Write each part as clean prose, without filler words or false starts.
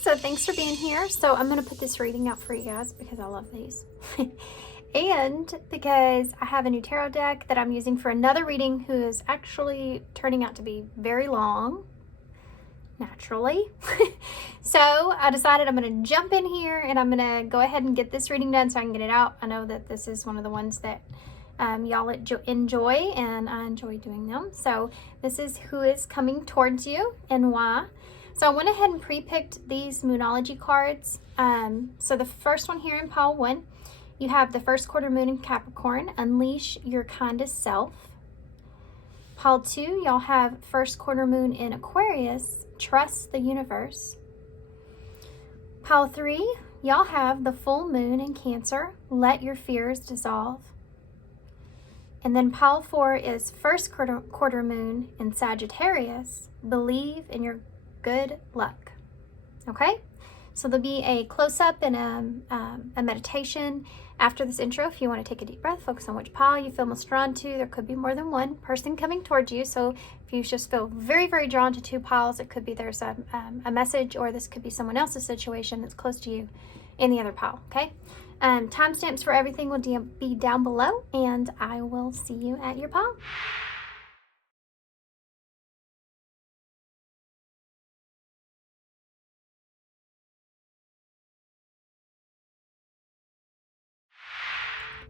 so thanks for being here. So I'm going to put this reading out for you guys because I love these. And because I have a new tarot deck that I'm using for another reading who is actually turning out to be very long, naturally. So I decided I'm going to jump in here and I'm going to go ahead and get this reading done so I can get it out. I know that this is one of the ones that y'all enjoy, and I enjoy doing them. So this is who is coming towards you and why. So I went ahead and pre-picked these Moonology cards. So the first one here in pile 1, you have the first quarter moon in Capricorn, unleash your kindest self. Pile 2, y'all have first quarter moon in Aquarius, trust the universe. Pile 3, y'all have the full moon in Cancer, let your fears dissolve. And then pile 4 is first quarter moon in Sagittarius, believe in your good luck. Okay, so there'll be a close-up and a meditation after this intro. If you want to take a deep breath, focus on which pile you feel most drawn to. There could be more than one person coming towards you, so if you just feel very, very drawn to 2 piles, it could be there's a message, or this could be someone else's situation that's close to you in the other pile. Okay, timestamps for everything will be down below, and I will see you at your pile.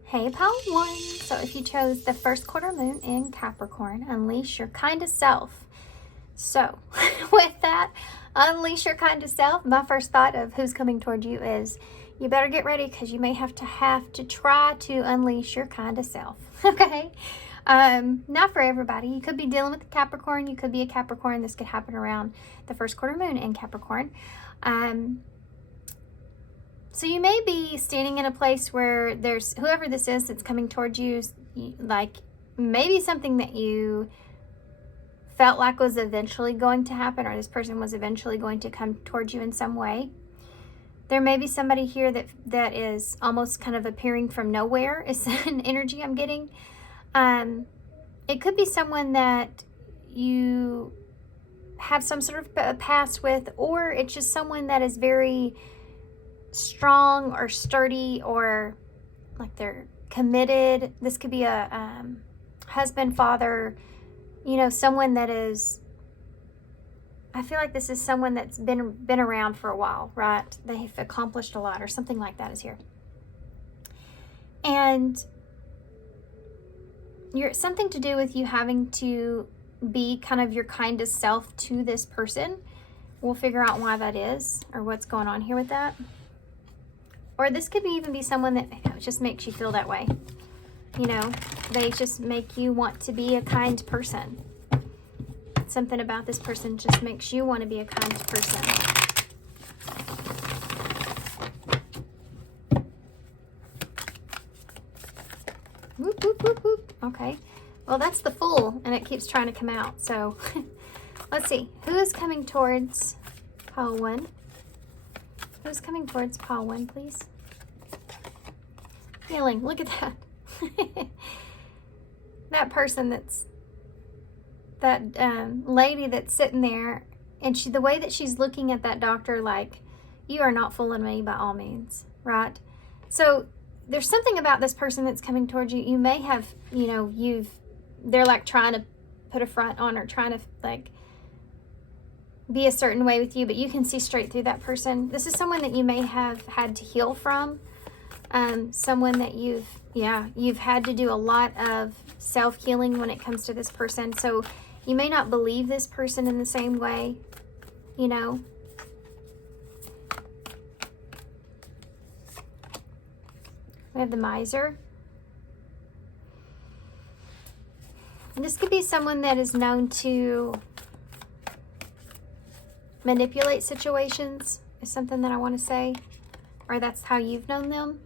Hey, pile 1. So if you chose the first quarter moon in Capricorn, unleash your kindest self. So with that, unleash your kindest self, my first thought of who's coming toward you is you better get ready, because you may have to try to unleash your kindest self. Okay, not for everybody. You could be dealing with a Capricorn. You could be a Capricorn. This could happen around the first quarter moon in Capricorn. So you may be standing in a place where there's whoever this is that's coming towards you, like maybe something that you felt like was eventually going to happen, or this person was eventually going to come towards you in some way. There may be somebody here that is almost kind of appearing from nowhere, is an energy I'm getting. It could be someone that you have some sort of a past with, or it's just someone that is very strong or sturdy, or like they're committed. This could be a husband, father, you know, someone that is, I feel like this is someone that's been around for a while, right? They've accomplished a lot, or something like that is here. And you're something to do with you having to be kind of your kindest self to this person. We'll figure out why that is, or what's going on here with that. Or this could even be someone that just makes you feel that way. You know, they just make you want to be a kind person. Something about this person just makes you want to be a kind person. Whoop, whoop, whoop, whoop. Okay. Well, that's the Fool, and it keeps trying to come out. So let's see. Who is coming towards pile 1? Who's coming towards pile 1, please? Healing. Look at that. That person that lady that's sitting there, and the way that she's looking at that doctor, like, you are not fooling me by all means, right? So there's something about this person that's coming towards you. You may have, you know, they're like trying to put a front on, or trying to like be a certain way with you, but you can see straight through that person. This is someone that you may have had to heal from. Someone that you've had to do a lot of self-healing when it comes to this person. So you may not believe this person in the same way, you know. We have the Miser. And this could be someone that is known to manipulate situations, is something that I want to say. Or that's how you've known them.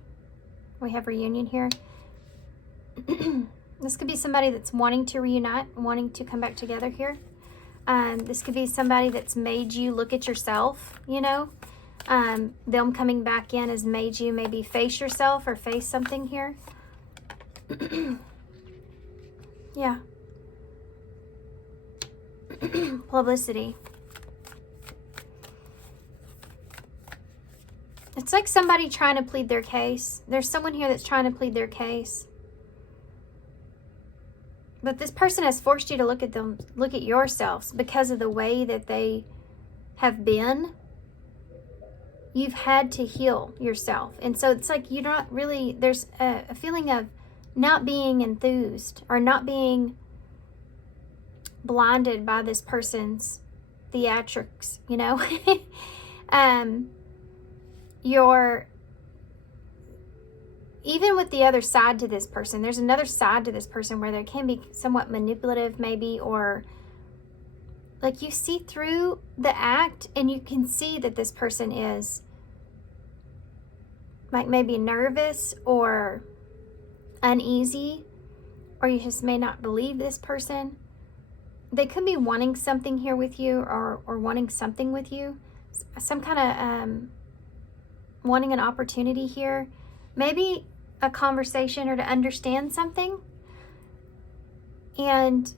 We have reunion here. This could be somebody that's wanting to reunite, wanting to come back together here. This could be somebody that's made you look at yourself, you know. Them coming back in has made you maybe face yourself or face something here. Yeah. Publicity. like somebody trying to plead their case. There's someone here that's trying to plead their case. But this person has forced you to look at yourselves because of the way that they have been. You've had to heal yourself. And so it's like you're not really, there's a feeling of not being enthused or not being blinded by this person's theatrics, you know. You're, even with the other side to this person, there's another side to this person where they can be somewhat manipulative maybe, or like you see through the act and you can see that this person is like maybe nervous or uneasy, or you just may not believe this person. They could be wanting something here with you, or wanting something with you, some kind of wanting an opportunity here, maybe a conversation or to understand something. And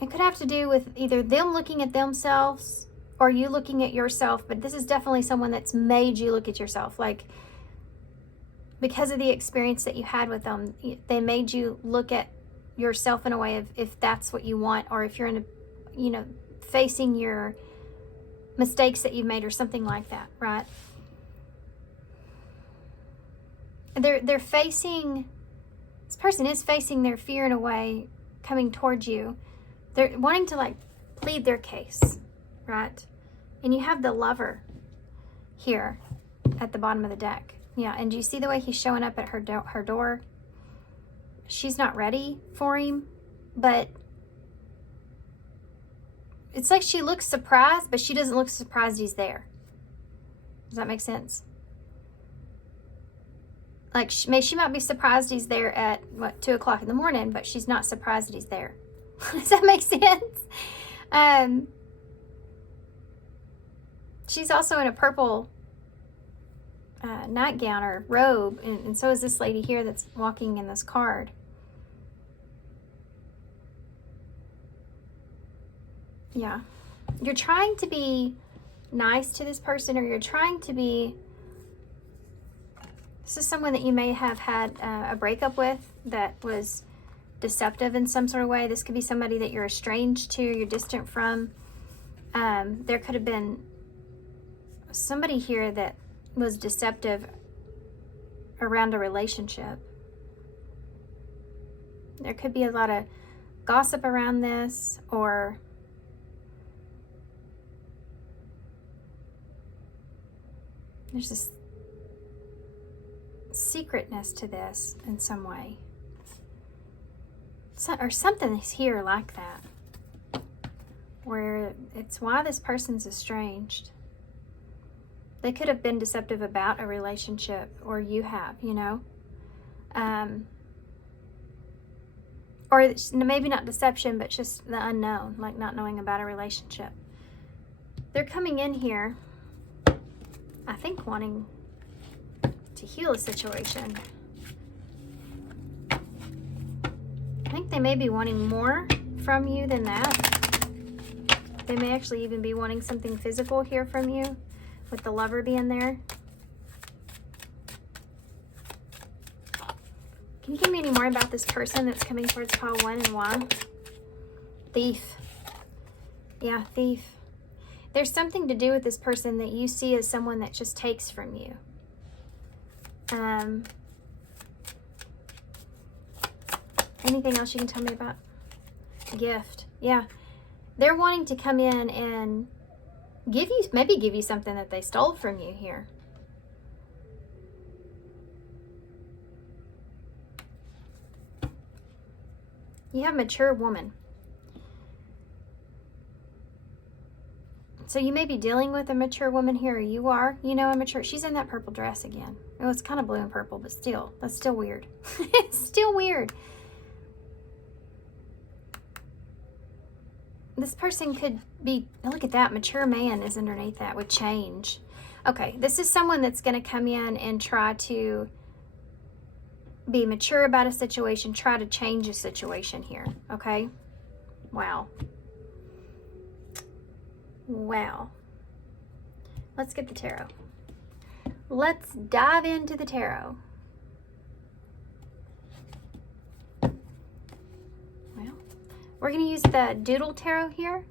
it could have to do with either them looking at themselves or you looking at yourself, but this is definitely someone that's made you look at yourself. Like, because of the experience that you had with them, they made you look at yourself in a way of if that's what you want, or if you're in a, you know, facing your mistakes that you've made or something like that, right? They're facing, this person is facing their fear in a way, coming towards you. They're wanting to like plead their case, right? And you have the Lover here at the bottom of the deck. Yeah, and do you see the way he's showing up at her door? She's not ready for him, but it's like she looks surprised, but she doesn't look surprised he's there. Does that make sense? Like she might be surprised he's there at, 2 o'clock in the morning, but she's not surprised that he's there. Does that make sense? She's also in a purple nightgown or robe, and so is this lady here that's walking in this card. Yeah. You're trying to be nice to this person, or you're trying to be... This is someone that you may have had a breakup with that was deceptive in some sort of way. This could be somebody that you're estranged to, you're distant from. There could have been somebody here that was deceptive around a relationship. There could be a lot of gossip around this, or there's this secretness to this in some way. Or something is here like that, where it's why this person's estranged. They could have been deceptive about a relationship, or you have, you know. Or maybe not deception, but just the unknown, like not knowing about a relationship. They're coming in here, I think, wanting to heal a situation. I think they may be wanting more from you than that. They may actually even be wanting something physical here from you, with the Lover being there. Can you give me any more about this person that's coming towards pile 1 and why? Thief. Yeah, thief. There's something to do with this person that you see as someone that just takes from you. Anything else you can tell me about? Gift. Yeah. They're wanting to come in and maybe give you something that they stole from you here. You have a mature woman. So you may be dealing with a mature woman here, or you are, you know, a mature. She's in that purple dress again. Oh, it's kind of blue and purple, but still, that's still weird. It's still weird. This person could be, look at that, mature man is underneath that with change. Okay, this is someone that's going to come in and try to be mature about a situation, try to change a situation here, okay? Wow. Wow. Let's get the tarot. let's dive into the tarot. Well, we're going to use the Doodle Tarot here,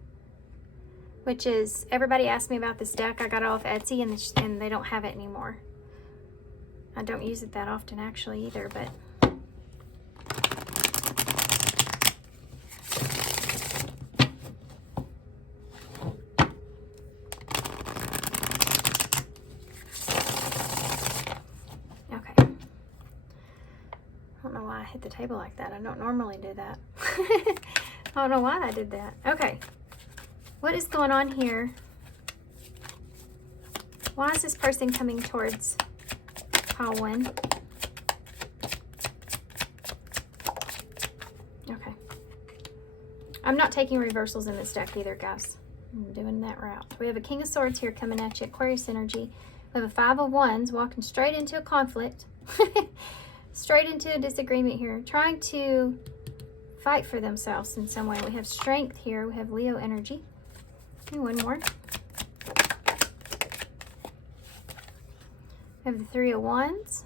which is, everybody asked me about this deck. I got it off Etsy, and they don't have it anymore. I don't use it that often actually either, but okay. I don't know why I hit the table like that. I don't normally do that. I don't know why I did that. Okay. What is going on here? Why is this person coming towards pile 1? Okay. I'm not taking reversals in this deck either, guys. I'm doing that route. We have a King of Swords here coming at you, Aquarius energy. We have a 5 of Wands walking straight into a conflict. Straight into a disagreement here. Trying to fight for themselves in some way. We have Strength here. We have Leo energy. And one more. We have the 3 of Wands.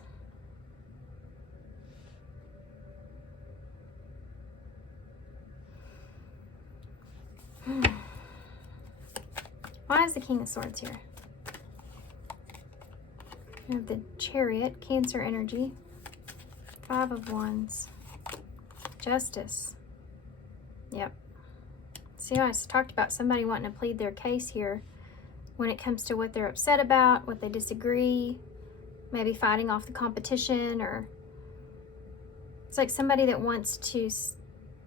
Why is the King of Swords here? We have the Chariot, Cancer energy. 5 of Wands. Justice. Yep. See, I talked about somebody wanting to plead their case here when it comes to what they're upset about, what they disagree, maybe fighting off the competition, or it's like somebody that wants to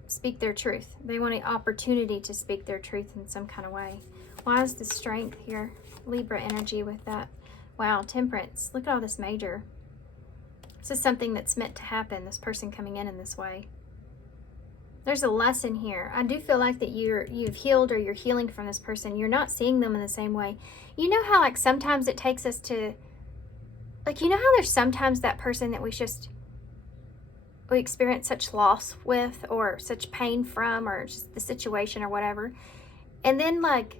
speak their truth. They want an opportunity to speak their truth in some kind of way. Why is the Strength here? Libra energy with that. Wow, Temperance. Look at all this major. This is something that's meant to happen, this person coming in this way. There's a lesson here. I do feel like that you've healed, or you're healing from this person. You're not seeing them in the same way. You know how like sometimes it takes us to, like, you know how there's sometimes that person that we experience such loss with, or such pain from, or just the situation or whatever. And then like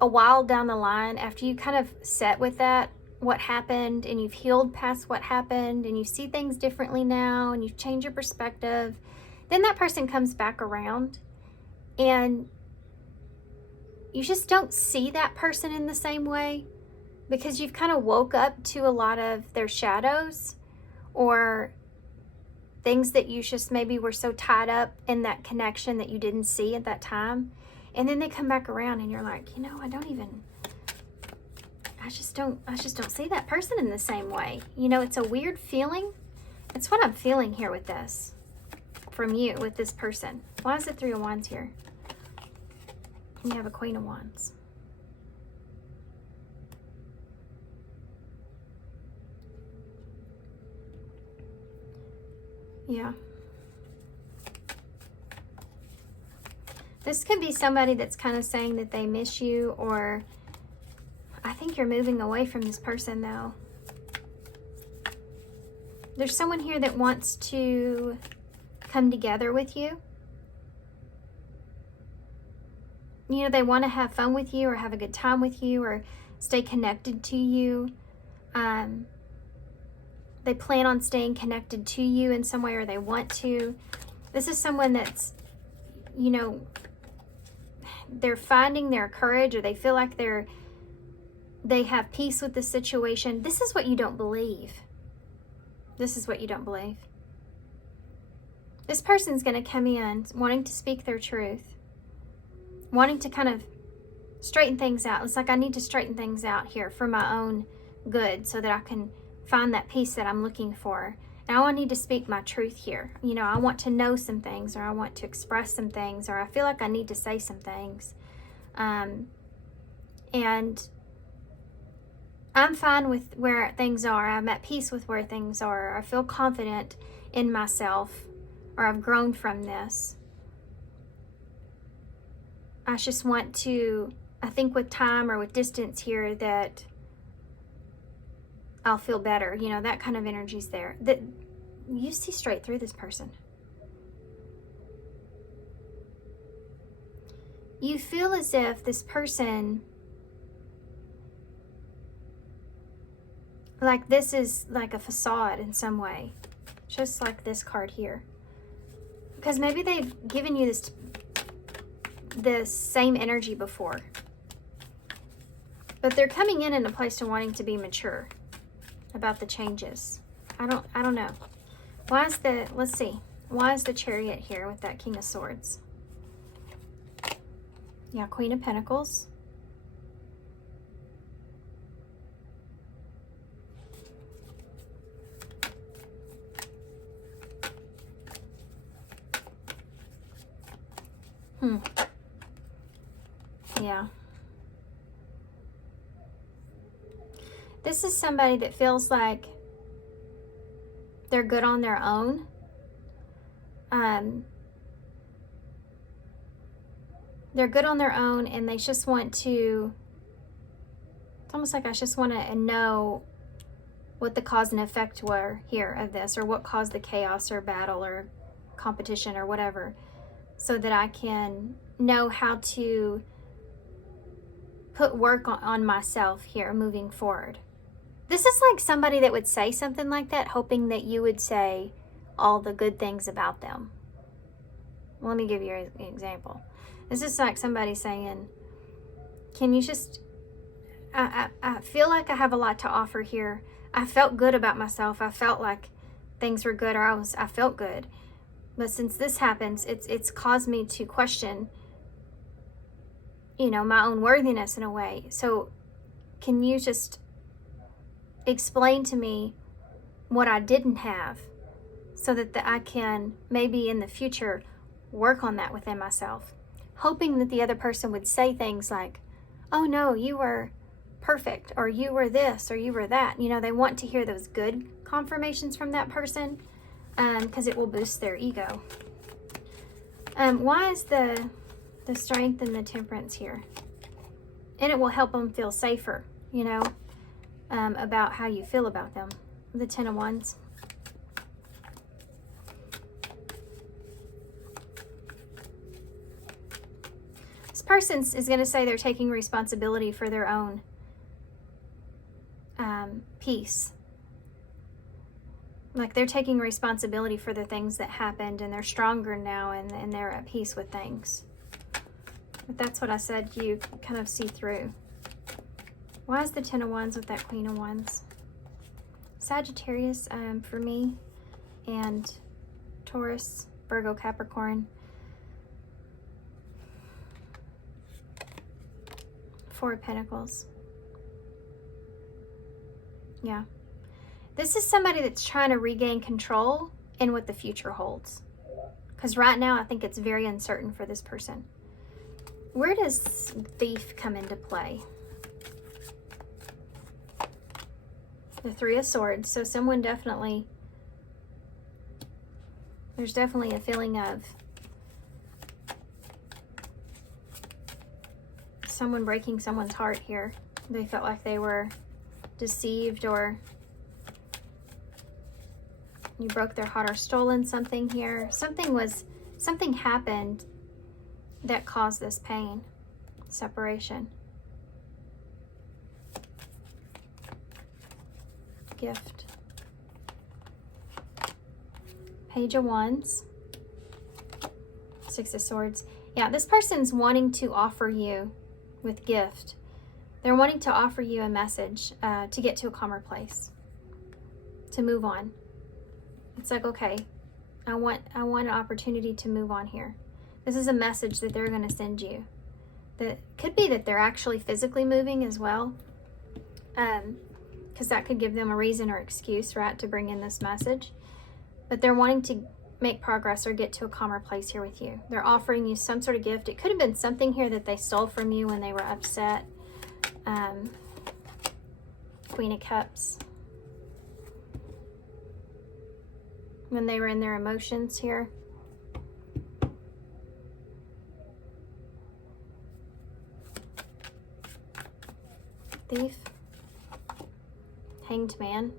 a while down the line, after you kind of set with that, what happened, and you've healed past what happened, and you see things differently now, and you've changed your perspective, then that person comes back around, and you just don't see that person in the same way, because you've kind of woke up to a lot of their shadows, or things that you just maybe were so tied up in that connection that you didn't see at that time. And then they come back around, and you're like, you know, I just don't see that person in the same way. You know, it's a weird feeling. It's what I'm feeling here with this. From you, with this person. Why is the 3 of Wands here? And you have a Queen of Wands. Yeah. This could be somebody that's kind of saying that they miss you, or I think you're moving away from this person though. There's someone here that wants to come together with you. You know, they want to have fun with you, or have a good time with you, or stay connected to you. They plan on staying connected to you in some way, or they want to. This is someone that's, you know, they're finding their courage, or they feel like they have peace with the situation. This is what you don't believe. This is what you don't believe. This person's going to come in wanting to speak their truth, wanting to kind of straighten things out. It's like, I need to straighten things out here for my own good, so that I can find that peace that I'm looking for. Now I need to speak my truth here. You know, I want to know some things, or I want to express some things, or I feel like I need to say some things. And I'm fine with where things are. I'm at peace with where things are. I feel confident in myself, or I've grown from this. I just want to, I think with time or with distance here, that I'll feel better. You know, that kind of energy's there. That you see straight through this person. You feel as if this person, like this is like a facade in some way, just like this card here. Because maybe they've given you this same energy before, but they're coming in a place to wanting to be mature about the changes. I don't know. Why is the, let's see, why is the Chariot here with that King of Swords? Yeah, Queen of Pentacles. Yeah. This is somebody that feels like they're good on their own. They're good on their own, and they just want to, it's almost like I just want to know what the cause and effect were here of this, or what caused the chaos or battle or competition or whatever, so that I can know how to put work on myself here moving forward. This is like somebody that would say something like that, hoping that you would say all the good things about them. Let me give you an example. This is like somebody saying, can you just, I feel like I have a lot to offer here. I felt good about myself. I felt like things were good, or I felt good. But since this happens, it's caused me to question, you know, my own worthiness in a way. So can you just explain to me what I didn't have, so that I can maybe in the future work on that within myself, hoping that the other person would say things like, oh no, you were perfect, or you were this, or you were that. You know, they want to hear those good confirmations from that person, because it will boost their ego. Why is the Strength and the Temperance here? And it will help them feel safer, you know, about how you feel about them. The Ten of Wands. This person is going to say they're taking responsibility for their own peace. Like they're taking responsibility for the things that happened, and they're stronger now, and they're at peace with things. But that's what I said, you kind of see through. Why is the Ten of Wands with that Queen of Wands? Sagittarius for me, and Taurus, Virgo, Capricorn. Four of Pentacles. Yeah. This is somebody that's trying to regain control in what the future holds. Because right now, I think it's very uncertain for this person. Where does Thief come into play? The Three of Swords. So someone definitely, there's definitely a feeling of someone breaking someone's heart here. They felt like they were deceived, or you broke their heart, or stolen something here. Something happened that caused this pain, separation. Gift. Page of Wands. Six of Swords. Yeah, this person's wanting to offer you with gift. They're wanting to offer you a message to get to a calmer place, to move on. It's like, okay, I want an opportunity to move on here. This is a message that they're going to send you. That could be that they're actually physically moving as well, because that could give them a reason or excuse, right, to bring in this message. But they're wanting to make progress or get to a calmer place here with you. They're offering you some sort of gift. It could have been something here that they stole from you when they were upset. Queen of Cups. When they were in their emotions here. Thief. Hanged Man.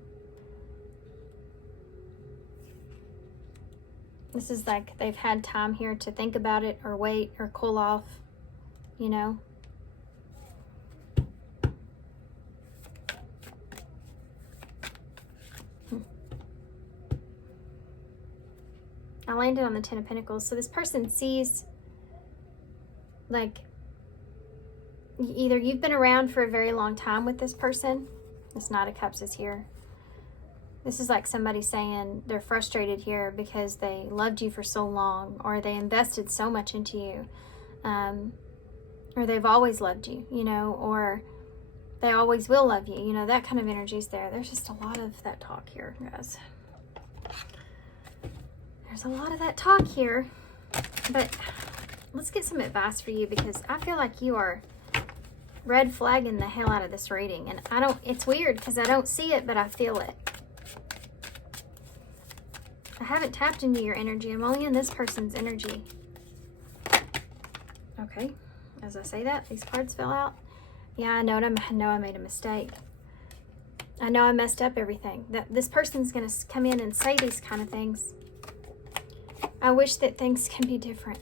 This is like they've had time here to think about it, or wait, or cool off, you know. I landed on the Ten of Pentacles. So this person sees, like, either you've been around for a very long time with this person. This Knight of Cups is here. This is like somebody saying they're frustrated here because they loved you for so long, or they invested so much into you, or they've always loved you, you know, or they always will love you, you know, that kind of energy is there. There's just a lot of that talk here, guys. There's a lot of that talk here, but let's get some advice for you, because I feel like you are red flagging the hell out of this reading, and I don't, it's weird because I don't see it, but I feel it. I haven't tapped into your energy. I'm only in this person's energy. Okay, as I say that, these cards fell out. Yeah, I know I made a mistake. I know I messed up everything. That this person's going to come in and say these kind of things. I wish that things can be different.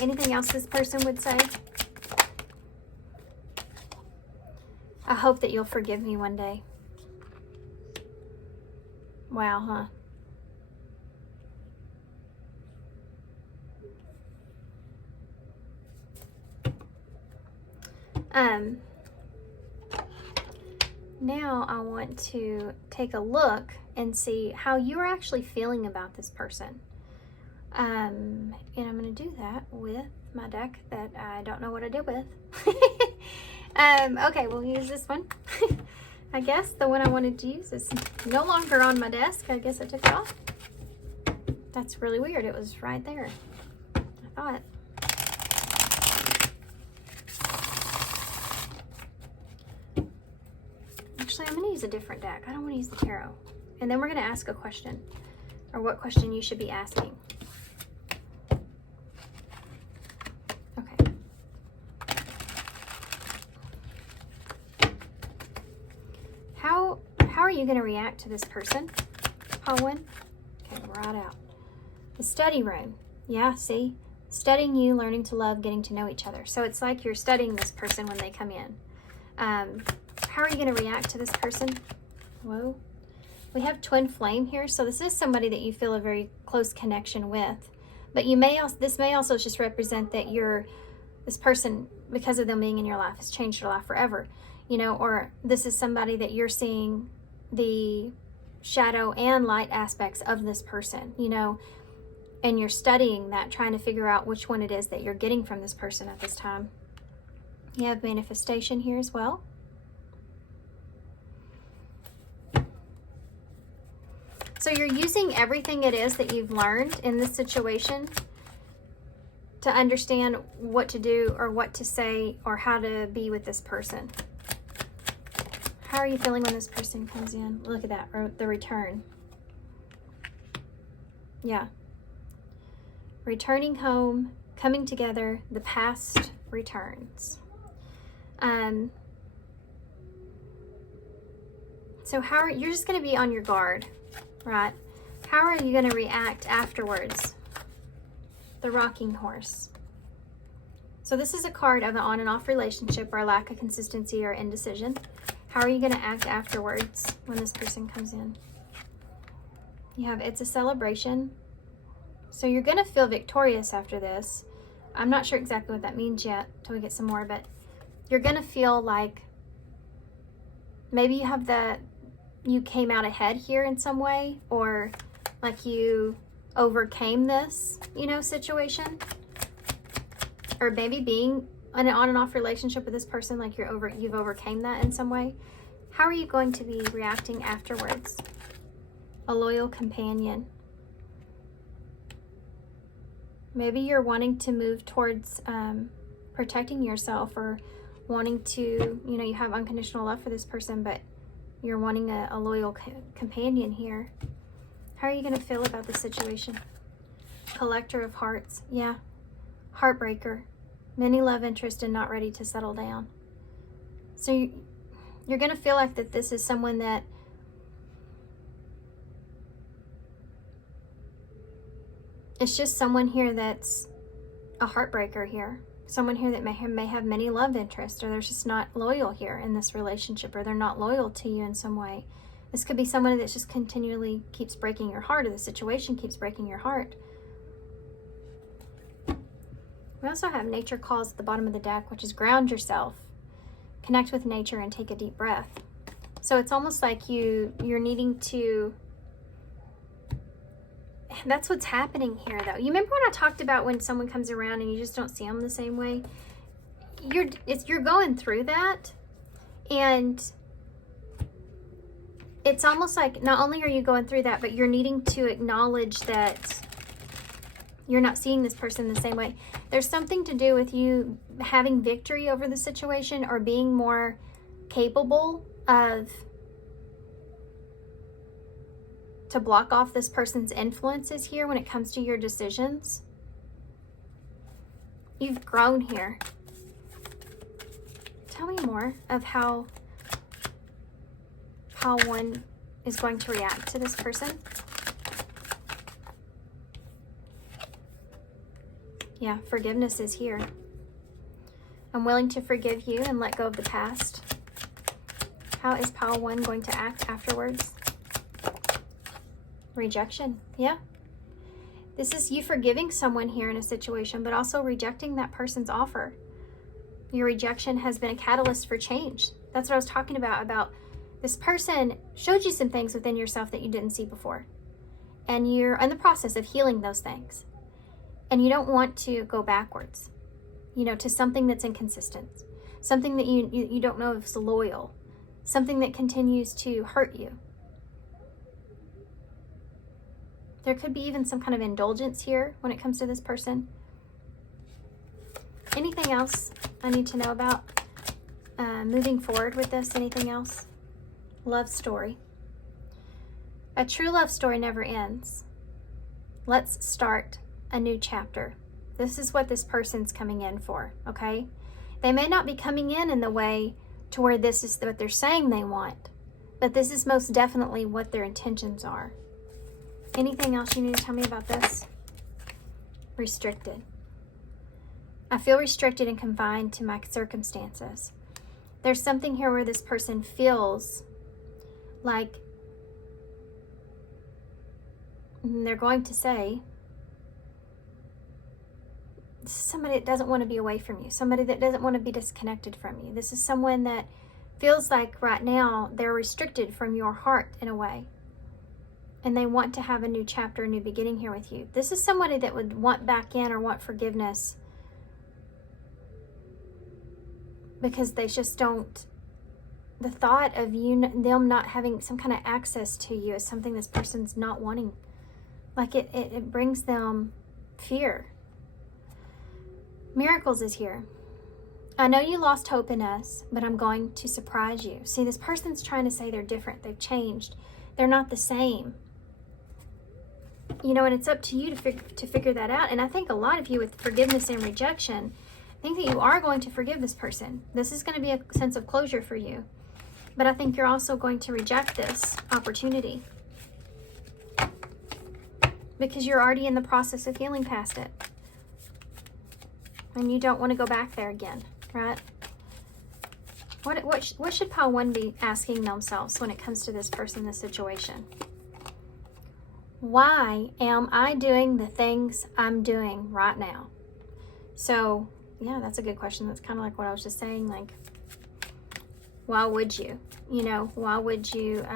Anything else this person would say? I hope that you'll forgive me one day. Wow, huh? Now I want to take a look and see how you're actually feeling about this person. And I'm going to do that with my deck that I don't know what I did with. Okay, we'll use this one. I guess the one I wanted to use is no longer on my desk. I guess I took it off. That's really weird. It was right there, I thought. Actually, I'm going to use a different deck. I don't want to use the tarot. And then we're going to ask a question, or what question you should be asking. Okay. How are you going to react to this person? Owen? Okay, right out. The study room. Yeah, see? Studying you, learning to love, getting to know each other. So it's like you're studying this person when they come in. How are you going to react to this person? Whoa. We have twin flame here. So this is somebody that you feel a very close connection with. But you may also, this may also just represent that this person, because of them being in your life, has changed your life forever. You know, or this is somebody that you're seeing the shadow and light aspects of this person, you know, and you're studying that, trying to figure out which one it is that you're getting from this person at this time. You have manifestation here as well. So you're using everything it is that you've learned in this situation to understand what to do or what to say or how to be with this person. How are you feeling when this person comes in? Look at that, or the return. Yeah. Returning home, coming together, the past returns. So you're just going to be on your guard. Right. How are you going to react afterwards? The rocking horse. So this is a card of an on and off relationship or a lack of consistency or indecision. How are you going to act afterwards when this person comes in? You have it's a celebration. So you're going to feel victorious after this. I'm not sure exactly what that means yet till we get some more, but you're going to feel like maybe you came out ahead here in some way, or like you overcame this, you know, situation, or maybe being in an on and off relationship with this person, like you've overcame that in some way. How are you going to be reacting afterwards? A loyal companion. Maybe you're wanting to move towards protecting yourself, or wanting to, you know, you have unconditional love for this person, but you're wanting a loyal companion here. How are you going to feel about the situation? Collector of hearts. Yeah. Heartbreaker. Many love interest and not ready to settle down. So you're going to feel like that this is someone that it's just someone here that's a heartbreaker here. Someone here that may have many love interests, or they're just not loyal here in this relationship, or they're not loyal to you in some way. This could be someone that just continually keeps breaking your heart, or the situation keeps breaking your heart. We also have nature calls at the bottom of the deck, which is ground yourself, connect with nature, and take a deep breath. So it's almost like you're needing to, that's what's happening here though. You remember when I talked about when someone comes around and you just don't see them the same way? You're going through that, and it's almost like not only are you going through that, but you're needing to acknowledge that you're not seeing this person the same way. There's something to do with you having victory over the situation, or being more capable of to block off this person's influences here when it comes to your decisions. You've grown here. Tell me more of how one is going to react to this person. Yeah, forgiveness is here. I'm willing to forgive you and let go of the past. How is pile 1 going to act afterwards? Rejection. Yeah. This is you forgiving someone here in a situation, but also rejecting that person's offer. Your rejection has been a catalyst for change. That's what I was talking about this person showed you some things within yourself that you didn't see before. And you're in the process of healing those things. And you don't want to go backwards, you know, to something that's inconsistent, something that you don't know if it's loyal, something that continues to hurt you. There could be even some kind of indulgence here when it comes to this person. Anything else I need to know about moving forward with this? Anything else? Love story. A true love story never ends. Let's start a new chapter. This is what this person's coming in for, okay? They may not be coming in the way to where this is what they're saying they want, but this is most definitely what their intentions are. Anything else you need to tell me about this? Restricted. I feel restricted and confined to my circumstances. There's something here where this person feels like they're going to say, this is somebody that doesn't want to be away from you, somebody that doesn't want to be disconnected from you. This is someone that feels like right now they're restricted from your heart in a way. And they want to have a new chapter, a new beginning here with you. This is somebody that would want back in or want forgiveness because they just don't, the thought of them not having some kind of access to you is something this person's not wanting. Like it brings them fear. Miracles is here. I know you lost hope in us, but I'm going to surprise you. See, this person's trying to say they're different. They've changed. They're not the same. You know, and it's up to you to figure that out. And I think a lot of you with forgiveness and rejection think that you are going to forgive this person. This is going to be a sense of closure for you. But I think you're also going to reject this opportunity because you're already in the process of healing past it. And you don't want to go back there again, right? What should pile 1 be asking themselves when it comes to this person, this situation? Why am I doing the things I'm doing right now? So, yeah, that's a good question. That's kind of like what I was just saying. Like, why would you? You know, why would you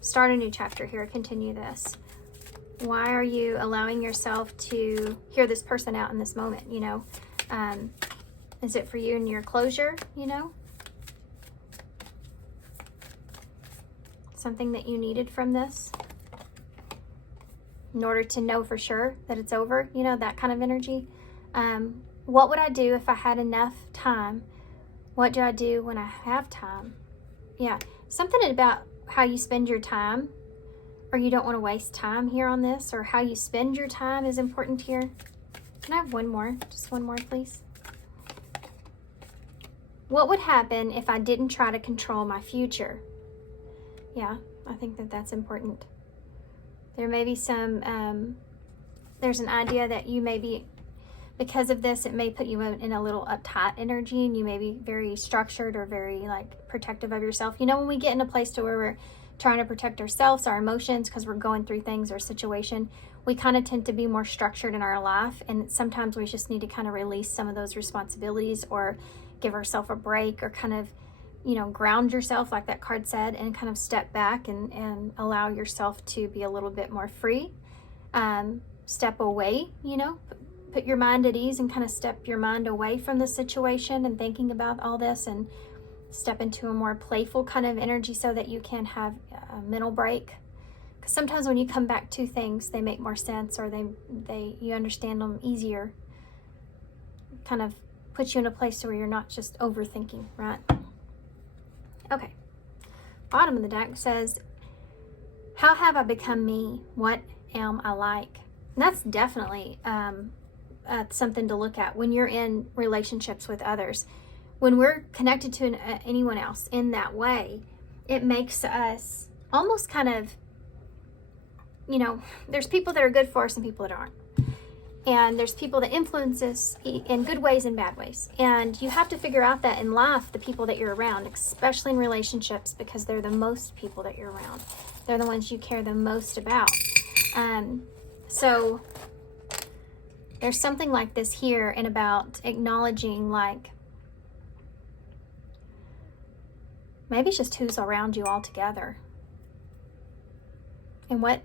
start a new chapter here, continue this? Why are you allowing yourself to hear this person out in this moment, you know? Is it for you and your closure, you know? Something that you needed from this in order to know for sure that it's over, you know, that kind of energy. What would I do if I had enough time? What do I do when I have time? Yeah, something about how you spend your time, or you don't want to waste time here on this, or how you spend your time is important here. Can I have one more? Just one more, please. What would happen if I didn't try to control my future? Yeah, I think that that's important. There may be some, there's an idea that you may be because of this, it may put you in a little uptight energy, and you may be very structured or very like protective of yourself. You know, when we get in a place to where we're trying to protect ourselves, our emotions, because we're going through things or situation, we kind of tend to be more structured in our life, and sometimes we just need to kind of release some of those responsibilities, or give ourselves a break, or kind of, you know, ground yourself like that card said, and kind of step back and allow yourself to be a little bit more free. Step away, you know, put your mind at ease and kind of step your mind away from the situation and thinking about all this, and step into a more playful kind of energy so that you can have a mental break. Because sometimes when you come back to things, they make more sense, or you understand them easier. Kind of puts you in a place where you're not just overthinking, right? Okay. Bottom of the deck says, how have I become me? What am I like? And that's definitely something to look at when you're in relationships with others. When we're connected to anyone else in that way, it makes us almost kind of, you know, there's people that are good for us and people that aren't. And there's people that influence us in good ways and bad ways. And you have to figure out that in life, the people that you're around, especially in relationships, because they're the most people that you're around. They're the ones you care the most about. So there's something like this here, and about acknowledging, like, maybe it's just who's around you altogether, and what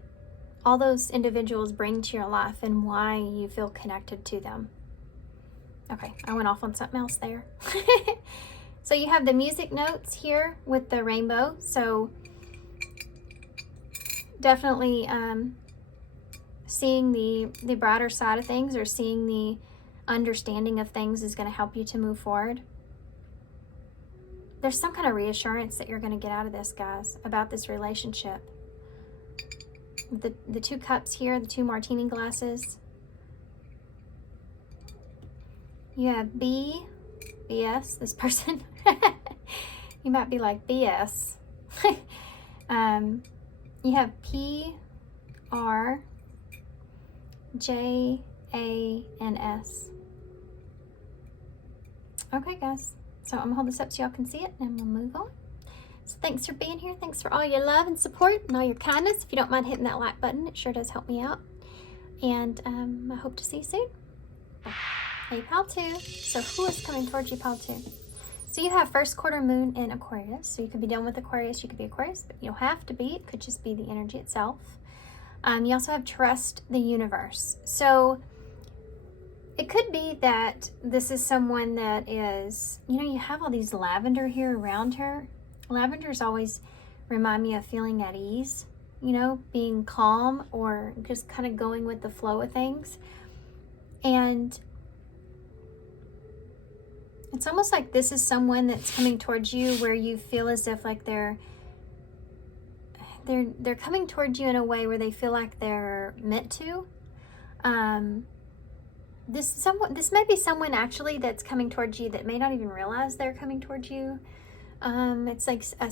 all those individuals bring to your life, and why you feel connected to them. Okay, I went off on something else there. So you have the music notes here with the rainbow. So definitely seeing the brighter side of things, or seeing the understanding of things, is going to help you to move forward. There's some kind of reassurance that you're going to get out of this, guys, about this relationship. The 2 cups here, the 2 martini glasses. You have BS, this person. You might be like, BS. You have PRJANS. Okay, guys. So I'm going to hold this up so y'all can see it, and we'll move on. So thanks for being here. Thanks for all your love and support and all your kindness. If you don't mind hitting that like button, it sure does help me out. And I hope to see you soon. Hey, Pile 2. So who is coming towards you, Pile 2? So you have first quarter moon in Aquarius. So you could be done with Aquarius. You could be Aquarius, but you don't have to be. It could just be the energy itself. You also have trust the universe. So it could be that this is someone that is, you know, you have all these lavender here around her. Lavenders always remind me of feeling at ease, you know, being calm, or just kind of going with the flow of things. And it's almost like this is someone that's coming towards you where you feel as if like they're coming towards you in a way where they feel like they're meant to. This may be someone actually that's coming towards you that may not even realize they're coming towards you. It's like a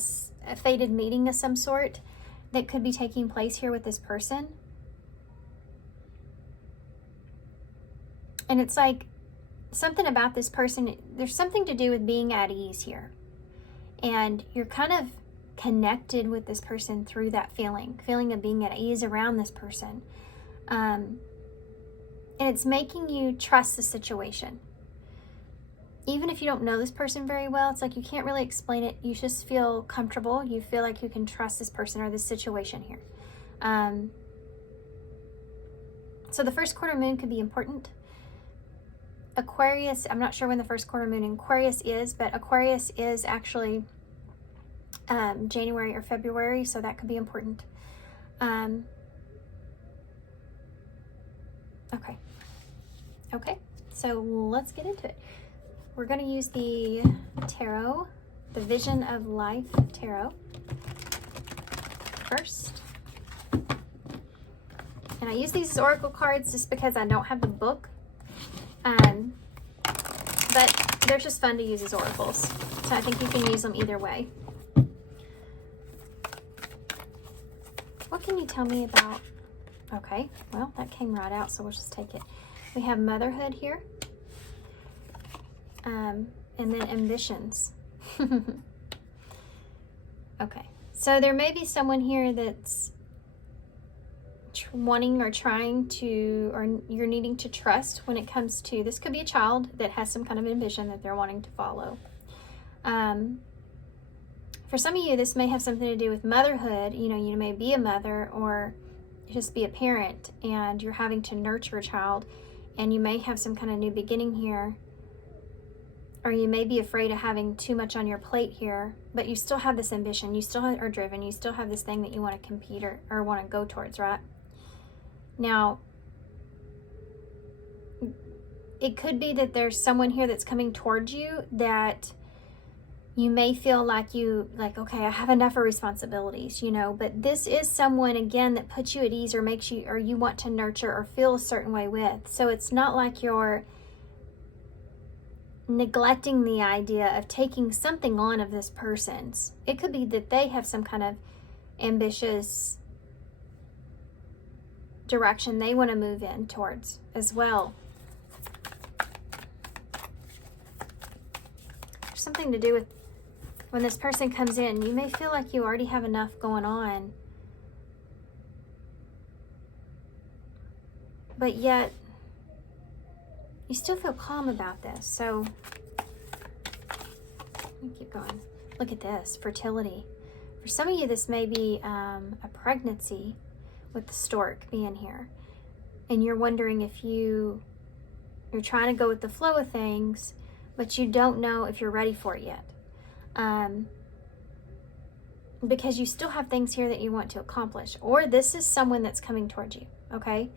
fated meeting of some sort that could be taking place here with this person. And it's like something about this person, there's something to do with being at ease here. And you're kind of connected with this person through that feeling of being at ease around this person. And it's making you trust the situation. Even if you don't know this person very well, it's like you can't really explain it. You just feel comfortable. You feel like you can trust this person or this situation here. So the first quarter moon could be important. Aquarius, I'm not sure when the first quarter moon in Aquarius is, but Aquarius is actually January or February, so that could be important. Okay, so let's get into it. We're going to use the tarot, the Vision of Life tarot first. And I use these as oracle cards just because I don't have the book. But they're just fun to use as oracles. So I think you can use them either way. What can you tell me about... Okay, well, that came right out, so we'll just take it. We have motherhood here. And then ambitions. Okay, so there may be someone here that's wanting or trying to, or you're needing to trust when it comes to, this could be a child that has some kind of ambition that they're wanting to follow. For some of you, this may have something to do with motherhood. You know, you may be a mother or just be a parent, and you're having to nurture a child, and you may have some kind of new beginning here. Or you may be afraid of having too much on your plate here, but you still have this ambition. You still are driven. You still have this thing that you want to compete or want to go towards, right? Now, it could be that there's someone here that's coming towards you that you may feel like okay, I have enough of responsibilities, you know, but this is someone, again, that puts you at ease or makes you, or you want to nurture or feel a certain way with. So it's not like you're neglecting the idea of taking something on of this person's. It could be that they have some kind of ambitious direction they want to move in towards as well. There's something to do with when this person comes in, you may feel like you already have enough going on, but yet you still feel calm about this. So let me keep going. Look at this, fertility. For some of you, this may be a pregnancy with the stork being here. And you're wondering if you're trying to go with the flow of things, but you don't know if you're ready for it yet. Because you still have things here that you want to accomplish. Or this is someone that's coming towards you, okay?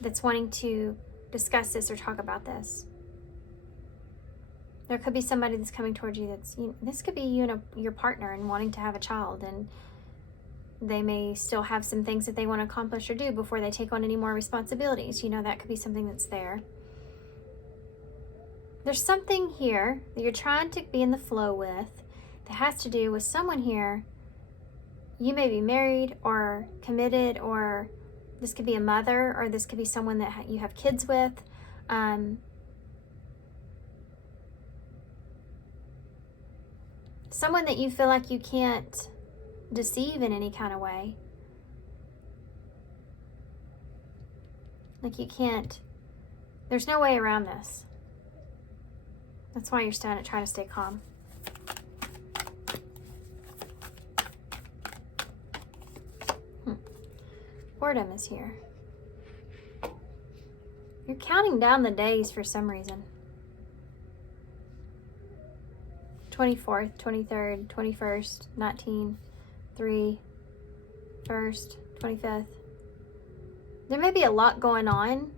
That's wanting to discuss this or talk about this. There could be somebody that's coming towards you that's, this could be you and your partner and wanting to have a child, and they may still have some things that they want to accomplish or do before they take on any more responsibilities. You know, that could be something that's there. There's something here that you're trying to be in the flow with that has to do with someone here. You may be married or committed, or this could be a mother, or this could be someone that you have kids with. Someone that you feel like you can't deceive in any kind of way. Like you can't, there's no way around this. That's why you're trying to stay calm. Boredom is here. You're counting down the days for some reason. 24th, 23rd, 21st, 19, 3, 1st, 25th. There may be a lot going on.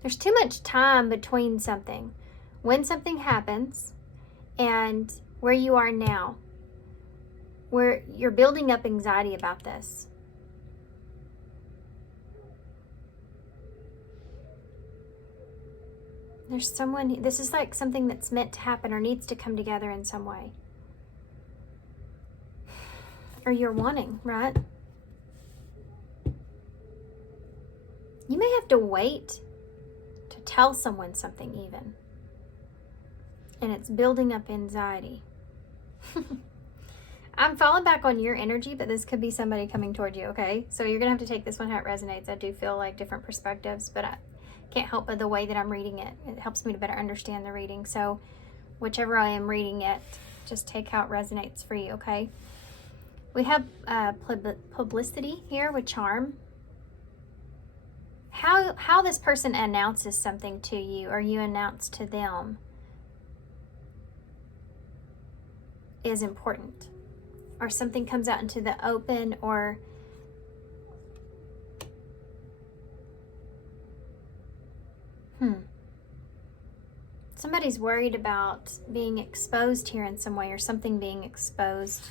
There's too much time between something. When something happens and where you are now, where you're building up anxiety about this. There's someone, this is like something that's meant to happen or needs to come together in some way. Or you're wanting, right? You may have to wait to tell someone something even. And it's building up anxiety. I'm falling back on your energy, but this could be somebody coming toward you, okay? So you're going to have to take this one how it resonates. I do feel like different perspectives, but I can't help but the way that I'm reading it. It helps me to better understand the reading. So whichever I am reading it, just take how it resonates for you, okay? We have publicity here with charm. How this person announces something to you or you announce to them is important. Or something comes out into the open, or somebody's worried about being exposed here in some way, or something being exposed.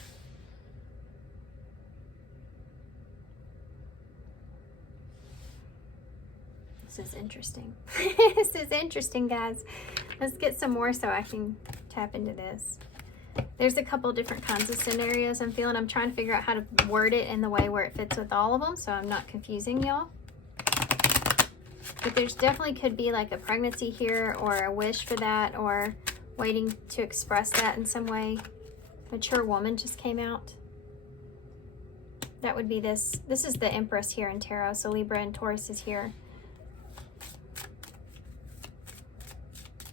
This is interesting. This is interesting, guys. Let's get some more so I can tap into this. There's a couple different kinds of scenarios I'm feeling. I'm trying to figure out how to word it in the way where it fits with all of them, so I'm not confusing y'all. But there's definitely could be like a pregnancy here, or a wish for that, or waiting to express that in some way. Mature woman just came out. That would be this. This is the Empress here in Tarot, so Libra and Taurus is here.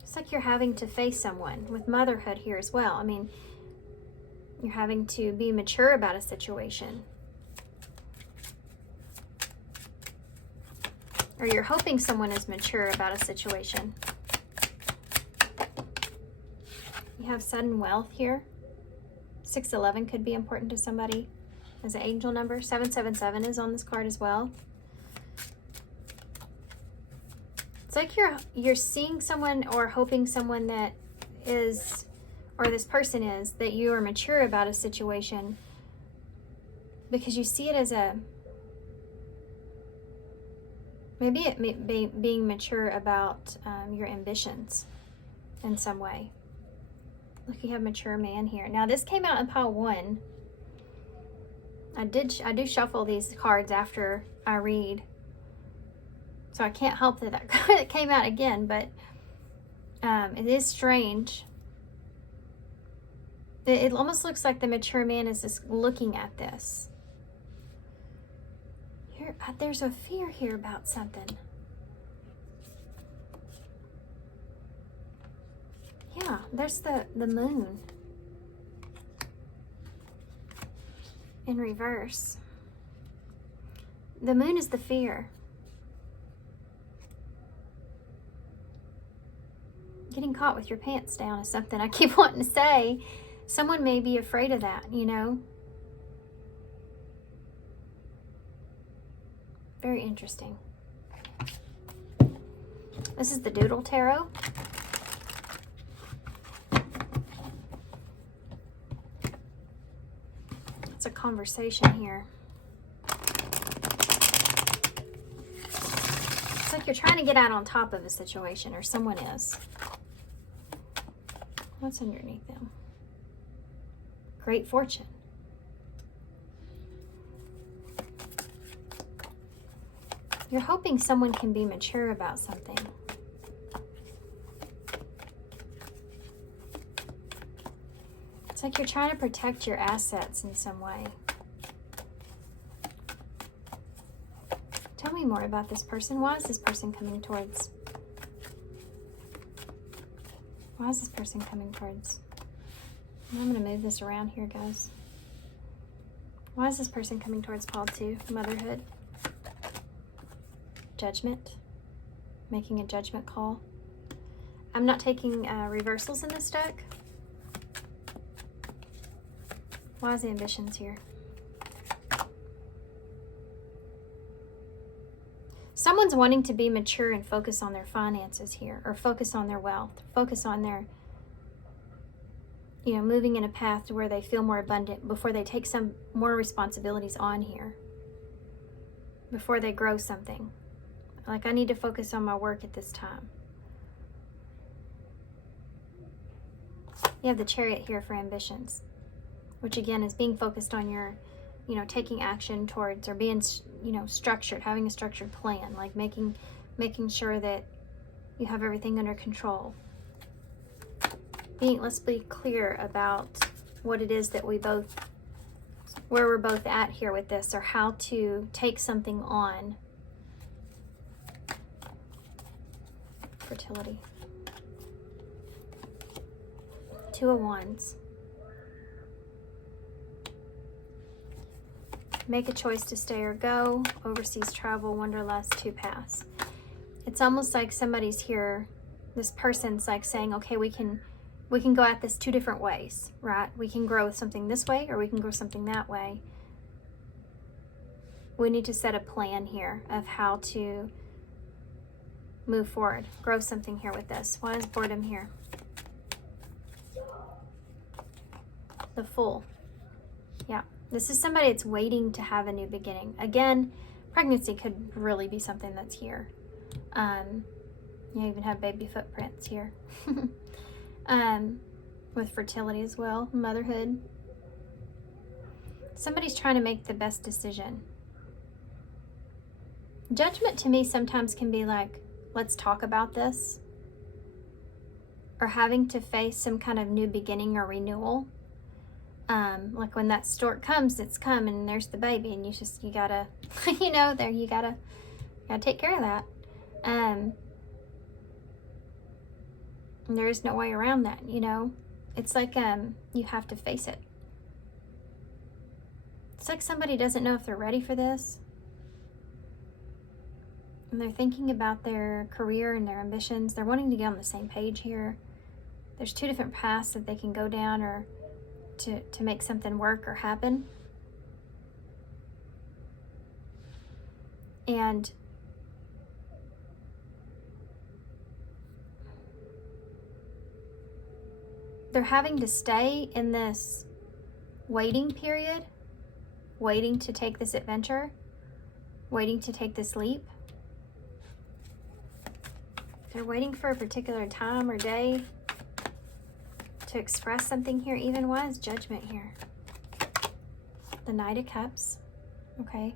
It's like you're having to face someone with motherhood here as well. I mean, you're having to be mature about a situation. Or you're hoping someone is mature about a situation. You have sudden wealth here. 611 could be important to somebody as an angel number. 777 is on this card as well. It's like you're seeing someone or hoping someone that is, or this person is, that you are mature about a situation, because you see it as a, maybe it may be being mature about your ambitions in some way. Look, you have mature man here. Now this came out in pile 1. I do shuffle these cards after I read, so I can't help that it came out again, but it is strange. It almost looks like the mature man is just looking at this. Here, there's a fear here about something. Yeah, there's the moon in reverse. The moon is the fear. Getting caught with your pants down is something I keep wanting to say. Someone may be afraid of that, you know. Very interesting. This is the Doodle Tarot. It's a conversation here. It's like you're trying to get out on top of a situation, or someone is. What's underneath them? Great fortune. You're hoping someone can be mature about something. It's like you're trying to protect your assets in some way. Tell me more about this person. Why is this person coming towards? Why is this person coming towards? I'm going to move this around here, guys. Why is this person coming towards pile 2? Motherhood. Judgment. Making a judgment call. I'm not taking reversals in this deck. Why is the ambitions here? Someone's wanting to be mature and focus on their finances here, or focus on their wealth, focus on their, you know, moving in a path to where they feel more abundant before they take some more responsibilities on here, before they grow something. Like, I need to focus on my work at this time. You have the Chariot here for ambitions, which again is being focused on your, you know, taking action towards, or being, you know, structured, having a structured plan, like making sure that you have everything under control. Let's be clear about what it is that we both, where we're both at here with this, or how to take something on. Fertility. 2 of Wands. Make a choice to stay or go. Overseas travel, wanderlust, 2 pass. It's almost like somebody's here, this person's like saying, okay, we can go at this 2 different ways, right? We can grow something this way, or we can grow something that way. We need to set a plan here of how to move forward, grow something here with this. Why is boredom here? The Fool. Yeah. This is somebody that's waiting to have a new beginning. Again, pregnancy could really be something that's here. You even have baby footprints here. with fertility as well, motherhood. Somebody's trying to make the best decision. Judgment to me sometimes can be like, let's talk about this, or having to face some kind of new beginning or renewal. Like when that stork comes, it's come and there's the baby, and you gotta, you gotta take care of that. And there is no way around that, It's like you have to face it. It's like somebody doesn't know if they're ready for this. And they're thinking about their career and their ambitions. They're wanting to get on the same page here. There's two different paths that they can go down or to make something work or happen. And they're having to stay in this waiting period, waiting to take this adventure, waiting to take this leap. They're waiting for a particular time or day to express something here. Even why is Judgment here? The Knight of Cups. Okay.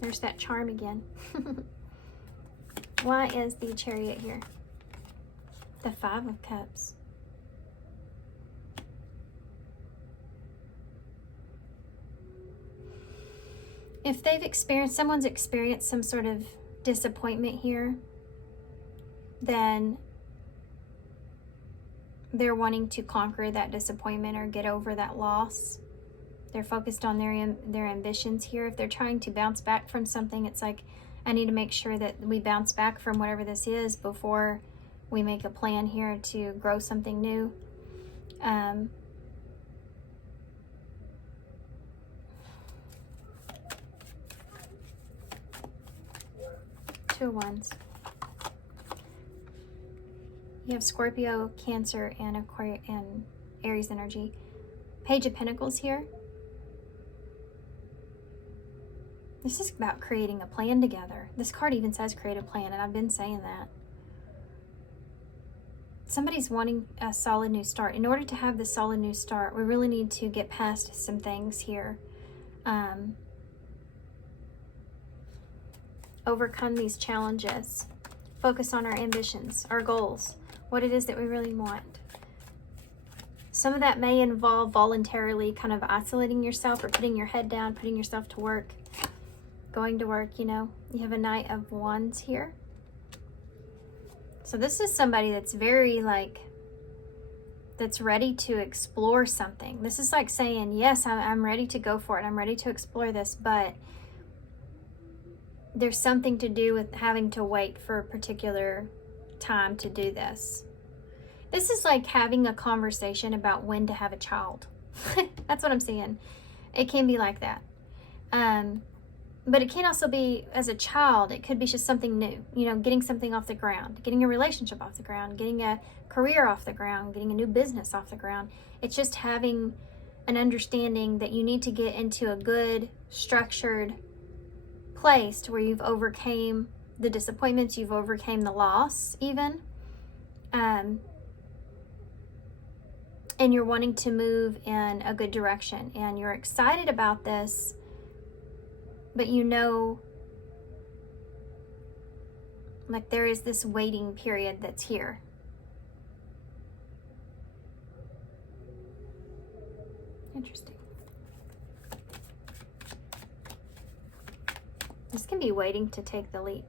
There's that charm again. Why is the Chariot here? The Five of Cups. If someone's experienced some sort of disappointment here, then they're wanting to conquer that disappointment or get over that loss. They're focused on their ambitions here. If they're trying to bounce back from something, it's like, I need to make sure that we bounce back from whatever this is before we make a plan here to grow something new. Two of Wands. You have Scorpio, Cancer, and Aquarius and Aries energy. Page of Pentacles here. This is about creating a plan together. This card even says create a plan, and I've been saying that. Somebody's wanting a solid new start. In order to have this solid new start, we really need to get past some things here. Overcome these challenges. Focus on our ambitions, our goals, what it is that we really want. Some of that may involve voluntarily kind of isolating yourself or putting your head down, putting yourself to work, going to work, You have a Knight of Wands here. So this is somebody that's very that's ready to explore something. This is like saying, yes, I'm ready to go for it. I'm ready to explore this, but there's something to do with having to wait for a particular time to do this. This is like having a conversation about when to have a child. That's what I'm saying. It can be like that. But it can also be, as a child, it could be just something new. Getting something off the ground, getting a relationship off the ground, getting a career off the ground, getting a new business off the ground. It's just having an understanding that you need to get into a good, structured place to where you've overcame the disappointments, you've overcame the loss even, and you're wanting to move in a good direction, and you're excited about this, but like there is this waiting period that's here. Interesting. This can be waiting to take the leap,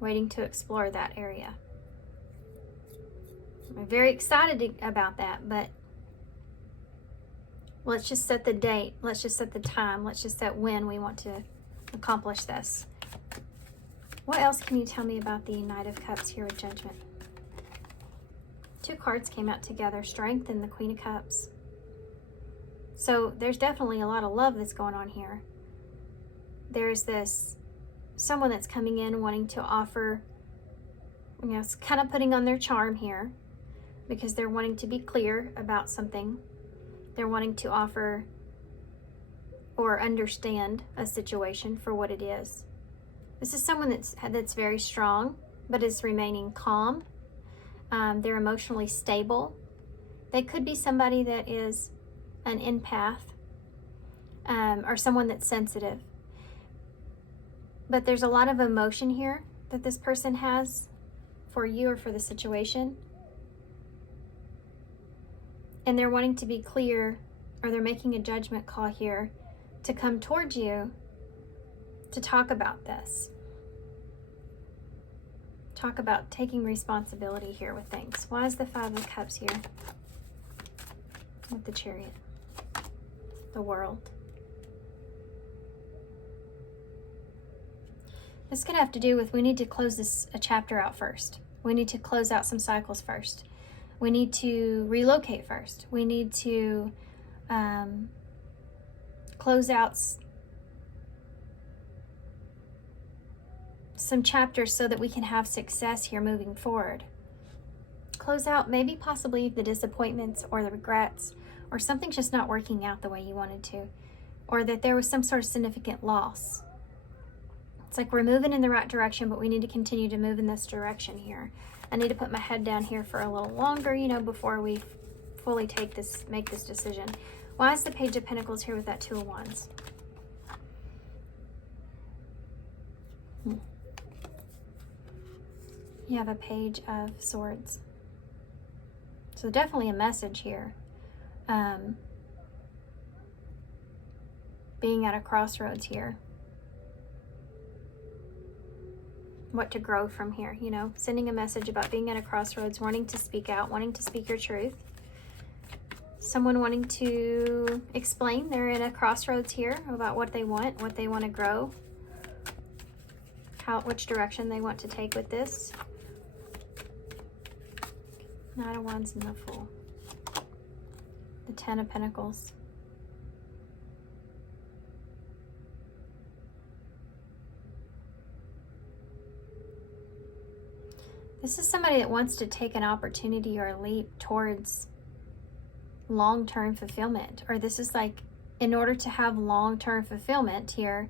waiting to explore that area. I'm very excited about that, but let's just set the date. Let's just set the time. Let's just set when we want to accomplish this. What else can you tell me about the Knight of Cups here with Judgment? Two cards came out together, Strength and the Queen of Cups. So there's definitely a lot of love that's going on here. There's someone that's coming in wanting to offer, it's kind of putting on their charm here because they're wanting to be clear about something. They're wanting to offer or understand a situation for what it is. This is someone that's very strong. but is remaining calm. They're emotionally stable. They could be somebody that is an empath, or someone that's sensitive. But there's a lot of emotion here that this person has for you or for the situation. And they're wanting to be clear, or they're making a judgment call here to come towards you to talk about this. Talk about taking responsibility here with things. Why is the Five of Cups here with the Chariot? The World. This could have to do with, we need to close a chapter out first. We need to close out some cycles first. We need to relocate first. We need to close out some chapters so that we can have success here moving forward. Close out maybe possibly the disappointments or the regrets, or something's just not working out the way you wanted to, or that there was some sort of significant loss. It's like we're moving in the right direction, but we need to continue to move in this direction here. I need to put my head down here for a little longer, you know, before we fully make this decision. Why is the Page of Pentacles here with that Two of Wands? You have a Page of Swords. So definitely a message here. Being at a crossroads here. What to grow from here, you know, sending a message about being at a crossroads, wanting to speak out, wanting to speak your truth. Someone wanting to explain they're in a crossroads here about what they want to grow, which direction they want to take with this. Knight of Wands and the Fool. The Ten of Pentacles. This is somebody that wants to take an opportunity or a leap towards long-term fulfillment. Or this is like, in order to have long-term fulfillment here,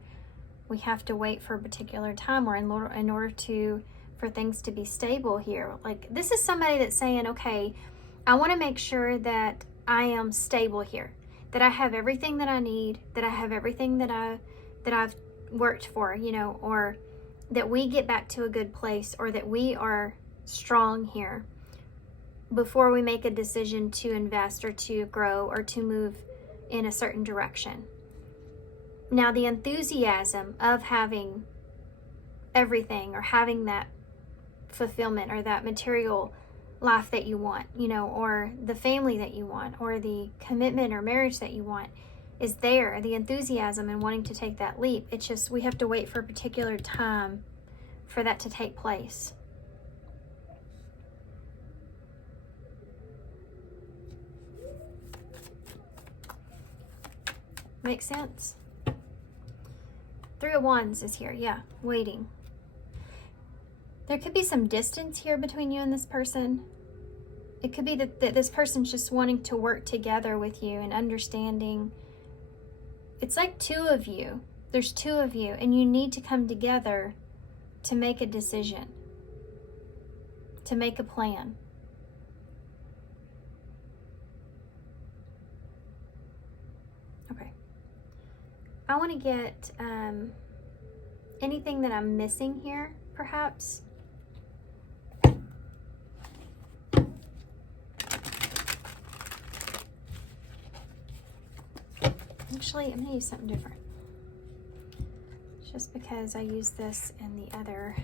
we have to wait for a particular time, or in order for things to be stable here. Like, this is somebody that's saying, okay, I want to make sure that I am stable here, that I have everything that I need, that I have everything that I've worked for, you know, or that we get back to a good place, or that we are strong here before we make a decision to invest or to grow or to move in a certain direction. Now, the enthusiasm of having everything, or having that fulfillment, or that material life that you want, you know, or the family that you want, or the commitment or marriage that you want, is there. The enthusiasm and wanting to take that leap. It's just, we have to wait for a particular time for that to take place. Make sense? Three of Wands is here. Yeah, waiting. There could be some distance here between you and this person. It could be that this person's just wanting to work together with you and understanding. It's like two of you. There's two of you, and you need to come together to make a decision, to make a plan. Okay. I want to get anything that I'm missing here, perhaps. Actually, I'm going to use something different. Just because I use this in the other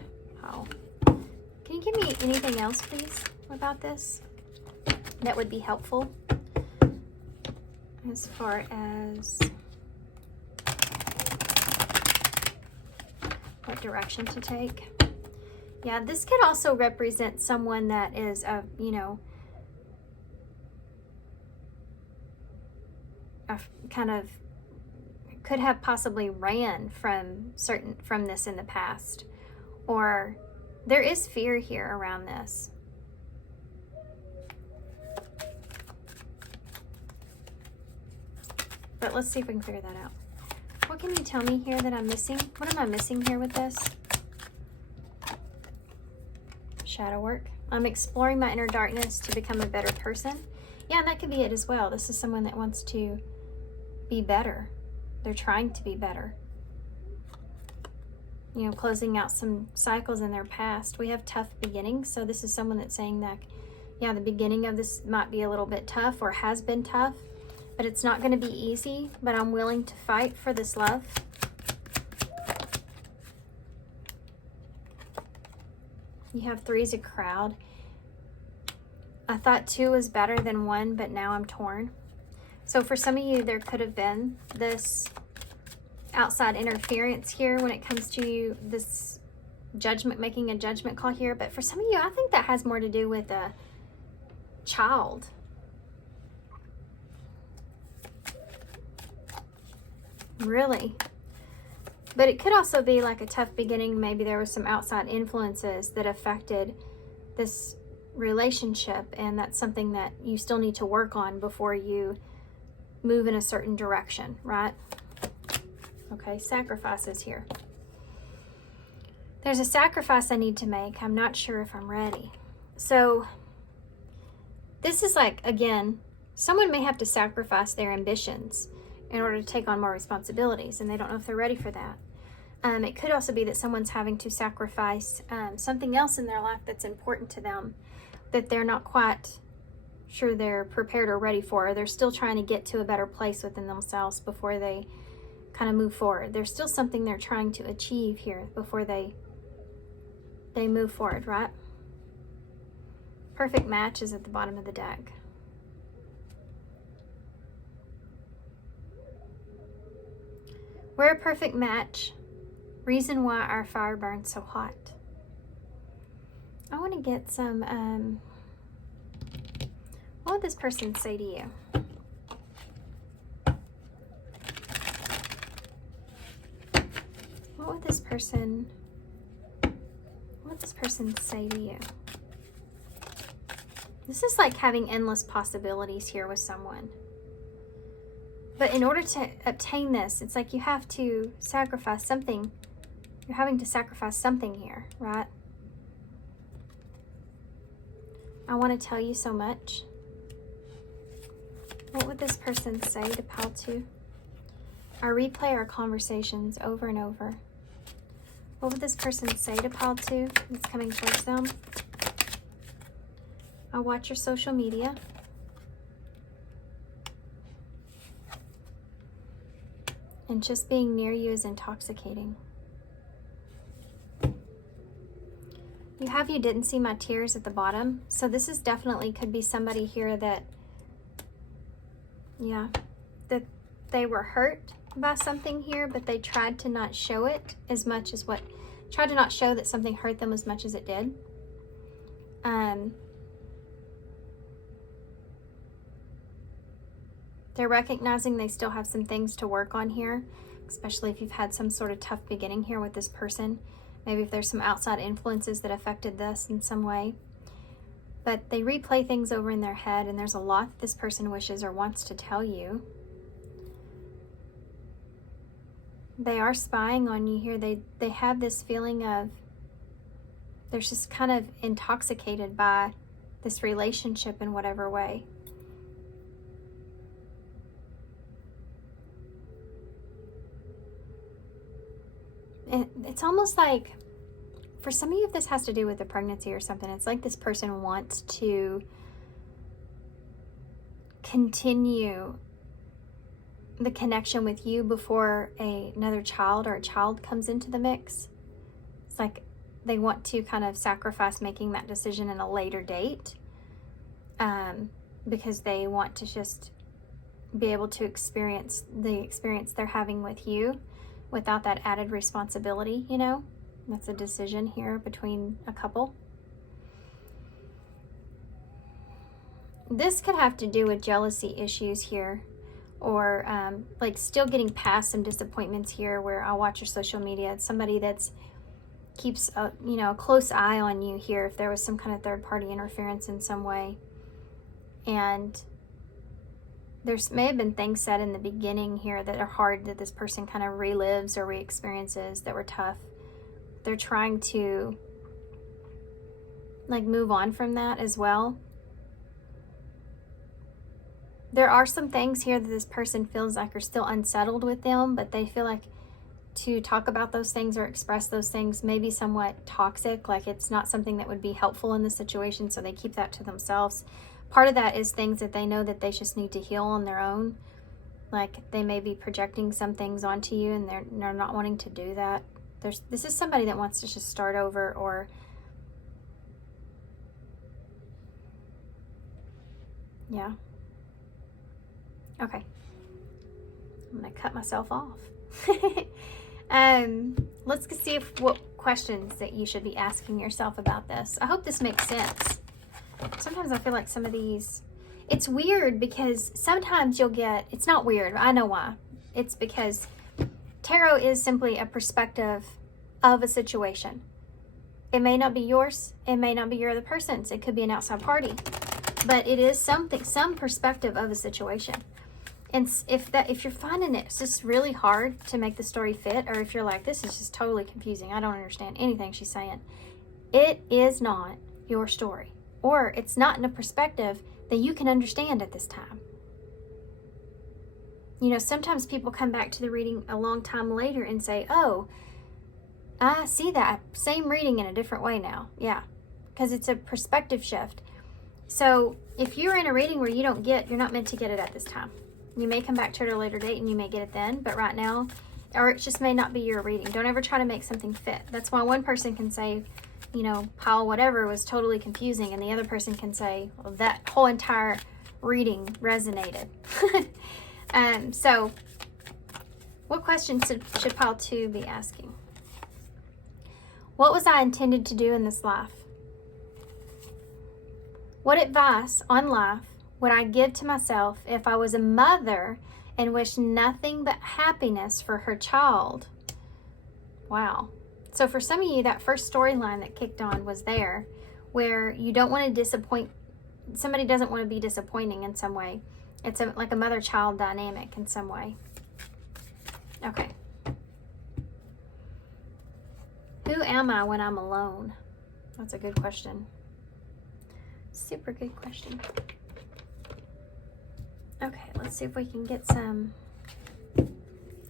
pile. Can you give me anything else, please, about this that would be helpful as far as what direction to take? Yeah, this could also represent someone that is a, you know, kind of could have possibly ran from this in the past, or there is fear here around this. But let's see if we can figure that out. What can you tell me here that I'm missing? What am I missing here with this? shadow work. I'm exploring my inner darkness to become a better person. Yeah, and that could be it as well. This is someone that wants to be better. They're trying to be better. You know, closing out some cycles in their past. We have tough beginnings, so this is someone that's saying that, yeah, the beginning of this might be a little bit tough or has been tough, but it's not going to be easy, but I'm willing to fight for this love. You have 3 as a crowd. I thought 2 was better than 1, but now I'm torn. So for some of you, there could have been this outside interference here when it comes to this judgment, making a judgment call here. But for some of you, I think that has more to do with a child. Really. But it could also be like a tough beginning. Maybe there was some outside influences that affected this relationship, and that's something that you still need to work on before you move in a certain direction, right? Okay, sacrifices here. There's a sacrifice I need to make. I'm not sure if I'm ready. So this is like, again, someone may have to sacrifice their ambitions in order to take on more responsibilities, and they don't know if they're ready for that. It could also be that someone's having to sacrifice something else in their life that's important to them that they're not quite sure they're prepared or ready for. Or they're still trying to get to a better place within themselves before they kind of move forward. There's still something they're trying to achieve here before they move forward, right? Perfect match is at the bottom of the deck. We're a perfect match. Reason why our fire burns so hot. I want to get some, what would this person say to you? What would this person say to you? This is like having endless possibilities here with someone. But in order to obtain this, it's like you have to sacrifice something. You're having to sacrifice something here, right? I want to tell you so much. What would this person say to pile 2? I replay our conversations over and over. What would this person say to pile 2 that's coming towards them? I watch your social media. And just being near you is intoxicating. You have you didn't see my tears at the bottom. So this is definitely could be somebody here that, yeah, that they were hurt by something here, but they tried to not show it as much as tried to not show that something hurt them as much as it did. They're recognizing they still have some things to work on here, especially if you've had some sort of tough beginning here with this person. Maybe if there's some outside influences that affected this in some way. But they replay things over in their head, and there's a lot that this person wishes or wants to tell you. They are spying on you here. They have this feeling of, they're just kind of intoxicated by this relationship in whatever way. It's almost like, for some of you, if this has to do with a pregnancy or something, it's like this person wants to continue the connection with you before another child or a child comes into the mix. It's like they want to kind of sacrifice making that decision in a later date, because they want to just be able to experience the experience they're having with you without that added responsibility, you know? That's a decision here between a couple. This could have to do with jealousy issues here, or like still getting past some disappointments here where I'll watch your social media. It's somebody that's keeps a close eye on you here if there was some kind of third-party interference in some way. And may have been things said in the beginning here that are hard, that this person kind of relives or re-experiences that were tough. They're trying to like move on from that as well. There are some things here that this person feels like are still unsettled with them, but they feel like to talk about those things or express those things may be somewhat toxic, like it's not something that would be helpful in the situation, so they keep that to themselves. Part of that is things that they know that they just need to heal on their own. Like they may be projecting some things onto you and they're not wanting to do that. This is somebody that wants to just start over, or yeah. Okay. I'm going to cut myself off. Let's see what questions that you should be asking yourself about this. I hope this makes sense. Sometimes I feel like some of these, it's weird because sometimes you'll get, it's not weird, I know why. It's because tarot is simply a perspective of a situation. It may not be yours, it may not be your other person's, it could be an outside party, but it is some perspective of a situation. And if you're finding it's just really hard to make the story fit, or if you're like, this is just totally confusing, I don't understand anything she's saying, it is not your story, or it's not in a perspective that you can understand at this time. You know, sometimes people come back to the reading a long time later and say, oh, I see that same reading in a different way now. Yeah, because it's a perspective shift. So if you're in a reading where you're not meant to get it at this time. You may come back to it at a later date and you may get it then, but right now, or it just may not be your reading. Don't ever try to make something fit. That's why one person can say, you know, pile whatever was totally confusing, and the other person can say, well, that whole entire reading resonated. So what questions should pile 2 be asking? What was I intended to do in this life? What advice on life would I give to myself if I was a mother and wished nothing but happiness for her child? Wow. So for some of you, that first storyline that kicked on was there, where you don't want to disappoint, somebody doesn't want to be disappointing in some way. It's like a mother-child dynamic in some way. Okay. Who am I when I'm alone? That's a good question. Super good question. Okay, let's see if we can get some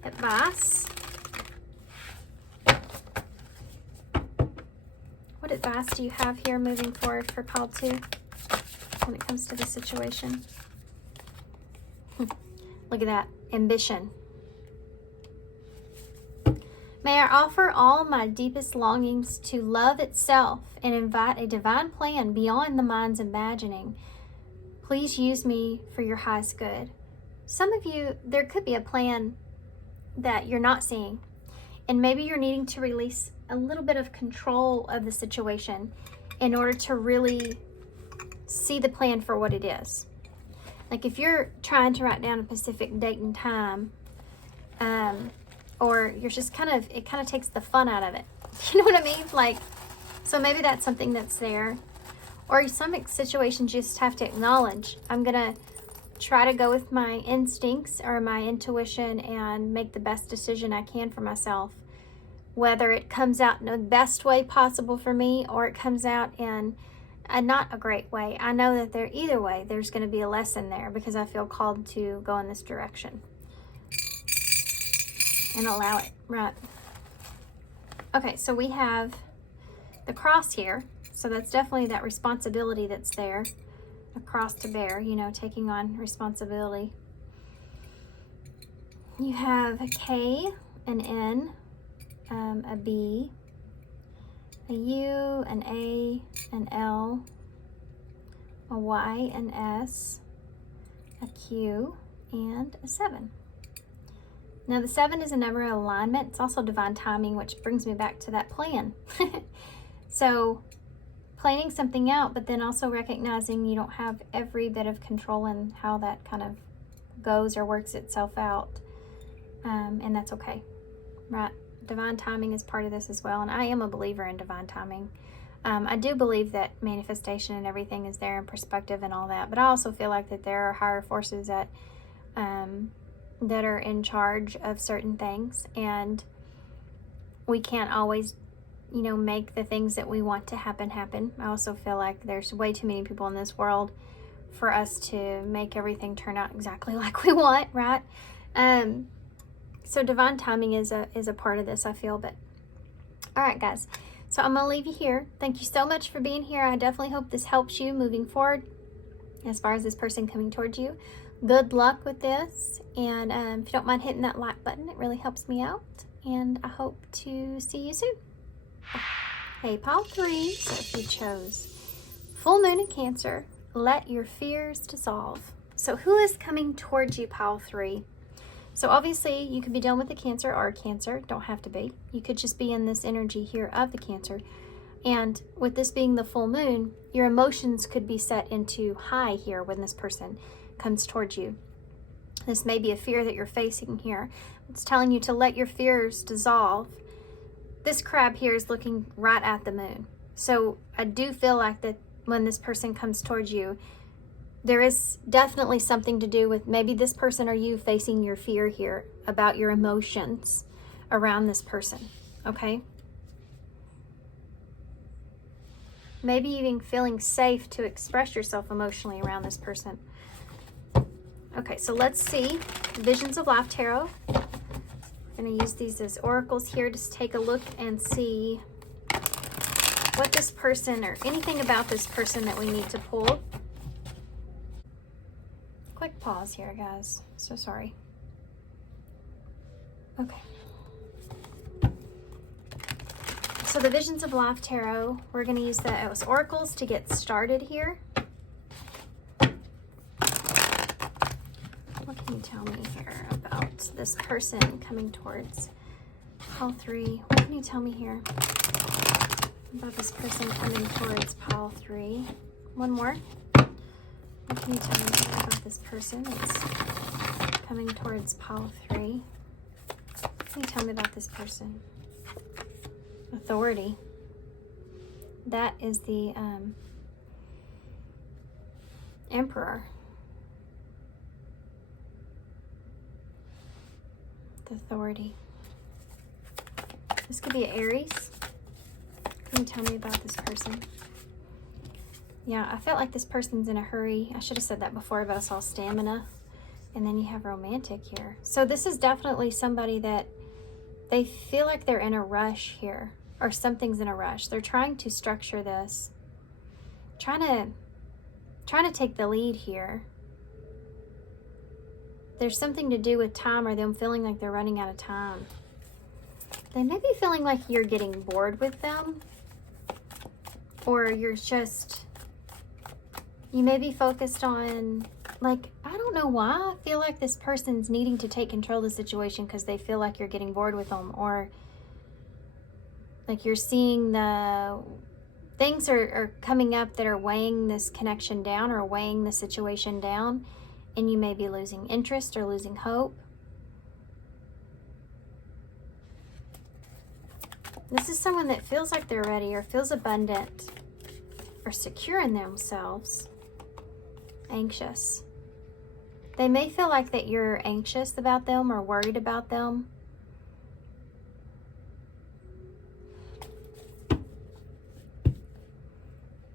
advice. What advice do you have here moving forward for pile 2 when it comes to the situation? Look at that, ambition. May I offer all my deepest longings to love itself and invite a divine plan beyond the mind's imagining. Please use me for your highest good. Some of you, there could be a plan that you're not seeing, and maybe you're needing to release a little bit of control of the situation in order to really see the plan for what it is. Like if you're trying to write down a specific date and time, or you're just it kind of takes the fun out of it. You know what I mean? Like, so maybe that's something that's there. Or some situations you just have to acknowledge, I'm going to try to go with my instincts or my intuition and make the best decision I can for myself. Whether it comes out in the best way possible for me or it comes out in not a great way. I know that either way, there's going to be a lesson there because I feel called to go in this direction. And allow it, right? Okay, so we have the cross here. So that's definitely that responsibility that's there. A cross to bear, you know, taking on responsibility. You have a K, an N, a B, a U, an A, an L, a Y, an S, a Q, and a 7. Now the 7 is a number of alignment. It's also divine timing, which brings me back to that plan. So planning something out, but then also recognizing you don't have every bit of control in how that kind of goes or works itself out. And that's okay, right? Divine timing is part of this as well. And I am a believer in divine timing. I do believe that manifestation and everything is there in perspective and all that, but I also feel like that there are higher forces that are in charge of certain things, and we can't always you know, make the things that we want to happen. I also feel like there's way too many people in this world for us to make everything turn out exactly like we want, right? So divine timing is a part of this, I feel. But all right, guys. So I'm going to leave you here. Thank you so much for being here. I definitely hope this helps you moving forward as far as this person coming towards you. Good luck with this. And if you don't mind hitting that like button, it really helps me out. And I hope to see you soon. Hey, pile 3. So if you chose full moon in Cancer, let your fears dissolve. So who is coming towards you, pile 3? So obviously you could be dealing with a Cancer or a Cancer. Don't have to be. You could just be in this energy here of the Cancer. And with this being the full moon, your emotions could be set into high here when this person comes towards you. This may be a fear that you're facing here. It's telling you to let your fears dissolve. This crab here is looking right at the moon. So I do feel like that when this person comes towards you, there is definitely something to do with maybe this person or you facing your fear here about your emotions around this person, okay? Maybe even feeling safe to express yourself emotionally around this person. Okay, so let's see. Visions of Life Tarot. I'm going to use these as oracles here. Just take a look and see what this person or anything about this person that we need to pull. Quick pause here, guys. So sorry. Okay. So the Visions of Life Tarot, we're going to use that as oracles to get started here. What can you tell me here about this person coming towards pile 3? What can you tell me here about this person coming towards pile 3? One more. What can you tell me here about this person that's coming towards pile 3? What can you tell me about this person? Authority. That is the Emperor. The Authority. This could be Aries. Can you tell me about this person? Yeah, I felt like this person's in a hurry. I should have said that before, but I saw Stamina. And then you have Romantic here. So this is definitely somebody that they feel like they're in a rush here. Or something's in a rush. They're trying to structure this. Trying to take the lead here. There's something to do with time or them feeling like they're running out of time. They may be feeling like you're getting bored with them. Or you're just... You may be focused on, like, I don't know why. I feel like this person's needing to take control of the situation because they feel like you're getting bored with them. Or like you're seeing the things are coming up that are weighing this connection down or weighing the situation down. And you may be losing interest or losing hope. This is someone that feels like they're ready or feels abundant or secure in themselves. Anxious. They may feel like that you're anxious about them or worried about them.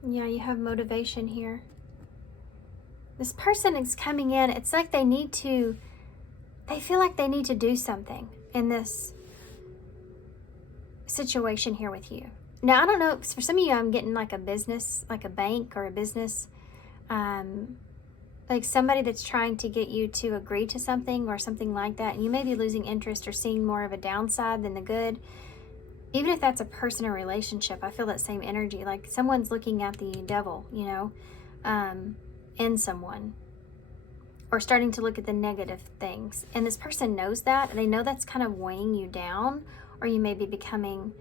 Yeah, you have motivation here. This person is coming in. It's like they feel like they need to do something in this situation here with you. Now, I don't know, for some of you, I'm getting like a business, like a bank or a business, like somebody that's trying to get you to agree to something or something like that. And you may be losing interest or seeing more of a downside than the good. Even if that's a person or relationship, I feel that same energy. Like someone's looking at the devil, you know, in someone. Or starting to look at the negative things. And this person knows that. And they know that's kind of weighing you down. Or you may be becoming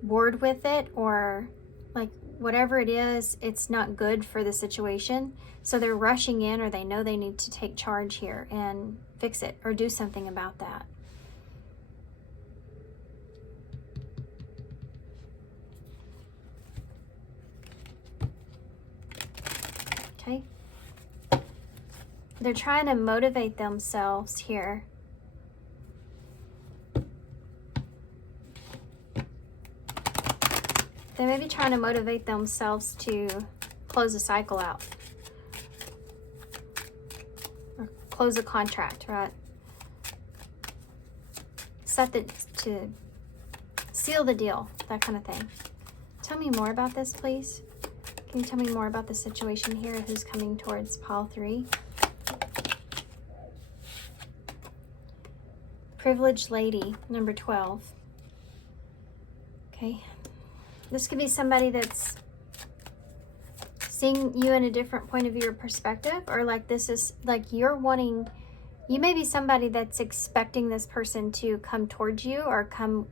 bored with it. Or like whatever it is, it's not good for the situation. So they're rushing in, or they know they need to take charge here and fix it or do something about that. Okay. They're trying to motivate themselves here. They may be trying to motivate themselves to close a cycle out. Or close a contract, right? To seal the deal, that kind of thing. Tell me more about this, please. Can you tell me more about the situation here? Who's coming towards pile 3? Privileged lady, number 12. Okay. This could be somebody that's seeing you in a different point of view or perspective, or like this is like you're wanting, you may be somebody that's expecting this person to come towards you or come,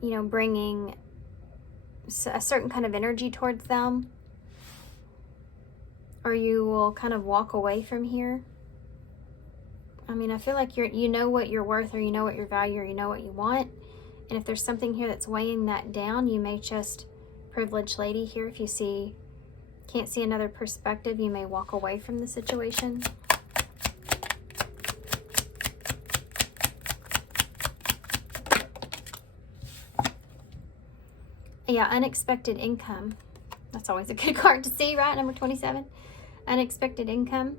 you know, bringing a certain kind of energy towards them, or you will kind of walk away from here. I mean, I feel like you know what you're worth, or you know what your value, or you know what you want. And if there's something here that's weighing that down, you may just, privileged lady here, if you can't see another perspective, you may walk away from the situation. Yeah, unexpected income. That's always a good card to see, right? Number 27. Unexpected income.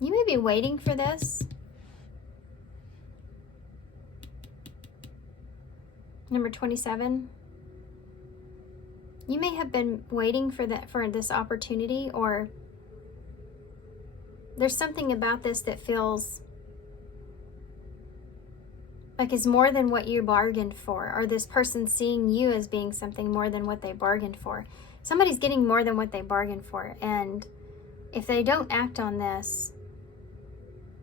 You may be waiting for this. Number 27. You may have been waiting for this opportunity, or there's something about this that feels like it's more than what you bargained for, or this person seeing you as being something more than what they bargained for. Somebody's getting more than what they bargained for, and if they don't act on this,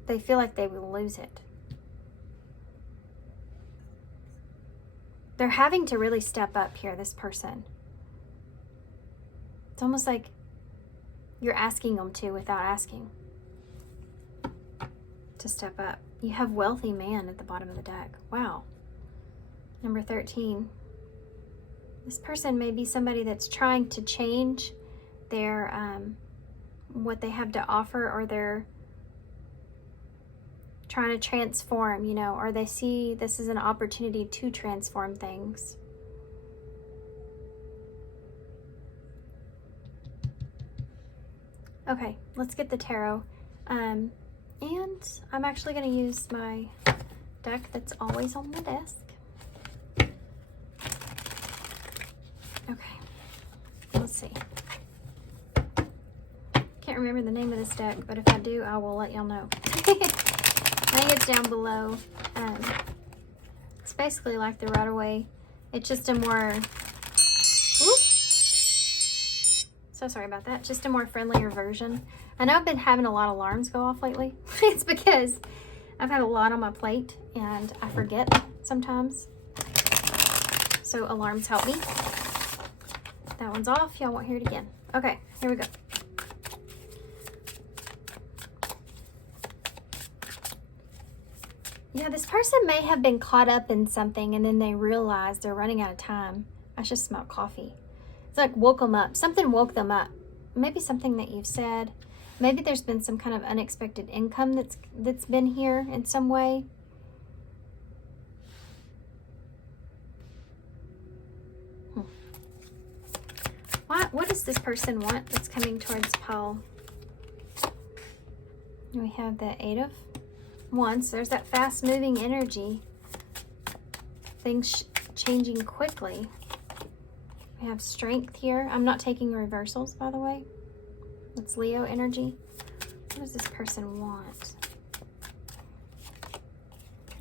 they feel like they will lose it. They're having to really step up here, this person. It's almost like you're asking them to without asking to step up. You have wealthy man at the bottom of the deck. Wow. Number 13. This person may be somebody that's trying to change their what they have to offer, or they're trying to transform, you know, or they see this as an opportunity to transform things. Okay, let's get the tarot. And I'm actually going to use my deck that's always on the desk. Okay, let's see. Can't remember the name of this deck, but if I do, I will let y'all know. I think it's down below. It's basically like the Right Away. It's just a more, so sorry about that, just a more friendlier version. I know I've been having a lot of alarms go off lately. It's because I've had a lot on my plate and I forget sometimes. So alarms help me. That one's off. Y'all won't hear it again. Okay, here we go. Yeah, this person may have been caught up in something and then they realize they're running out of time. I just smelled coffee. It's like woke them up. Something woke them up. Maybe something that you've said. Maybe there's been some kind of unexpected income that's been here in some way. What does this person want that's coming towards Paul? We have the 8 of Wands. There's that fast-moving energy. Things changing quickly. We have strength here. I'm not taking reversals, by the way. It's Leo energy. What does this person want?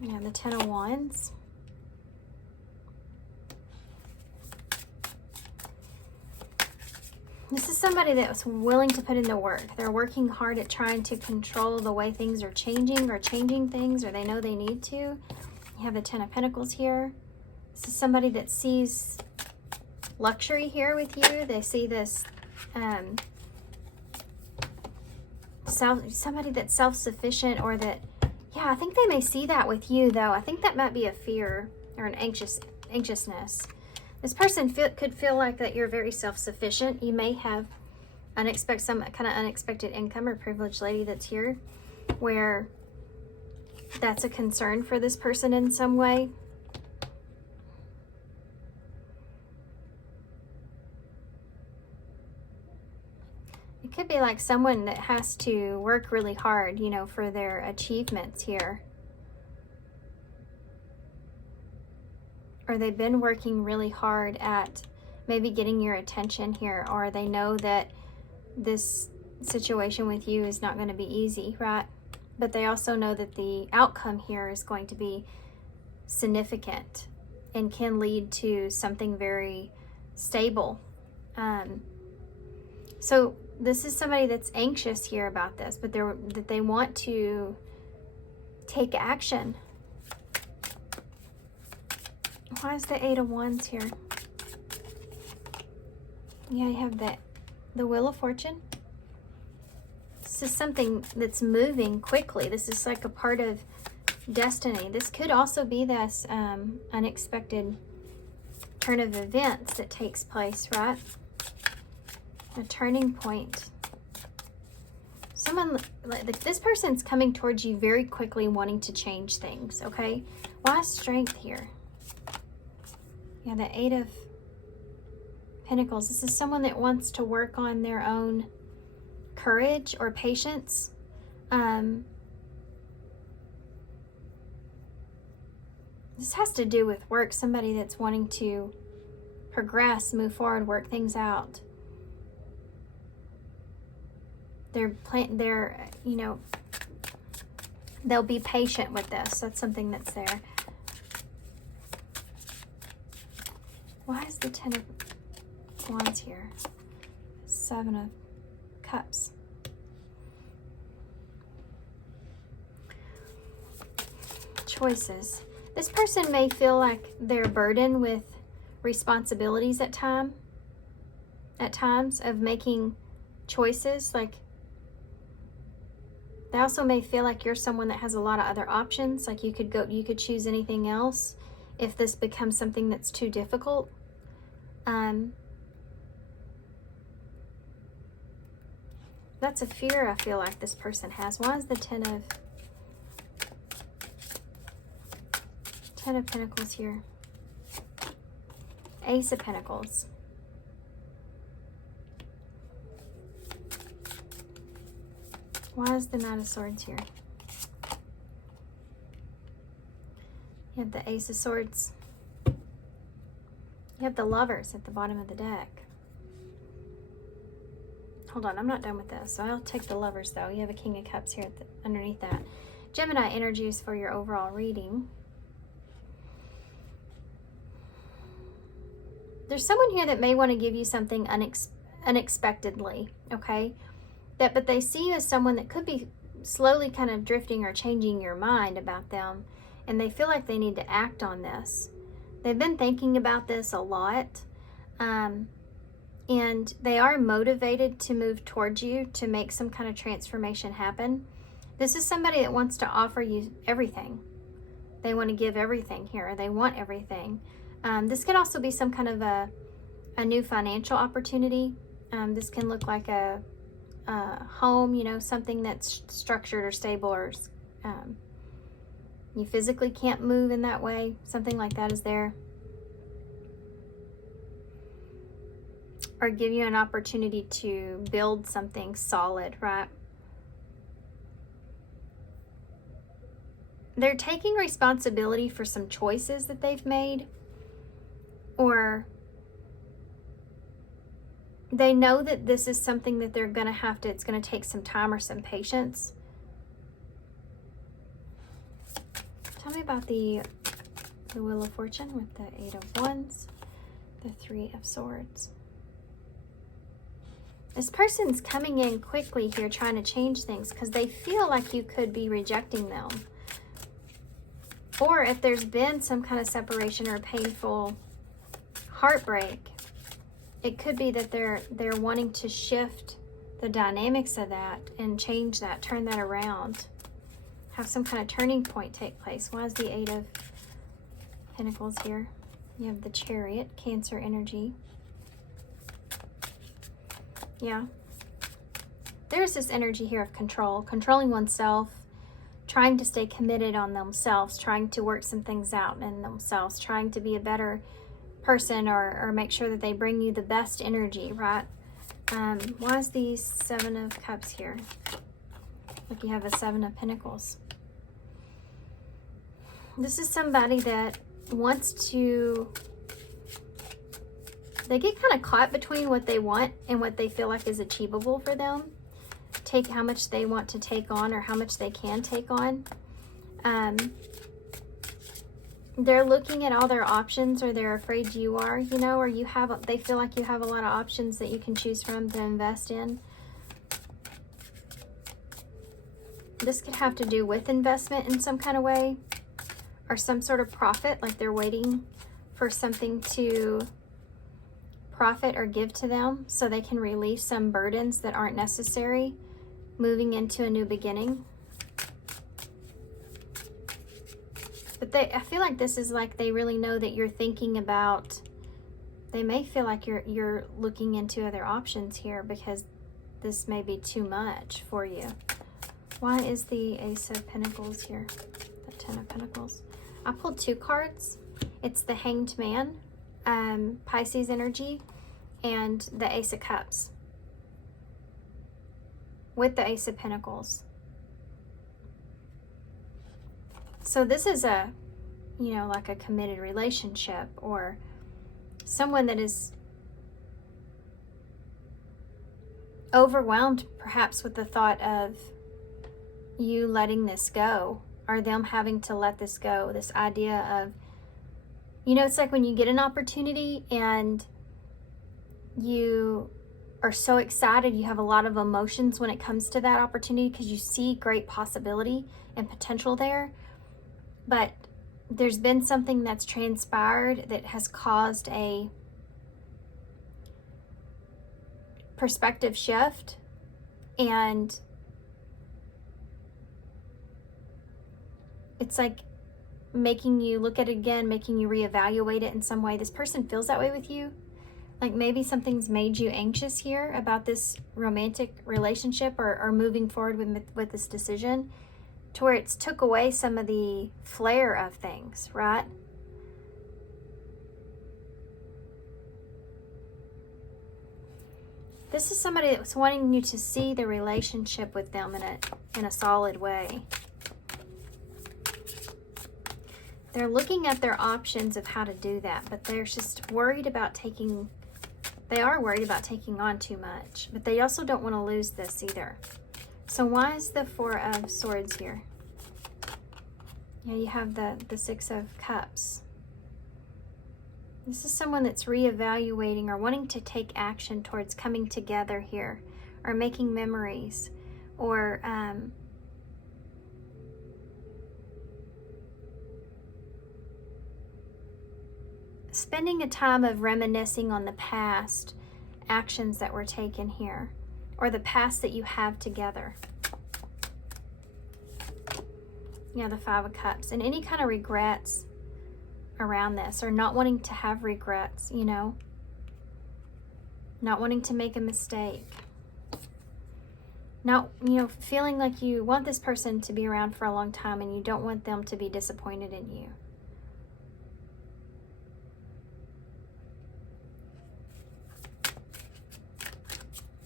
We have the 10 of Wands. This is somebody that was willing to put in the work. They're working hard at trying to control the way things are changing, or changing things, or they know they need to. You have the 10 of Pentacles here. This is somebody that sees luxury here with you. They see this somebody that's self-sufficient, or that, yeah, I think they may see that with you, though. I think that might be a fear or an anxiousness. This person could feel like that you're very self-sufficient. You may have some kind of unexpected income, or privileged lady that's here, where that's a concern for this person in some way. It could be like someone that has to work really hard, you know, for their achievements here. Or they've been working really hard at maybe getting your attention here, or they know that this situation with you is not going to be easy, right? But they also know that the outcome here is going to be significant and can lead to something very stable. So this is somebody that's anxious here about this, but that they want to take action. Why is the Eight of Wands here? Yeah, you have the Wheel of Fortune. This is something that's moving quickly. This is like a part of destiny. This could also be this unexpected turn of events that takes place, right? A turning point. Someone, like this person's coming towards you very quickly, wanting to change things, okay? Why strength here? Yeah, the Eight of Pentacles. This is someone that wants to work on their own courage or patience. This has to do with work. Somebody that's wanting to progress, move forward, work things out. They're, you know, they'll be patient with this. That's something that's there. Why is the Ten of Wands here? Seven of Cups. Choices. This person may feel like they're burdened with responsibilities at times of making choices. Like, they also may feel like you're someone that has a lot of other options. Like you could choose anything else if this becomes something that's too difficult. That's a fear I feel like this person has. Why is the Ten of Pentacles here? Ace of Pentacles. Why is the Knight of Swords here? You have the Ace of Swords. You have the Lovers at the bottom of the deck. Hold on, I'm not done with this. So I'll take the Lovers though. You have a King of Cups here underneath that. Gemini energies for your overall reading. There's someone here that may want to give you something unexpectedly, okay? But they see you as someone that could be slowly kind of drifting or changing your mind about them, and they feel like they need to act on this. They've been thinking about this a lot, and they are motivated to move towards you to make some kind of transformation happen. This is somebody that wants to offer you everything. They want to give everything here. They want everything. This can also be some kind of a new financial opportunity. This can look like a home, you know, something that's structured or stable, or you physically can't move in that way. Something like that is there. Or give you an opportunity to build something solid, right? They're taking responsibility for some choices that they've made, or they know that this is something that they're going to have to, it's going to take some time or some patience. Tell me about the Wheel of Fortune with the Eight of Wands, the Three of Swords. This person's coming in quickly here trying to change things because they feel like you could be rejecting them. Or if there's been some kind of separation or painful heartbreak, it could be that they're wanting to shift the dynamics of that and change that, turn that around, have some kind of turning point take place. Why is the Eight of Pentacles here? You have the Chariot, Cancer energy. Yeah. There's this energy here of control, controlling oneself, trying to stay committed on themselves, trying to work some things out in themselves, trying to be a better person, or make sure that they bring you the best energy, right? Why is the Seven of Cups here? Like you have a Seven of Pentacles. This is somebody that wants to, they get kind of caught between what they want and what they feel like is achievable for them. Take how much they want to take on or how much they can take on. They're looking at all their options, or they're afraid you are, you know, or you have, they feel like you have a lot of options that you can choose from to invest in. This could have to do with investment in some kind of way, or some sort of profit, like they're waiting for something to profit or give to them so they can release some burdens that aren't necessary, moving into a new beginning. But I feel like this is like they really know that you're thinking about, they may feel like you're looking into other options here because this may be too much for you. Why is the Ace of Pentacles here? The Ten of Pentacles. I pulled two cards. It's the Hanged Man, Pisces energy, and the Ace of Cups with the Ace of Pentacles. So this is a, you know, like a committed relationship, or someone that is overwhelmed perhaps with the thought of you letting this go, or them having to let this go. This idea of, you know, it's like when you get an opportunity and you are so excited, you have a lot of emotions when it comes to that opportunity because you see great possibility and potential there. But there's been something that's transpired that has caused a perspective shift, and it's like making you look at it again, making you reevaluate it in some way. This person feels that way with you. Like maybe something's made you anxious here about this romantic relationship, or moving forward with this decision, to where it's took away some of the flair of things, right? This is somebody that's wanting you to see the relationship with them in a solid way. They're looking at their options of how to do that, but they're just worried about taking, they are worried about taking on too much, but they also don't want to lose this either. So why is the Four of Swords here? Yeah, you have the Six of Cups. This is someone that's reevaluating or wanting to take action towards coming together here, or making memories, or spending a time of reminiscing on the past actions that were taken here, or the past that you have together. Yeah, the Five of Cups. And any kind of regrets around this, or not wanting to have regrets, you know, not wanting to make a mistake, not, you know, feeling like you want this person to be around for a long time and you don't want them to be disappointed in you.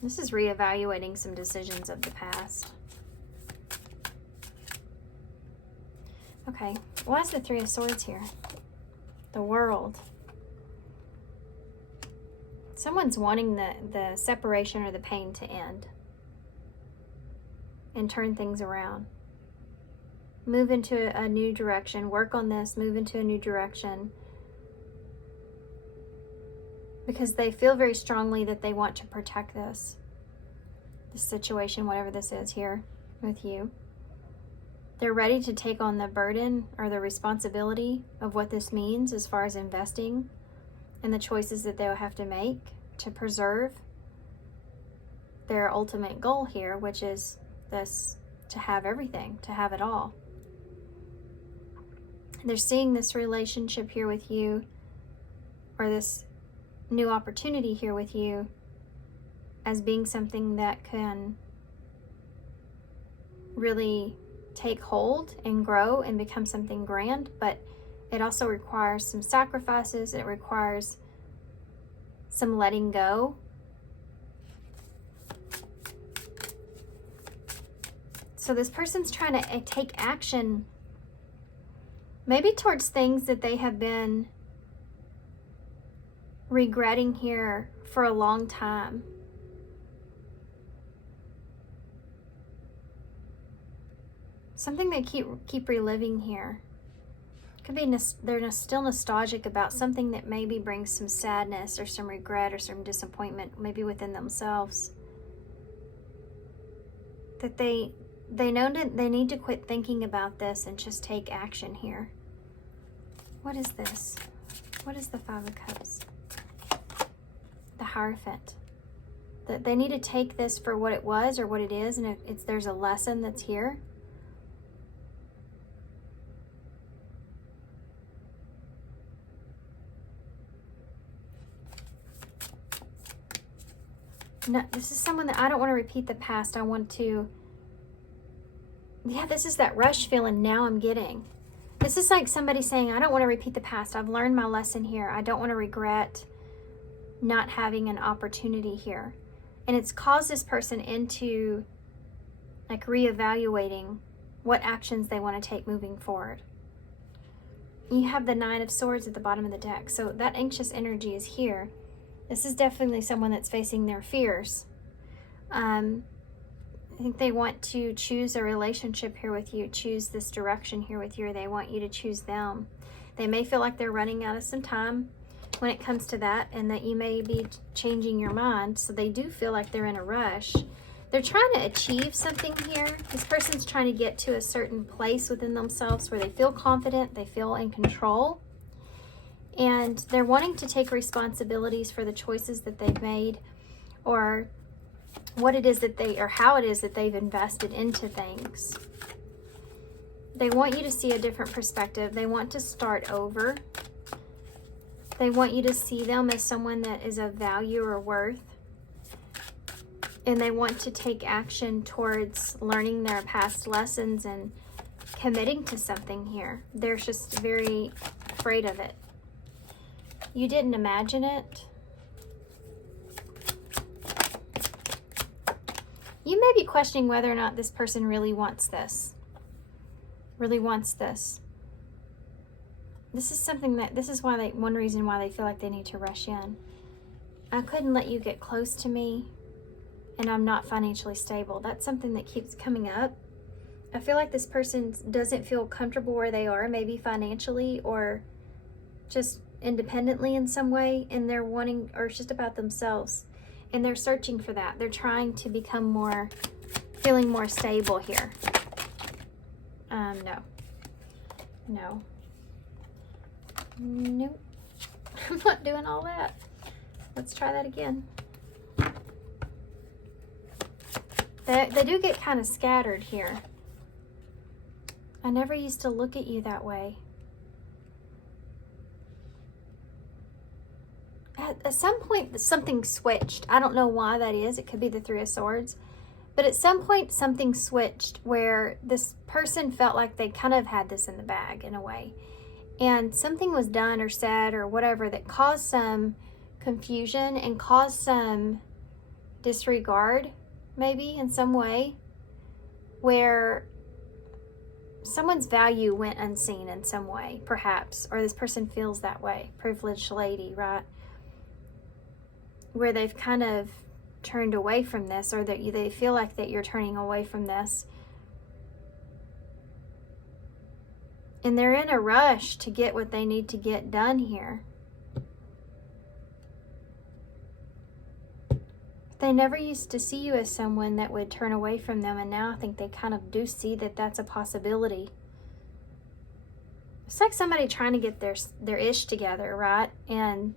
This is reevaluating some decisions of the past. Okay, why is the Three of Swords here? The World. Someone's wanting the separation or the pain to end and turn things around. Move into a new direction. Work on this. Move into a new direction. Because they feel very strongly that they want to protect this situation, whatever this is here with you. They're ready to take on the burden or the responsibility of what this means as far as investing and the choices that they'll have to make to preserve their ultimate goal here, which is this, to have everything, to have it all. They're seeing this relationship here with you, or this new opportunity here with you, as being something that can really take hold and grow and become something grand, but it also requires some sacrifices. It requires some letting go. So this person's trying to take action, maybe towards things that they have been regretting here for a long time. Something they keep reliving here. Could be they're still nostalgic about something that maybe brings some sadness or some regret or some disappointment, maybe within themselves. That they know that they need to quit thinking about this and just take action here. What is this? What is the Five of Cups? The Hierophant. That they need to take this for what it was or what it is, and there's a lesson that's here. No, this is someone that I don't want to repeat the past. I want to, yeah, this is that rush feeling now I'm getting. This is like somebody saying, I don't want to repeat the past. I've learned my lesson here. I don't want to regret not having an opportunity here. And it's caused this person into like reevaluating what actions they want to take moving forward. You have the Nine of Swords at the bottom of the deck. So that anxious energy is here. This is definitely someone that's facing their fears. I think they want to choose a relationship here with you, choose this direction here with you, or they want you to choose them. They may feel like they're running out of some time when it comes to that, and that you may be changing your mind, so they do feel like they're in a rush. They're trying to achieve something here. This person's trying to get to a certain place within themselves where they feel confident, they feel in control, and they're wanting to take responsibilities for the choices that they've made, or what it is that or how it is that they've invested into things. They want you to see a different perspective. They want to start over. They want you to see them as someone that is of value or worth. And they want to take action towards learning their past lessons and committing to something here. They're just very afraid of it. You didn't imagine it. You may be questioning whether or not this person really wants this. Really wants this. This is something that, this is why one reason why they feel like they need to rush in. I couldn't let you get close to me, and I'm not financially stable. That's something that keeps coming up. I feel like this person doesn't feel comfortable where they are, maybe financially or just independently in some way, and they're wanting, or it's just about themselves, and they're searching for that. They're trying to become more, feeling more stable here. No. Nope. I'm not doing all that. Let's try that again. They do get kind of scattered here. I never used to look at you that way. At some point, something switched. I don't know why that is. It could be the Three of Swords. But at some point, something switched where this person felt like they kind of had this in the bag in a way. And something was done or said or whatever that caused some confusion and caused some disregard, maybe in some way, where someone's value went unseen in some way, perhaps, or this person feels that way. Privileged lady, right? Where they've kind of turned away from this, or that they feel like that you're turning away from this. And they're in a rush to get what they need to get done here. They never used to see you as someone that would turn away from them, and now I think they kind of do see that that's a possibility. It's like somebody trying to get their ish together, right? And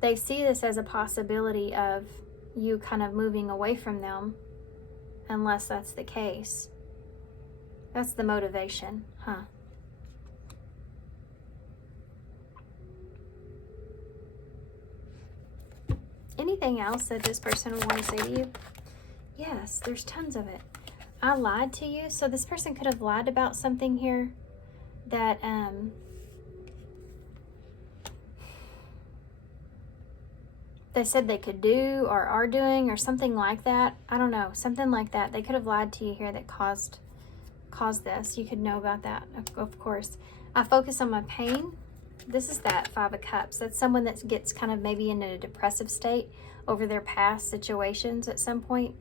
they see this as a possibility of you kind of moving away from them, unless that's the case. That's the motivation, huh? Anything else that this person would want to say to you? Yes, there's tons of it. I lied to you. So this person could have lied about something here that they said they could do or are doing or something like that. I don't know, something like that. They could have lied to you here that caused this. You could know about that, of course. I focus on my pain. This is that Five of Cups. That's someone that gets kind of maybe in a depressive state over their past situations at some point,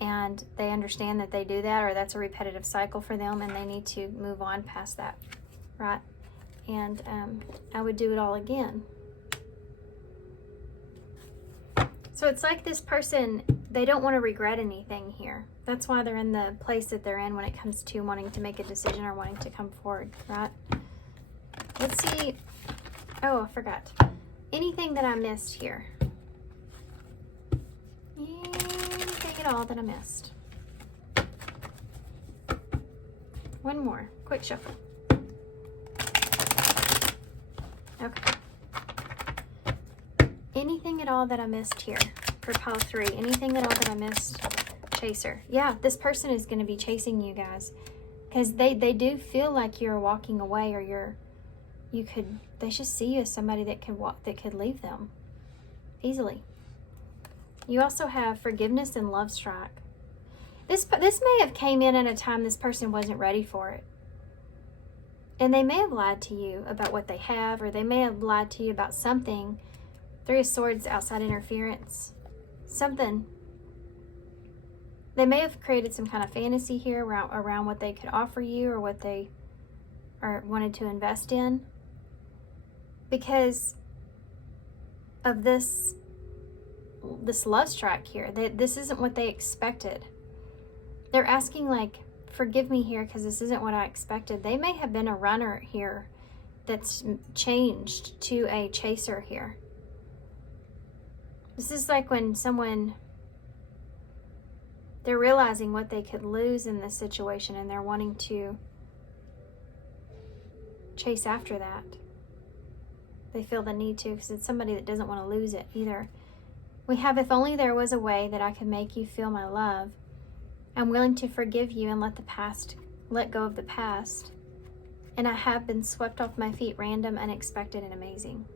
and they understand that they do that, or that's a repetitive cycle for them, and they need to move on past that, right? And I would do it all again. So it's like this person, they don't want to regret anything here. That's why they're in the place that they're in when it comes to wanting to make a decision or wanting to come forward, right? Let's see. Oh, I forgot. Anything that I missed here? Anything at all that I missed? One more. Quick shuffle. Okay. Anything at all that I missed here for pile 3? Anything at all that I missed? Chaser. Yeah, this person is going to be chasing you guys, because they do feel like you're walking away, or they just see you as somebody that could leave them easily. You also have forgiveness and love strike. This may have came in at a time this person wasn't ready for it. And they may have lied to you about what they have, or they may have lied to you about something. Three of Swords, outside interference. Something. They may have created some kind of fantasy here around what they could offer you, or what they wanted to invest in. Because of this love strike here. This isn't what they expected. They're asking, like, forgive me here because this isn't what I expected. They may have been a runner here that's changed to a chaser here. This is like when they're realizing what they could lose in this situation, and they're wanting to chase after that. They feel the need to, because it's somebody that doesn't want to lose it either. We have, if only there was a way that I could make you feel my love. I'm willing to forgive you and let go of the past. And I have been swept off my feet, random, unexpected, and amazing.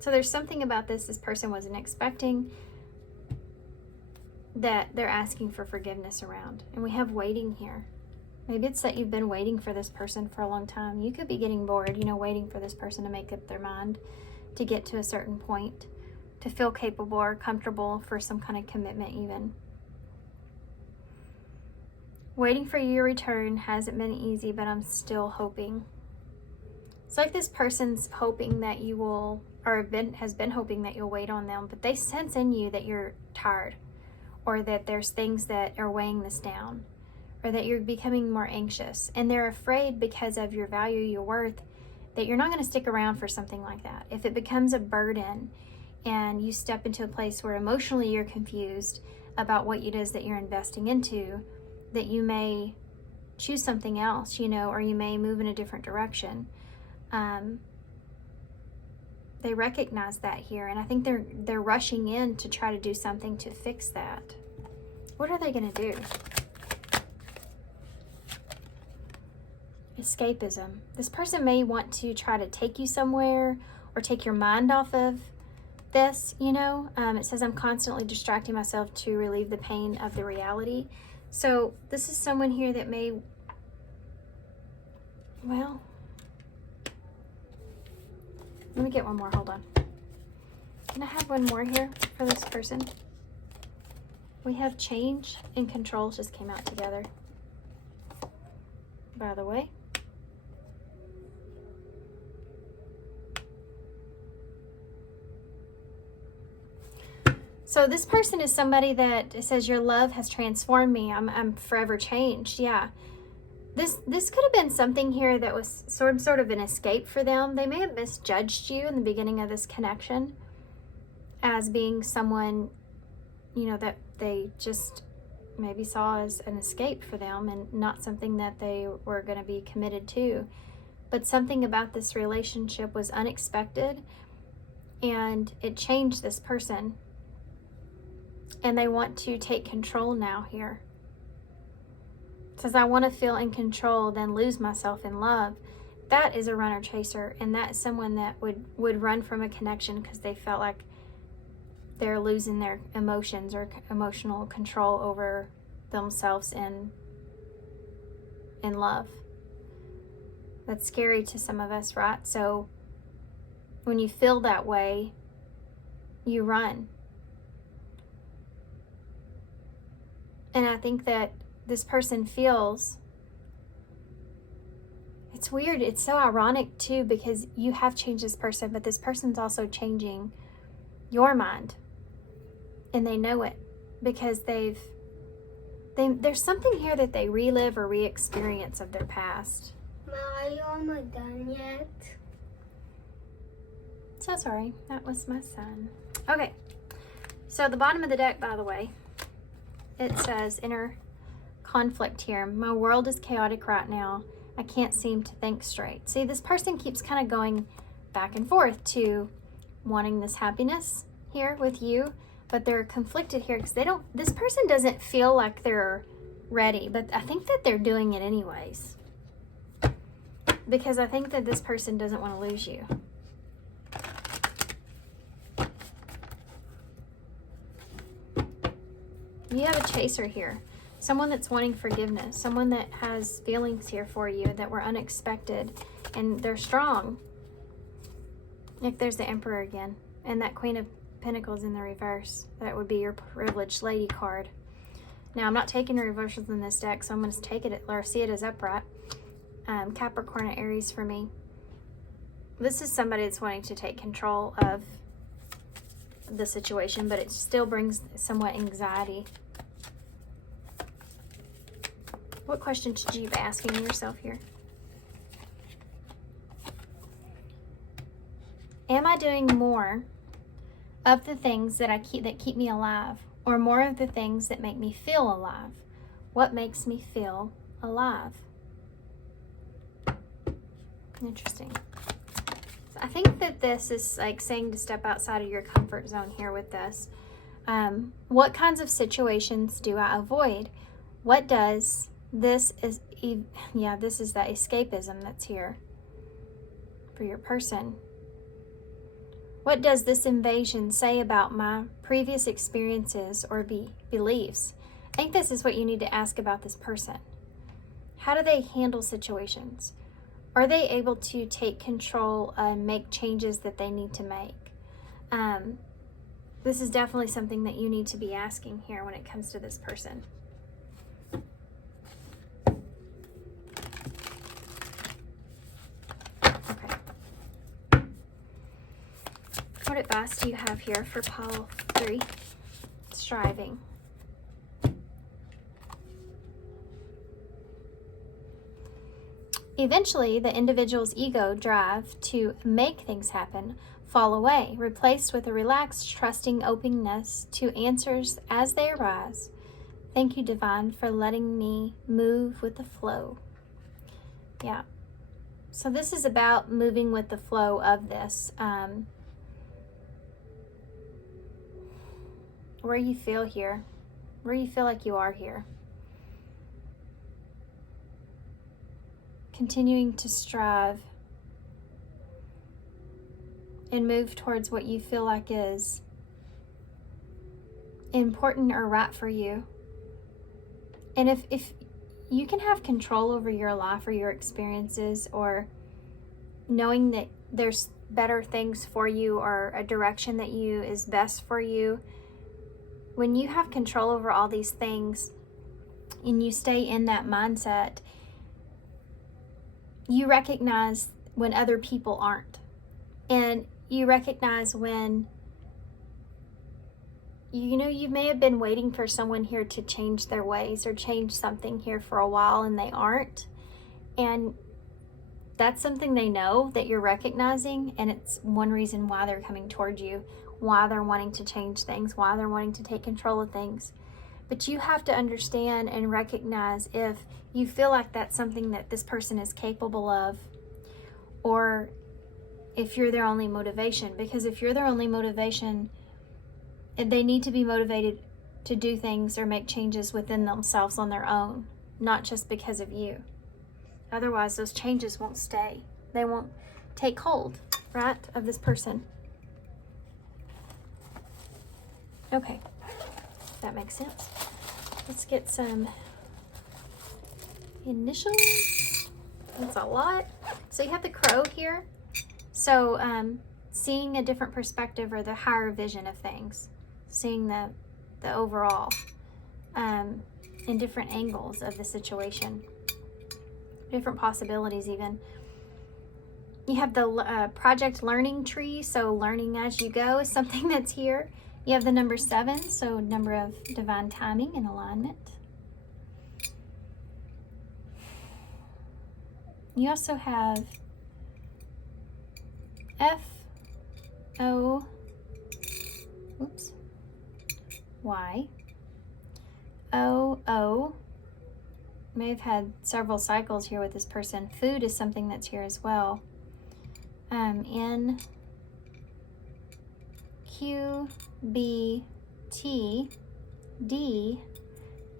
So there's something about this person wasn't expecting, that they're asking for forgiveness around. And we have waiting here. Maybe it's that you've been waiting for this person for a long time. You could be getting bored, waiting for this person to make up their mind, to get to a certain point, to feel capable or comfortable for some kind of commitment even. Waiting for your return hasn't been easy, but I'm still hoping. It's like this person's hoping that you will, has been hoping that you'll wait on them, but they sense in you that you're tired, or that there's things that are weighing this down, or that you're becoming more anxious, and they're afraid because of your value, your worth, that you're not going to stick around for something like that. If it becomes a burden and you step into a place where emotionally you're confused about what it is that you're investing into, that you may choose something else, or you may move in a different direction. They recognize that here, and I think they're rushing in to try to do something to fix that. What are they going to do? Escapism. This person may want to try to take you somewhere, or take your mind off of this, It says, I'm constantly distracting myself to relieve the pain of the reality. So this is someone here that may, well, let me get one more, hold on. Can I have one more here for this person? We have change and control just came out together, by the way. So this person is somebody that says, your love has transformed me. I'm forever changed. Yeah. This could have been something here that was sort of an escape for them. They may have misjudged you in the beginning of this connection as being someone, that they just maybe saw as an escape for them, and not something that they were going to be committed to. But something about this relationship was unexpected, and it changed this person. And they want to take control now here. says, I want to feel in control, then lose myself in love. That is a runner chaser, and that is someone that would run from a connection because they felt like they're losing their emotions or emotional control over themselves in love. That's scary to some of us, right? So when you feel that way, you run. And I think that this person feels, it's weird, it's so ironic too, because you have changed this person, but this person's also changing your mind. And they know it because there's something here that they relive or re-experience of their past. Mom, are you almost done yet? So sorry, that was my son. Okay, so the bottom of the deck, by the way, it says inner conflict here. My world is chaotic right now. I can't seem to think straight. See, this person keeps kind of going back and forth to wanting this happiness here with you, but they're conflicted here because this person doesn't feel like they're ready, but I think that they're doing it anyways. Because I think that this person doesn't want to lose you. You have a chaser here. Someone that's wanting forgiveness. Someone that has feelings here for you that were unexpected. And they're strong. If there's the Emperor again. And that Queen of Pentacles in the reverse. That would be your privileged lady card. Now, I'm not taking the reversals in this deck, so I'm going to take it or see it as upright. Capricorn and Aries for me. This is somebody that's wanting to take control of the situation, but it still brings somewhat anxiety. What question should you be asking yourself here? Am I doing more of the things that keep me alive, or more of the things that make me feel alive? What makes me feel alive? Interesting. So I think that this is like saying to step outside of your comfort zone here with this. What kinds of situations do I avoid? What does this is? Yeah, this is the escapism that's here for your person. What does this invasion say about my previous experiences or beliefs? I think this is what you need to ask about this person. How do they handle situations? Are they able to take control and make changes that they need to make? This is definitely something that you need to be asking here when it comes to this person. Okay. What advice do you have here for pile 3? Striving. Eventually, the individual's ego drive to make things happen fall away, replaced with a relaxed, trusting openness to answers as they arise. Thank you, Divine, for letting me move with the flow. Yeah. So this is about moving with the flow of this. Where you feel here. Where you feel like you are here. Continuing to strive and move towards what you feel like is important or right for you. And if you can have control over your life or your experiences, or knowing that there's better things for you or a direction that is best for you, when you have control over all these things and you stay in that mindset, you recognize when other people aren't. And you recognize when, you may have been waiting for someone here to change their ways or change something here for a while and they aren't. And that's something they know that you're recognizing, and it's one reason why they're coming towards you, why they're wanting to change things, why they're wanting to take control of things. But you have to understand and recognize if you feel like that's something that this person is capable of, or if you're their only motivation. Because if you're their only motivation, they need to be motivated to do things or make changes within themselves on their own. not just because of you. Otherwise, those changes won't stay. They won't take hold, right, of this person. Okay, that makes sense. Let's get some initials. That's a lot. So you have the crow here. So seeing a different perspective or the higher vision of things, seeing the overall in different angles of the situation, different possibilities even. You have the project learning tree, so learning as you go is something that's here. You have the number 7, so number of divine timing and alignment. You also have FOY. May have had several cycles here with this person. Food is something that's here as well. N, Q, B, T, D,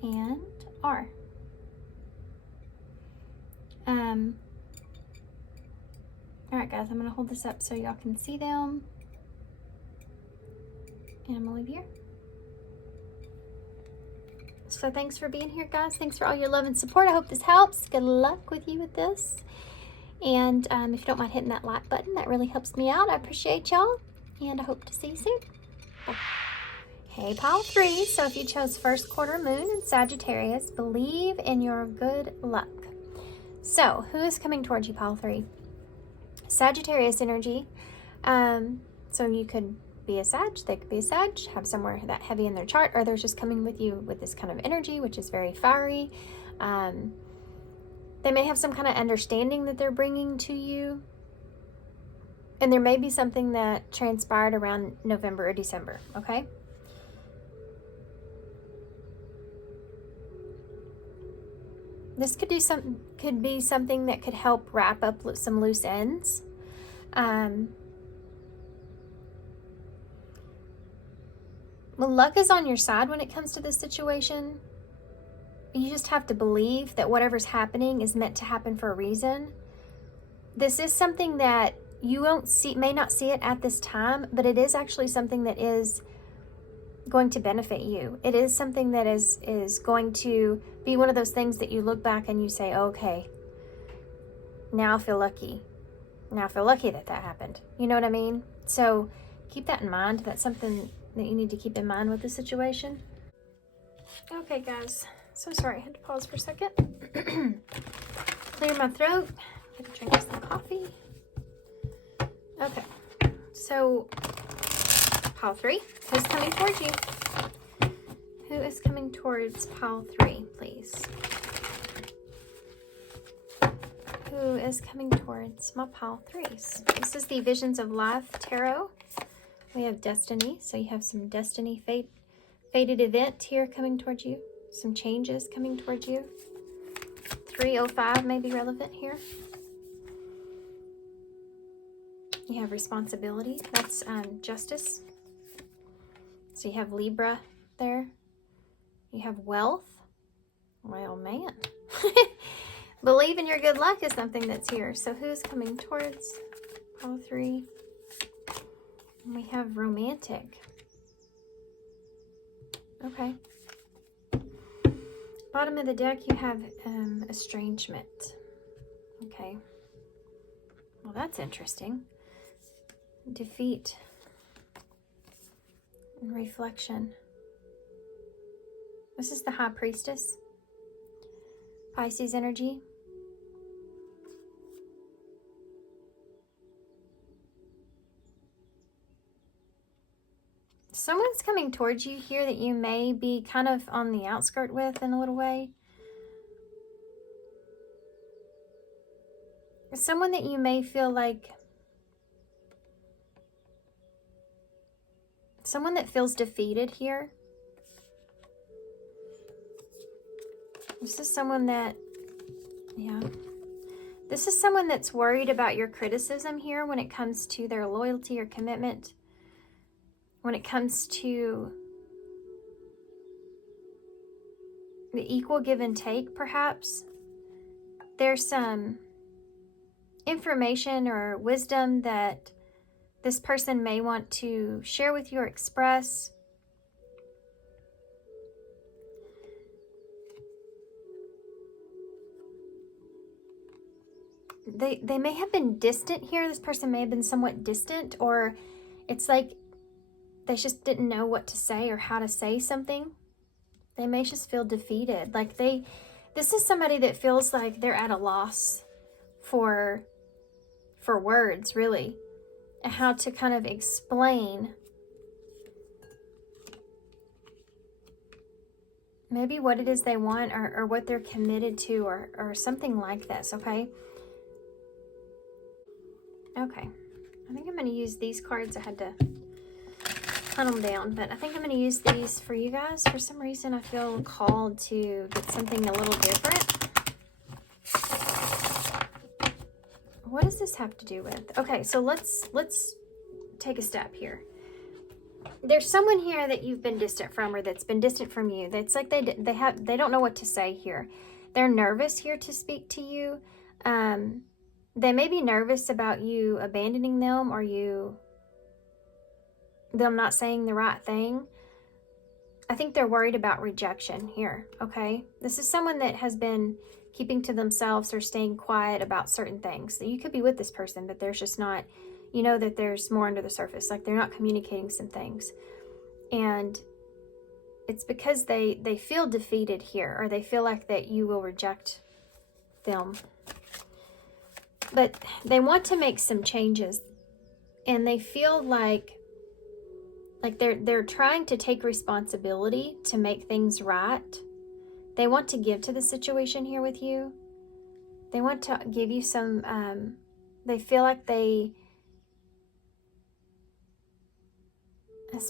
and R. All right, guys, I'm going to hold this up so y'all can see them. And I'm going to leave here. So thanks for being here, guys. Thanks for all your love and support. I hope this helps. Good luck with you with this. And if you don't mind hitting that like button, that really helps me out. I appreciate y'all. And I hope to see you soon. Bye. Hey, pile 3. So if you chose first quarter moon in Sagittarius, believe in your good luck. So who is coming towards you, pile 3? Sagittarius energy. So you could be a Sag, they could be a Sag, have somewhere that heavy in their chart, or they're just coming with you with this kind of energy, which is very fiery. They may have some kind of understanding that they're bringing to you. And there may be something that transpired around November or December, okay? This could be something that could help wrap up some loose ends. Well, luck is on your side when it comes to this situation. You just have to believe that whatever's happening is meant to happen for a reason. This is something that you may not see it at this time, but it is actually something that is going to benefit you. It is something that is going to be one of those things that you look back and you say, okay, now I feel lucky. Now I feel lucky that happened. You know what I mean? So keep that in mind. That's something that you need to keep in mind with the situation. Okay, guys. So sorry, I had to pause for a second. Clear my throat. Get a drink of some coffee. Okay. So, pile 3. Who's coming towards you? Who is coming towards pile 3, please? Who is coming towards my pile 3s? This is the Visions of Life Tarot. We have Destiny, so you have some Destiny fated event here coming towards you. Some changes coming towards you. 305 may be relevant here. You have Responsibility. That's Justice. So you have Libra there. You have Wealth. Well, man. Believe in your good luck is something that's here. So who's coming towards pile 3? And we have Romantic. Okay. Bottom of the deck, you have Estrangement. Okay. Well, that's interesting. Defeat and Reflection. This is the High Priestess. Pisces energy. Someone's coming towards you here that you may be kind of on the outskirt with in a little way. Someone that you may feel like, someone that feels defeated here. This is someone that, yeah. This is someone that's worried about your criticism here when it comes to their loyalty or commitment. When it comes to the equal give and take, perhaps. There's some information or wisdom that this person may want to share with you or express. They may have been distant here. This person may have been somewhat distant, or it's like they just didn't know what to say or how to say something. They may just feel defeated. Like this is somebody that feels like they're at a loss for words, really, and how to kind of explain maybe what it is they want, or what they're committed to, or something like this, okay? Okay, I think I'm going to use these cards. I had to hunt them down, but I think I'm going to use these for you guys. For some reason, I feel called to get something a little different. What does this have to do with? Okay, so let's take a step here. There's someone here that you've been distant from, or that's been distant from you. That's like they don't know what to say here. They're nervous here to speak to you. They may be nervous about you abandoning them, or them not saying the right thing. I think they're worried about rejection here, okay? This is someone that has been keeping to themselves or staying quiet about certain things. So you could be with this person, but there's just not, you know, that there's more under the surface. Like they're not communicating some things. And it's because they feel defeated here, or they feel like that you will reject them. But they want to make some changes, and they feel like they're trying to take responsibility to make things right. They want to give to the situation here with you. They want to give you some, they feel like this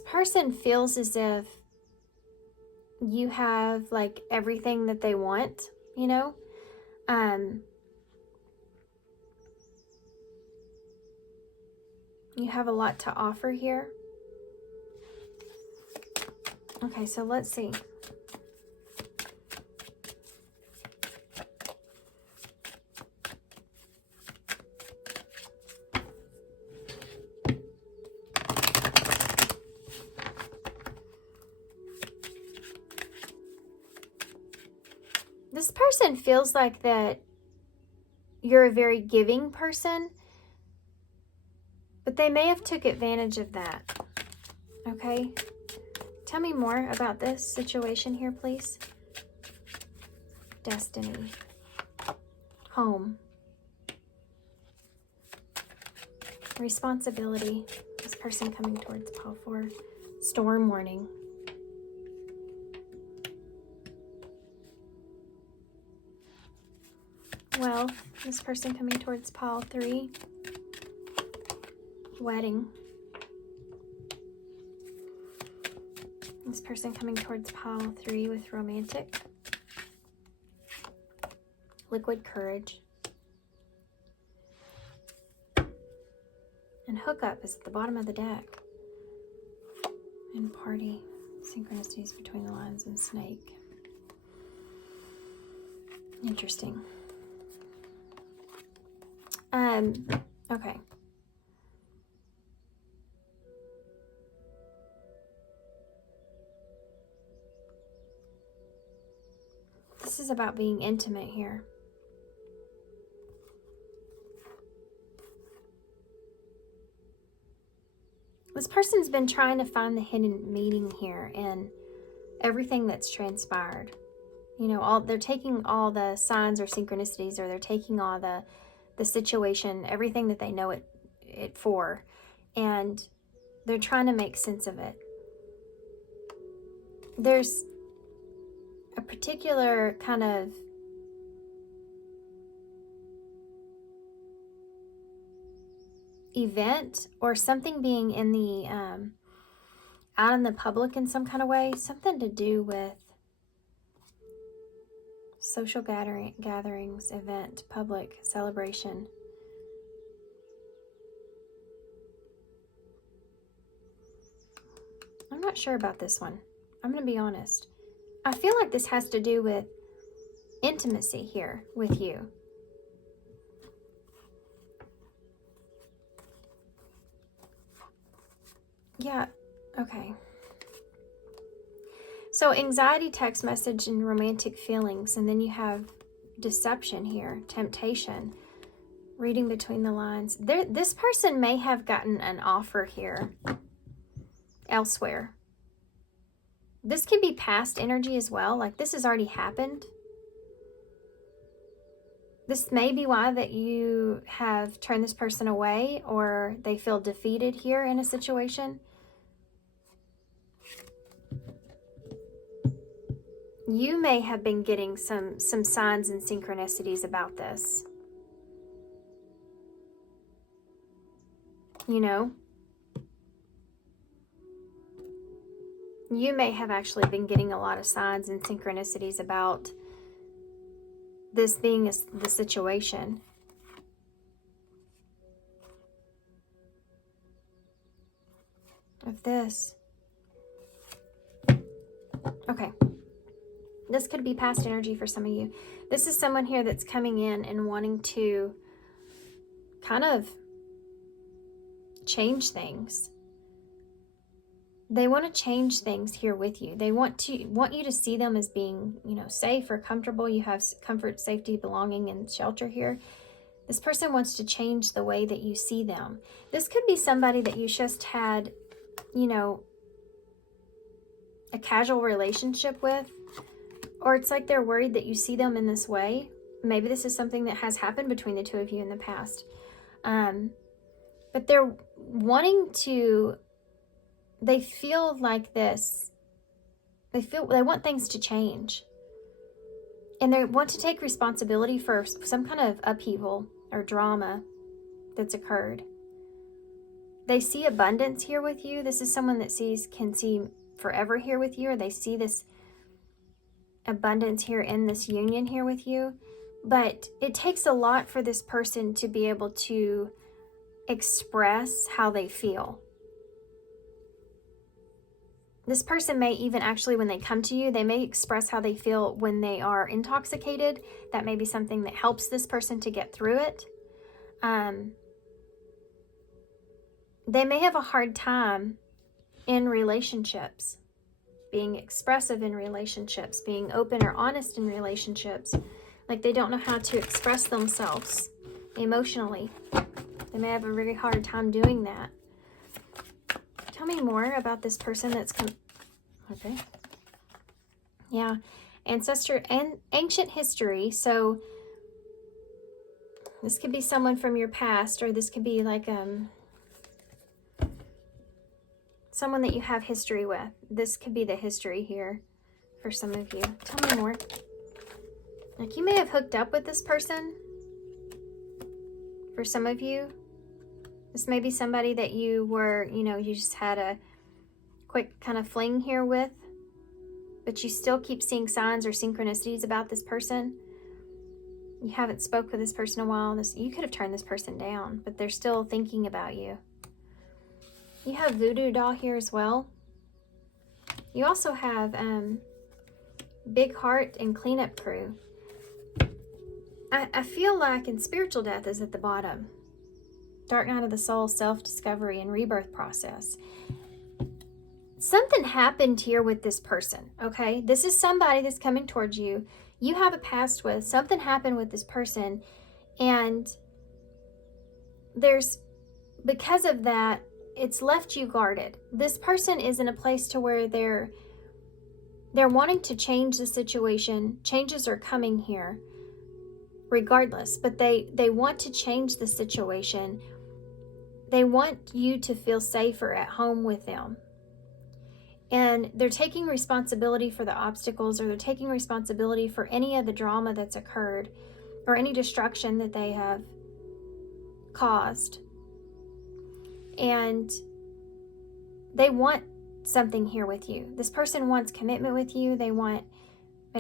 person feels as if you have like everything that they want, you know? You have a lot to offer here. Okay, so let's see. This person feels like that you're a very giving person, but they may have took advantage of that. Okay? Tell me more about this situation here, please. Destiny. Home. Responsibility. This person coming towards pile 4. Storm warning. Well, this person coming towards pile 3. Wedding. This person coming towards pile 3 with romantic. Liquid courage. And hookup is at the bottom of the deck. And party. Synchronicities between the lines and snake. Interesting. Okay. This is about being intimate here. This person's been trying to find the hidden meaning here in everything that's transpired. You know, they're taking all the signs or synchronicities, or they're taking all the situation, everything that they know it for, and they're trying to make sense of it. There's a particular kind of event or something being in the out in the public in some kind of way, something to do with social gatherings, event, public celebration. I'm not sure about this one. I'm going to be honest. I feel like this has to do with intimacy here with you. Yeah, okay. So anxiety, text message, and romantic feelings, and then you have deception here, temptation, reading between the lines. This person may have gotten an offer here elsewhere. This can be past energy as well, like this has already happened. This may be why that you have turned this person away, or they feel defeated here in a situation. You may have been getting some signs and synchronicities about this. You know? You may have actually been getting a lot of signs and synchronicities about this being the situation. Of this. Okay. This could be past energy for some of you. This is someone here that's coming in and wanting to kind of change things. They want to change things here with you. They want you to see them as being, you know, safe or comfortable. You have comfort, safety, belonging, and shelter here. This person wants to change the way that you see them. This could be somebody that you just had, you know, a casual relationship with, or it's like they're worried that you see them in this way. Maybe this is something that has happened between the two of you in the past. But they're wanting to, they feel like this, they want things to change. And they want to take responsibility for some kind of upheaval or drama that's occurred. They see abundance here with you. This is someone that can see forever here with you, or they see this abundance here in this union here with you. But it takes a lot for this person to be able to express how they feel. This person may even actually, when they come to you, they may express how they feel when they are intoxicated. That may be something that helps this person to get through it. They may have a hard time in relationships, being expressive in relationships, being open or honest in relationships. Like they don't know how to express themselves emotionally. They may have a really hard time doing that. Tell me more about this person that's okay. Yeah. Ancestor and ancient history. So this could be someone from your past, or this could be like someone that you have history with. This could be the history here for some of you. Tell me more. Like you may have hooked up with this person. For some of you, this may be somebody that you were, you know, you just had a quick kind of fling here with, but you still keep seeing signs or synchronicities about this person. You haven't spoke with this person in a while. You could have turned this person down, but they're still thinking about you. You have voodoo doll here as well. You also have big heart and cleanup crew. I feel like in spiritual death is at the bottom. Dark night of the soul, self-discovery, and rebirth process. Something happened here with this person, okay? This is somebody that's coming towards you. You have a past with. Something happened with this person. And because of that, it's left you guarded. This person is in a place to where they're wanting to change the situation. Changes are coming here regardless, but they want to change the situation. They want you to feel safer at home with them. And they're taking responsibility for the obstacles, or they're taking responsibility for any of the drama that's occurred, or any destruction that they have caused. And they want something here with you. This person wants commitment with you. They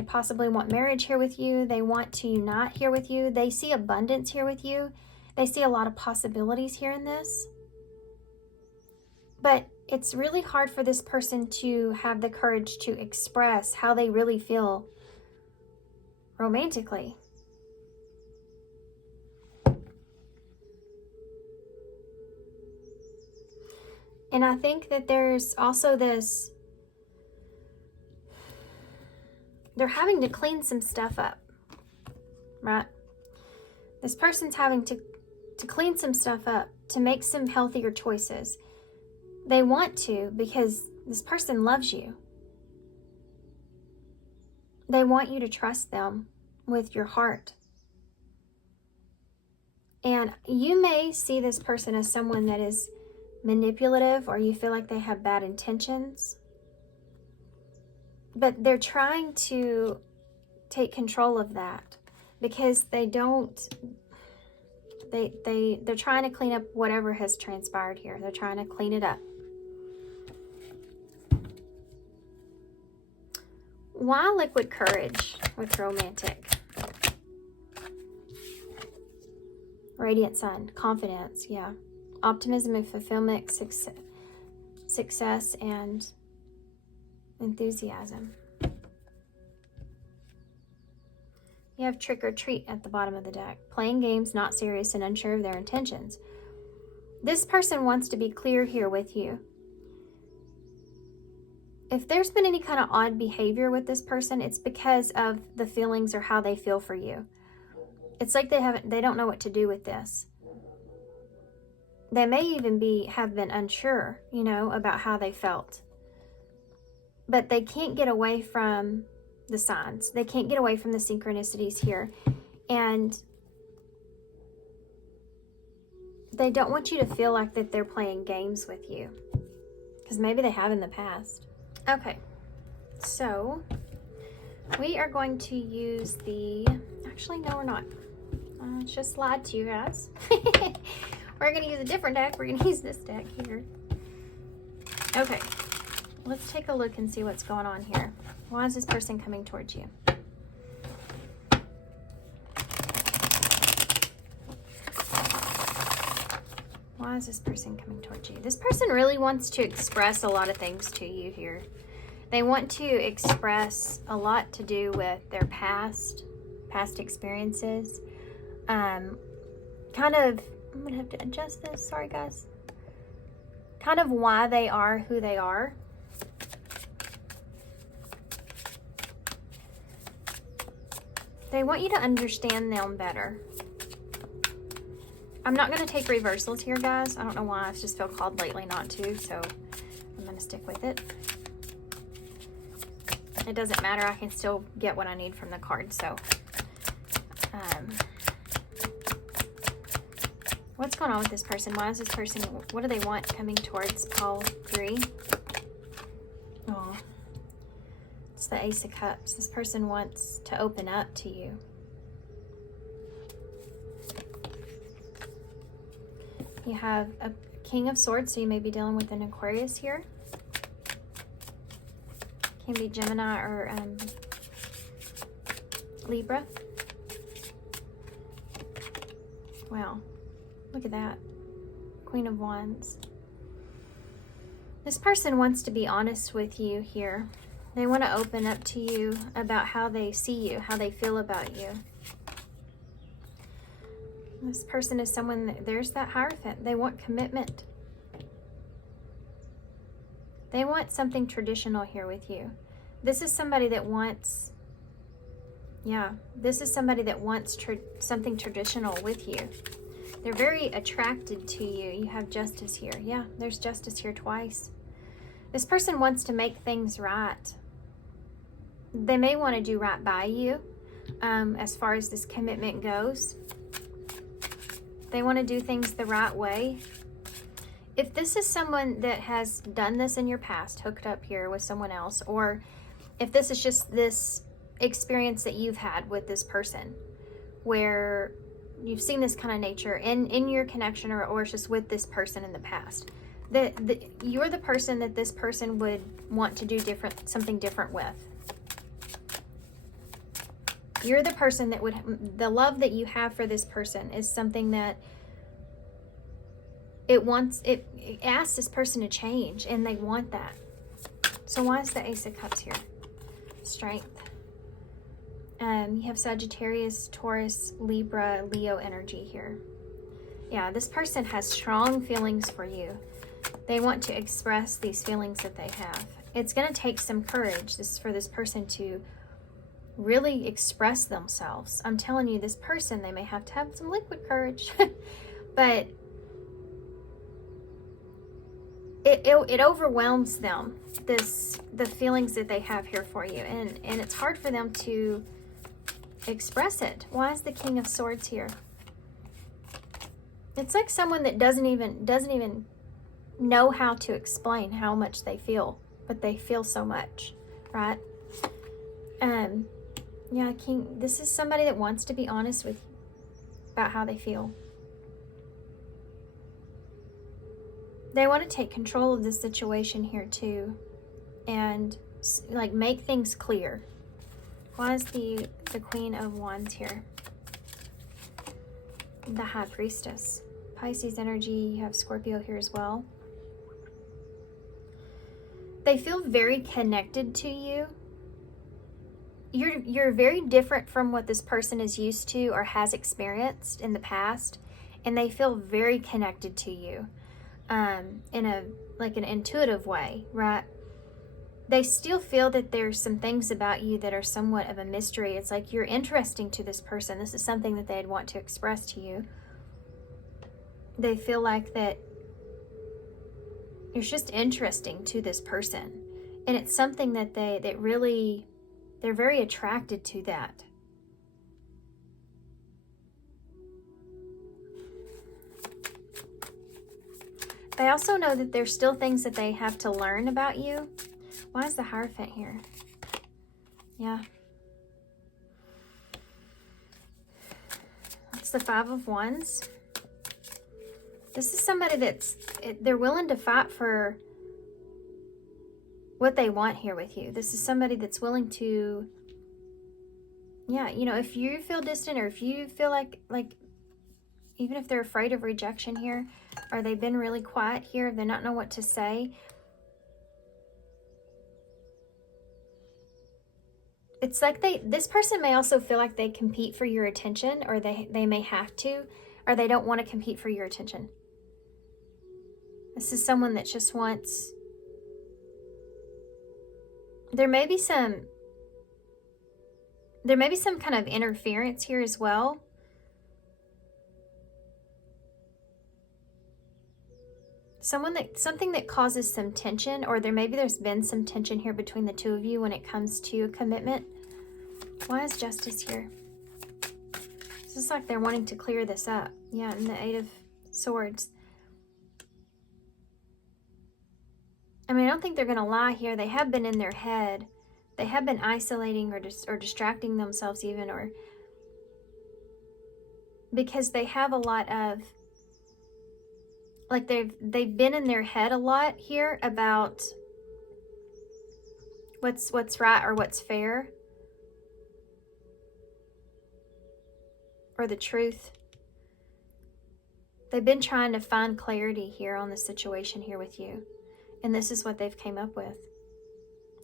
possibly want marriage here with you. They want to unite here with you. They see abundance here with you. They see a lot of possibilities here in this. But it's really hard for this person to have the courage to express how they really feel romantically. And I think that there's also this, they're having to clean some stuff up, right? This person's having to clean some stuff up, to make some healthier choices. They want to because this person loves you. They want you to trust them with your heart. And you may see this person as someone that is manipulative, or you feel like they have bad intentions. But they're trying to take control of that because they don't, they're trying to clean up whatever has transpired here. They're trying to clean it up. Why liquid courage with romantic? Radiant sun, confidence, yeah. Optimism and fulfillment, success and enthusiasm. You have trick or treat at the bottom of the deck. Playing games, not serious and unsure of their intentions. This person wants to be clear here with you. If there's been any kind of odd behavior with this person, it's because of the feelings or how they feel for you. It's like they don't know what to do with this. They may even have been unsure, about how they felt. But they can't get away from the signs. They can't get away from the synchronicities here. And they don't want you to feel like that they're playing games with you. Because maybe they have in the past. Okay. So, we are going to use the... Actually, no, we're not. Just lied to you guys. We're going to use a different deck. We're going to use this deck here. Okay. Let's take a look and see what's going on here. Why is this person coming towards you? Why is this person coming towards you? This person really wants to express a lot of things to you here. They want to express a lot to do with their past experiences. Kind of, I'm going to have to adjust this. Sorry, guys. Kind of why they are who they are. They want you to understand them better. I'm not going to take reversals here, guys. I don't know why. I just feel called lately not to, so I'm going to stick with it. It doesn't matter. I can still get what I need from the card, so... what's going on with this person? Why is this person... What do they want coming towards pile 3? Oh... It's the Ace of Cups. This person wants to open up to you. You have a King of Swords, so you may be dealing with an Aquarius here. Can be Gemini or Libra. Wow. Look at that. Queen of Wands. This person wants to be honest with you here. They want to open up to you about how they see you, how they feel about you. This person is someone, there's that Hierophant. They want commitment. They want something traditional here with you. This is somebody that wants, this is somebody that wants something traditional with you. They're very attracted to you. You have Justice here. Yeah, there's Justice here twice. This person wants to make things right. They may want to do right by you as far as this commitment goes. They want to do things the right way. If this is someone that has done this in your past, hooked up here with someone else, or if this is just this experience that you've had with this person where you've seen this kind of nature in your connection or it's just with this person in the past, you're the person that this person would want to do something different with. You're the person that the love that you have for this person is something that it asks this person to change, and they want that. So why is the Ace of Cups here? Strength. You have Sagittarius, Taurus, Libra, Leo energy here. Yeah, this person has strong feelings for you. They want to express these feelings that they have. It's going to take some courage for this person to really express themselves. I'm telling you, this person, they may have to have some liquid courage, but it overwhelms them, the feelings that they have here for you, and it's hard for them to express it. Why is the King of Swords here? It's like someone that doesn't even know how to explain how much they feel, but they feel so much, right? Yeah, King, this is somebody that wants to be honest with you about how they feel. They want to take control of the situation here too, and like make things clear. Why is the Queen of Wands here? The High Priestess. Pisces energy, you have Scorpio here as well. They feel very connected to you. You're very different from what this person is used to or has experienced in the past, and they feel very connected to you in a like an intuitive way, right? They still feel that there's some things about you that are somewhat of a mystery. It's like you're interesting to this person. This is something that they'd want to express to you. They feel like that you're just interesting to this person, and it's something that they're very attracted to that. They also know that there's still things that they have to learn about you. Why is the Hierophant here? Yeah. That's the Five of Wands. This is somebody they're willing to fight for what they want here with you. This is somebody that's willing to, yeah, you know, if you feel distant, or if you feel like even if they're afraid of rejection here, or they've been really quiet here, they not know what to say. It's like this person may also feel like they compete for your attention, or they may have to, or they don't want to compete for your attention. This is someone that just wants, there may be some kind of interference here as well. Something that causes some tension, or there's been some tension here between the two of you when it comes to commitment. Why is Justice here? It's just like they're wanting to clear this up. Yeah, and the Eight of Swords. I mean, I don't think they're going to lie here. They have been in their head. They have been isolating or distracting themselves even, or because they have a lot of, like they've been in their head a lot here about what's right or what's fair, or the truth. They've been trying to find clarity here on the situation here with you. And this is what they've came up with.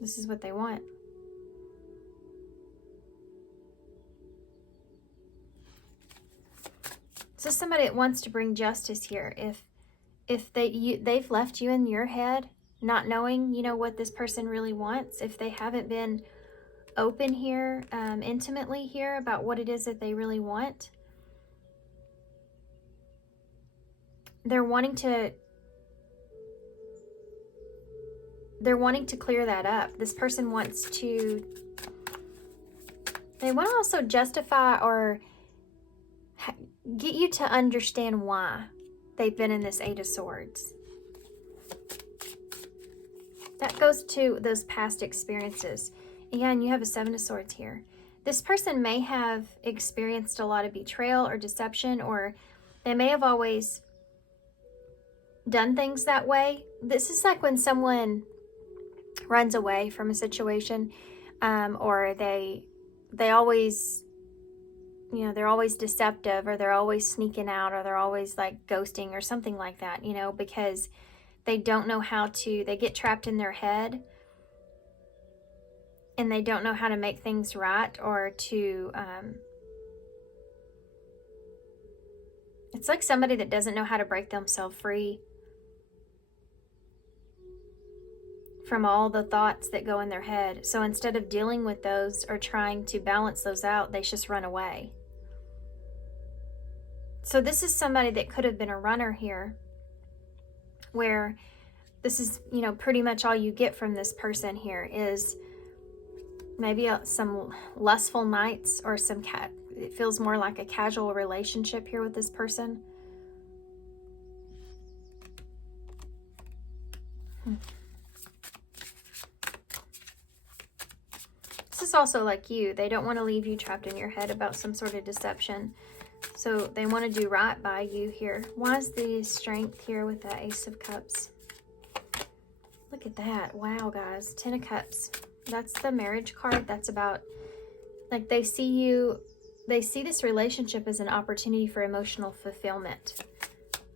This is what they want. So somebody that wants to bring justice here. If they've left you in your head, not knowing, you know, what this person really wants. If they haven't been open here, intimately here about what it is that they really want. They're wanting to clear that up. This person they want to also justify or get you to understand why they've been in this Eight of Swords. That goes to those past experiences. Yeah, and you have a Seven of Swords here. This person may have experienced a lot of betrayal or deception, or they may have always done things that way. This is like when someone runs away from a situation, or they always you know, they're always deceptive, or they're always sneaking out, or they're always like ghosting or something like that, you know, because they don't know how to, they get trapped in their head and they don't know how to make things right, or to, it's like somebody that doesn't know how to break themselves free from all the thoughts that go in their head. So instead of dealing with those or trying to balance those out, they just run away. So this is somebody that could have been a runner here, where this is, you know, pretty much all you get from this person here is maybe some lustful nights, or some it feels more like a casual relationship here with this person. This is also like you. They don't want to leave you trapped in your head about some sort of deception. So they want to do right by you here. Why is the strength here with the Ace of Cups? Look at that. Wow, guys. 10 of Cups. That's the marriage card. That's about, like, they see you, they see this relationship as an opportunity for emotional fulfillment.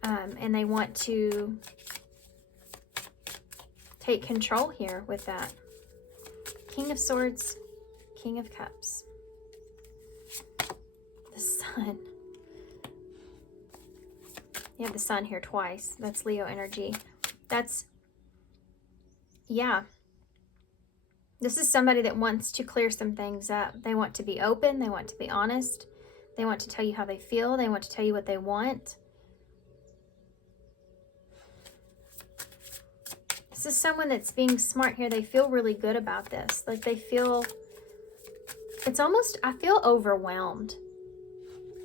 And they want to take control here with that. King of Swords, King of Cups. The Sun. You have the Sun here twice. That's Leo energy. That's, yeah. This is somebody that wants to clear some things up. They want to be open. They want to be honest. They want to tell you how they feel. They want to tell you what they want. This is someone that's being smart here. They feel really good about this. Like, they feel, it's almost, I feel overwhelmed.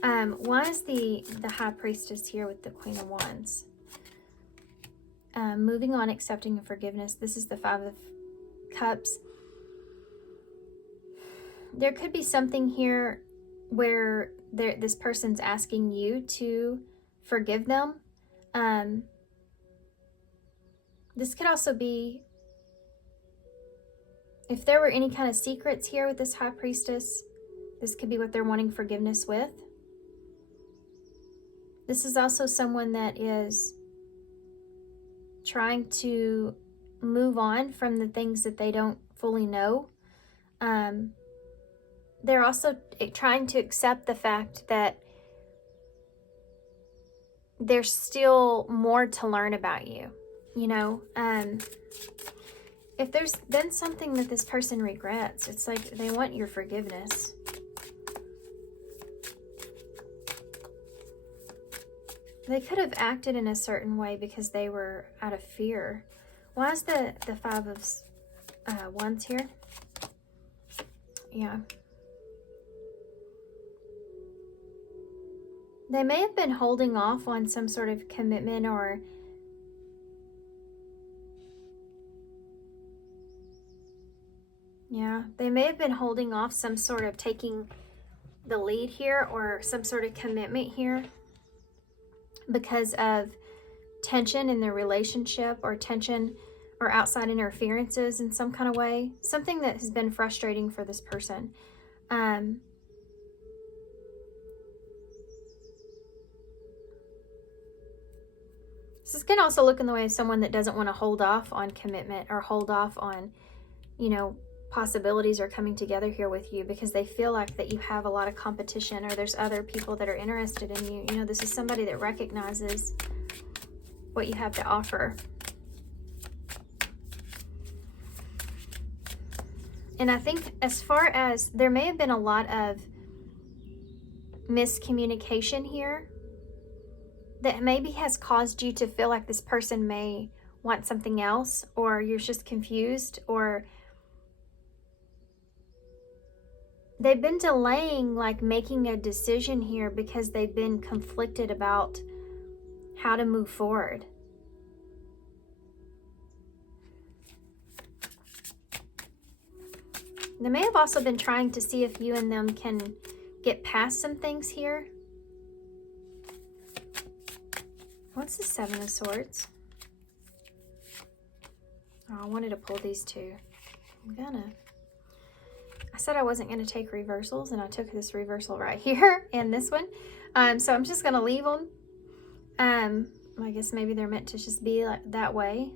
Why is the High Priestess here with the Queen of Wands? Moving on, accepting and forgiveness. This is the Five of Cups. There could be something here where this person's asking you to forgive them. This could also be, if there were any kind of secrets here with this High Priestess, this could be what they're wanting forgiveness with. This is also someone that is trying to move on from the things that they don't fully know. They're also trying to accept the fact that there's still more to learn about you, you know. If there's been something that this person regrets, it's like they want your forgiveness. They could have acted in a certain way because they were out of fear. Why is the Five of Wands here? Yeah. They may have been holding off on some sort of commitment, or yeah, they may have been holding off some sort of taking the lead here, or some sort of commitment here, because of tension in their relationship, or tension or outside interferences in some kind of way. Something that has been frustrating for this person. This can also look in the way of someone that doesn't want to hold off on commitment, or hold off on, you know, possibilities are coming together here with you, because they feel like that you have a lot of competition, or there's other people that are interested in you. You know, this is somebody that recognizes what you have to offer. And I think, as far as, there may have been a lot of miscommunication here that maybe has caused you to feel like this person may want something else, or you're just confused, or they've been delaying, like, making a decision here because they've been conflicted about how to move forward. They may have also been trying to see if you and them can get past some things here. What's the Seven of Swords? Oh, I wanted to pull these two. I said I wasn't going to take reversals, and I took this reversal right here and this one. So I'm just going to leave them. I guess maybe they're meant to just be like that way.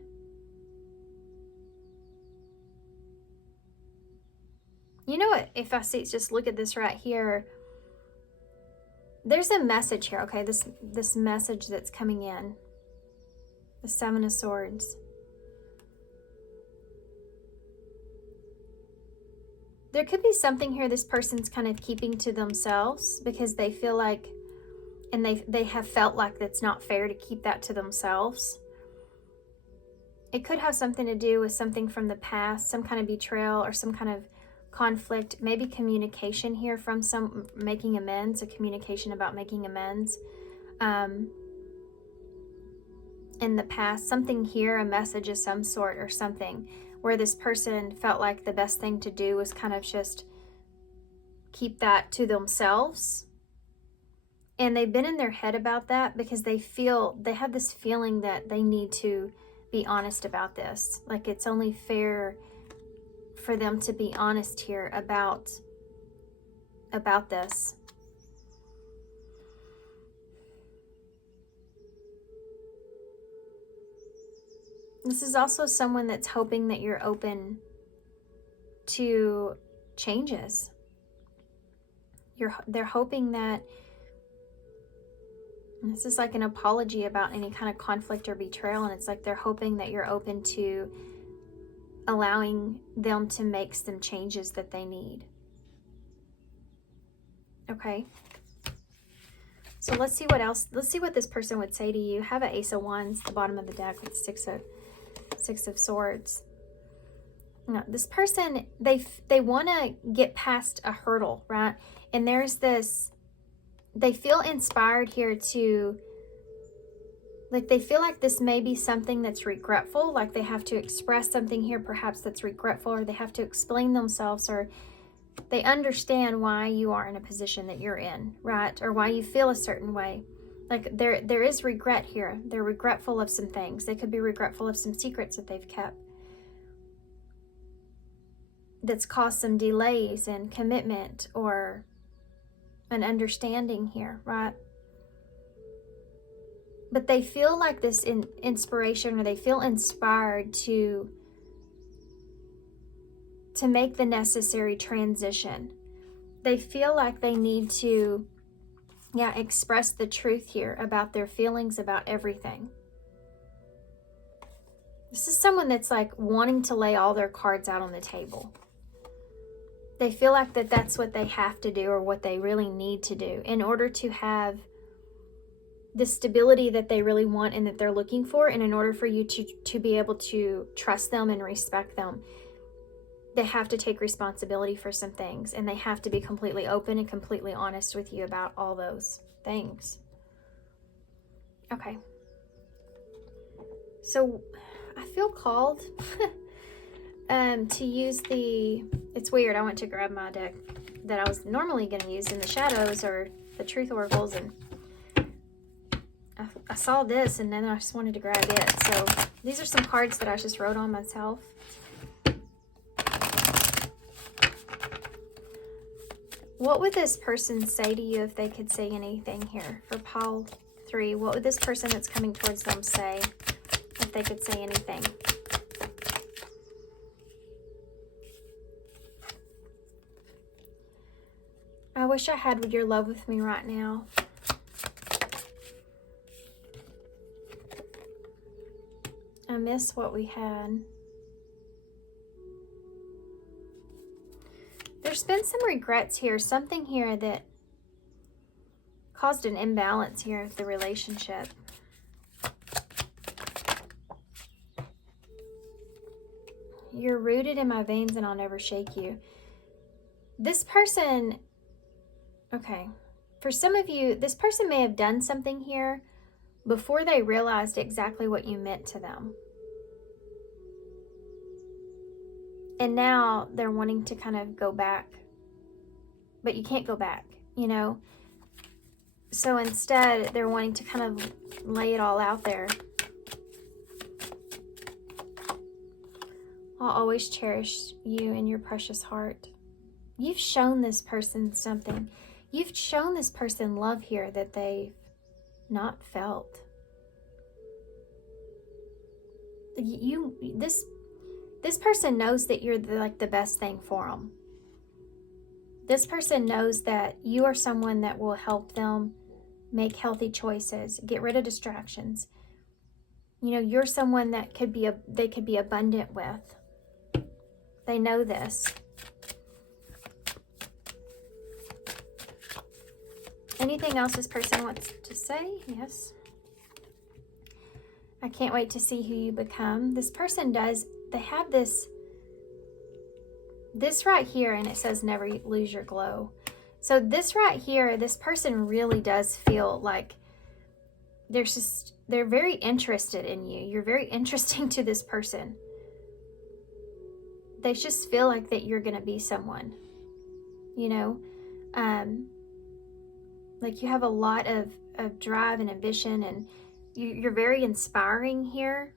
You know what? If I see, just look at this right here. There's a message here, okay? This message that's coming in. The Seven of Swords. There could be something here this person's kind of keeping to themselves because they feel like, and they have felt like it's not fair to keep that to themselves. It could have something to do with something from the past, some kind of betrayal or some kind of conflict, maybe communication here from some making amends, a communication about making amends. In the past, something here, a message of some sort or something, where this person felt like the best thing to do was kind of just keep that to themselves. And they've been in their head about that because they have this feeling that they need to be honest about this. Like it's only fair for them to be honest here about this. This is also someone that's hoping that you're open to changes. They're hoping that this is like an apology about any kind of conflict or betrayal, and it's like they're hoping that you're open to allowing them to make some changes that they need. Okay. So let's see what else. Let's see what this person would say to you. Have an Ace of Wands at the bottom of the deck with Six of Swords. Now, this person, they want to get past a hurdle, right? And there's this, they feel inspired here to, like they feel like this may be something that's regretful, like they have to express something here perhaps that's regretful, or they have to explain themselves, or they understand why you are in a position that you're in, right? Or why you feel a certain way. Like there is regret here. They're regretful of some things. They could be regretful of some secrets that they've kept that's caused some delays in commitment or an understanding here, right? But they feel like this inspiration, or they feel inspired to make the necessary transition. They feel like they need to, express the truth here about their feelings about everything. This is someone that's like wanting to lay all their cards out on the table. They feel like that's what they have to do, or what they really need to do in order to have the stability that they really want and that they're looking for, and in order for you to be able to trust them and respect them. They have to take responsibility for some things, and they have to be completely open and completely honest with you about all those things. Okay. So I feel called to use it's weird. I went to grab my deck that I was normally going to use in the shadows, or the Truth Oracles, and I saw this, and then I just wanted to grab it. So these are some cards that I just wrote on myself. What would this person say to you if they could say anything here? For pile 3, what would this person that's coming towards them say if they could say anything? I wish I had your love with me right now. I miss what we had. There's been some regrets here, something here that caused an imbalance here with the relationship. You're rooted in my veins and I'll never shake you. This person, okay, for some of you, this person may have done something here before they realized exactly what you meant to them. And now they're wanting to kind of go back, but you can't go back, you know? So instead, they're wanting to kind of lay it all out there. I'll always cherish you in your precious heart. You've shown this person something. You've shown this person love here that they've not felt. This person knows that you're the best thing for them. This person knows that you are someone that will help them make healthy choices, get rid of distractions. You know, you're someone that they could be abundant with. They know this. Anything else this person wants to say? Yes. I can't wait to see who you become. This person they have this right here, and it says never lose your glow. So this right here, this person really does feel like they're very interested in you. You're very interesting to this person. They just feel like that you're going to be someone, you know, like you have a lot of drive and ambition, and you're very inspiring here.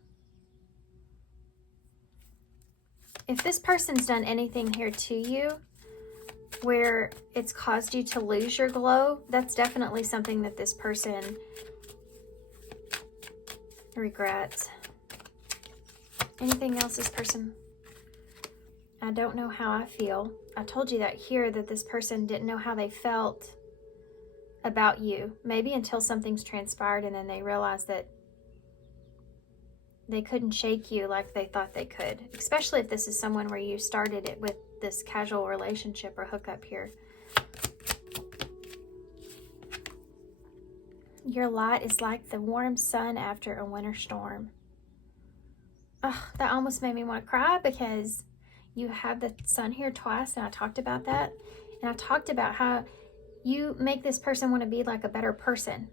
If this person's done anything here to you where it's caused you to lose your glow, that's definitely something that this person regrets. Anything else this person? I don't know how I feel. I told you that here, that this person didn't know how they felt about you. Maybe until something's transpired and then they realized that they couldn't shake you like they thought they could. Especially if this is someone where you started it with this casual relationship or hookup here. Your light is like the warm sun after a winter storm. Oh, that almost made me want to cry, because you have the sun here twice, and I talked about that. And I talked about how you make this person want to be like a better person.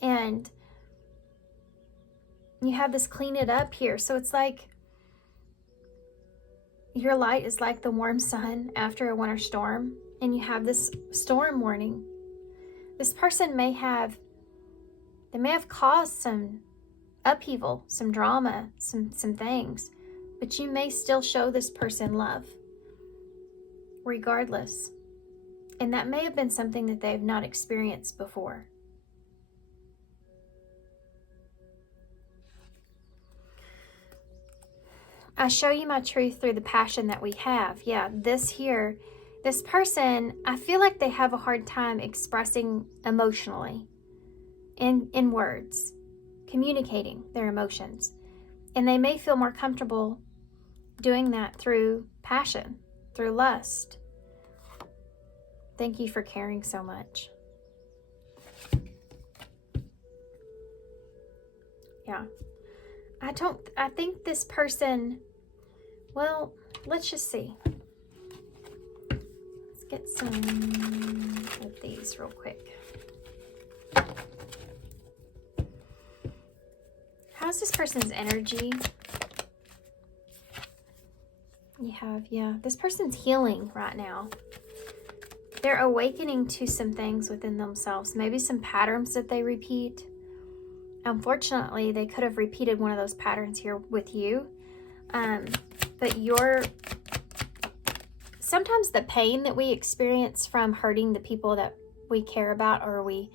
And you have this clean it up here. So it's like your light is like the warm sun after a winter storm, and you have this storm warning. This person may have caused some upheaval, some drama, some things, but you may still show this person love regardless. And that may have been something that they've not experienced before. I show you my truth through the passion that we have. Yeah, this person, I feel like they have a hard time expressing emotionally in words, communicating their emotions. And they may feel more comfortable doing that through passion, through lust. Thank you for caring so much. Yeah. I think this person, well, let's just see. Let's get some of these real quick. How's this person's energy? You have, yeah, this person's healing right now. They're awakening to some things within themselves, maybe some patterns that they repeat. Unfortunately, they could have repeated one of those patterns here with you. But sometimes the pain that we experience from hurting the people that we care about or we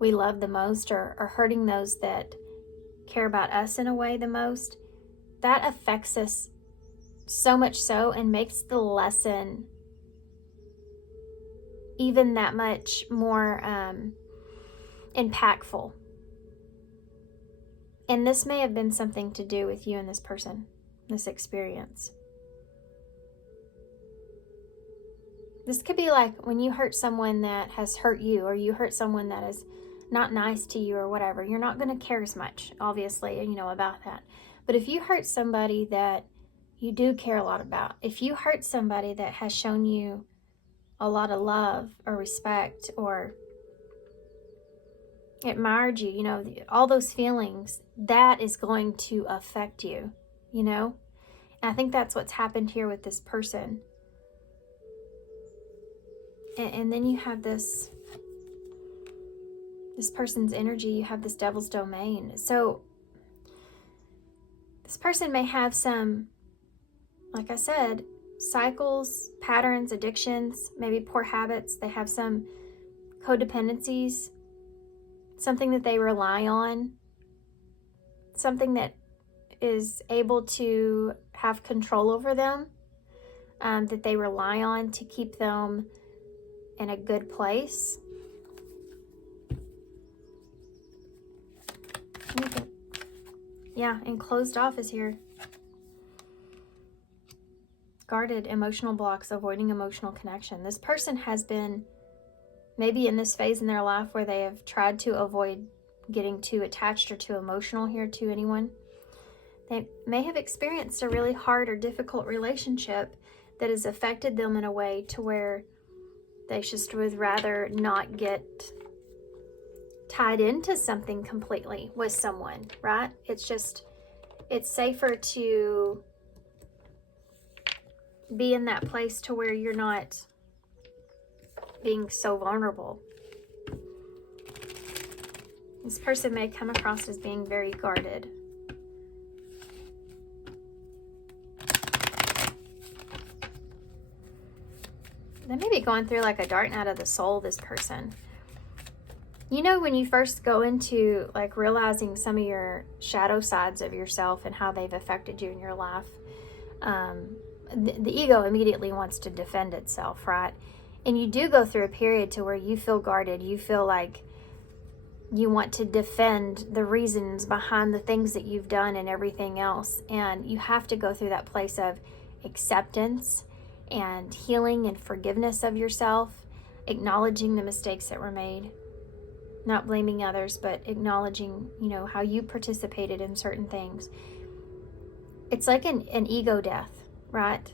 love the most, or hurting those that care about us in a way the most, that affects us so much so and makes the lesson even that much more impactful. And this may have been something to do with you and this person, this experience. This could be like when you hurt someone that has hurt you, or you hurt someone that is not nice to you or whatever. You're not going to care as much, obviously, about that. But if you hurt somebody that you do care a lot about, if you hurt somebody that has shown you a lot of love or respect or admired you, all those feelings, that is going to affect you, And I think that's what's happened here with this person. And then you have this person's energy, you have this devil's domain. So this person may have some, like I said, cycles, patterns, addictions, maybe poor habits. They have some codependencies, something that they rely on, something that is able to have control over them, that they rely on to keep them in a good place. Yeah, and closed off is here. Guarded, emotional blocks, avoiding emotional connection. This person has been maybe in this phase in their life where they have tried to avoid getting too attached or too emotional here to anyone. They may have experienced a really hard or difficult relationship that has affected them in a way to where they just would rather not get tied into something completely with someone, right? It's safer to be in that place to where you're not being so vulnerable. This person may come across as being very guarded. They may be going through like a dark night of the soul, this person. You know, when you first go into like realizing some of your shadow sides of yourself and how they've affected you in your life, the ego immediately wants to defend itself, right? And you do go through a period to where you feel guarded. You feel like you want to defend the reasons behind the things that you've done and everything else. And you have to go through that place of acceptance and healing and forgiveness of yourself, acknowledging the mistakes that were made, not blaming others, but acknowledging, you know, how you participated in certain things. It's like an ego death, right?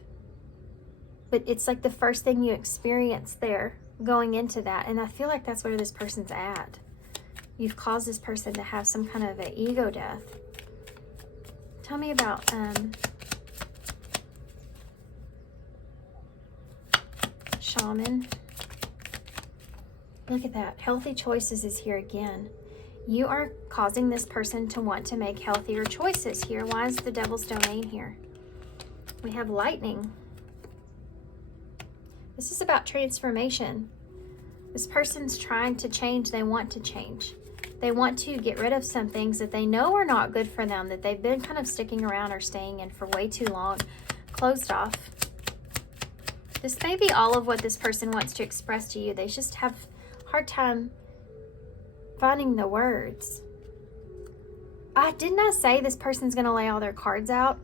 But it's like the first thing you experience there going into that. And I feel like that's where this person's at. You've caused this person to have some kind of an ego death. Tell me about shaman. Look at that. Healthy choices is here again. You are causing this person to want to make healthier choices here. Why is the devil's domain here? We have lightning. This is about transformation. This person's trying to change. They want to change. They want to get rid of some things that they know are not good for them, that they've been kind of sticking around or staying in for way too long. Closed off. This may be all of what this person wants to express to you. They just have a hard time finding the words. Didn't I say this person's going to lay all their cards out?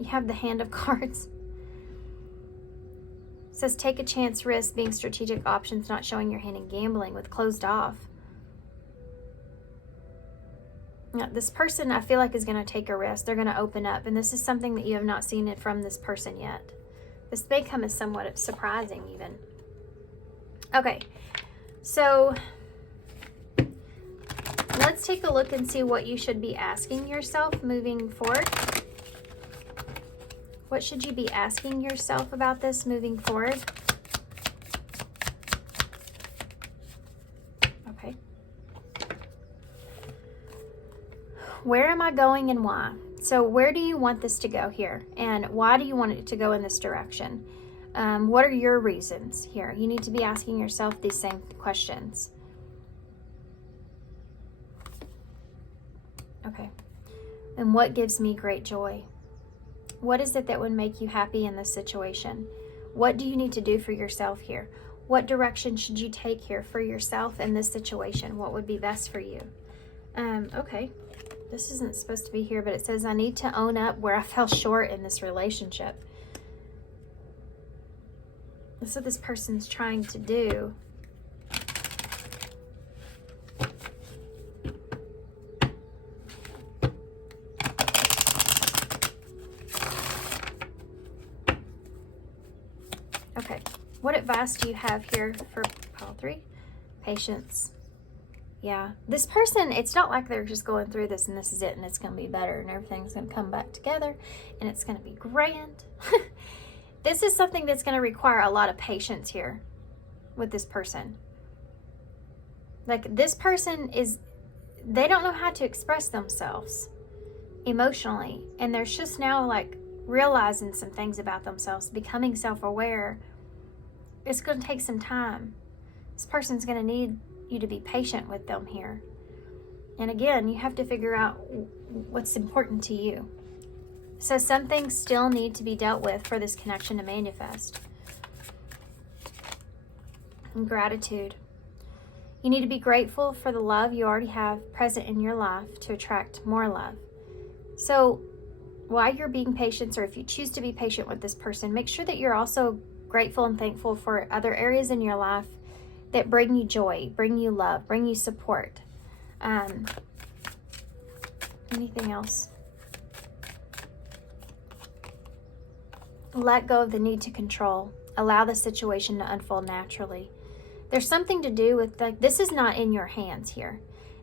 You have the hand of cards. It says take a chance, risk, being strategic options, not showing your hand, and gambling with closed off. Now, this person I feel like is going to take a risk. They're going to open up, and this is something that you have not seen it from this person yet. This may come as somewhat surprising even. Okay, so let's take a look and see what you should be asking yourself moving forward. What should you be asking yourself about this moving forward? Okay. Where am I going and why? So where do you want this to go here? And why do you want it to go in this direction? What are your reasons here? You need to be asking yourself these same questions. Okay. And what gives me great joy? What is it that would make you happy in this situation? What do you need to do for yourself here? What direction should you take here for yourself in this situation? What would be best for you? Okay. This isn't supposed to be here, but it says I need to own up where I fell short in this relationship. That's what this person's trying to do. Okay, what advice do you have here for pile 3? Patience. Yeah, this person, it's not like they're just going through this and this is it and it's going to be better and everything's going to come back together and it's going to be grand. This is something that's going to require a lot of patience here with this person. Like this person they don't know how to express themselves emotionally. And there's just now like realizing some things about themselves, becoming self-aware, it's going to take some time. This person's going to need you to be patient with them here. And again, you have to figure out what's important to you. So some things still need to be dealt with for this connection to manifest. And gratitude. You need to be grateful for the love you already have present in your life to attract more love. So while you're being patient, or if you choose to be patient with this person, make sure that you're also grateful and thankful for other areas in your life that bring you joy, bring you love, bring you support. Anything else? Let go of the need to control. Allow the situation to unfold naturally. There's something to do with, like, this is not in your hands here.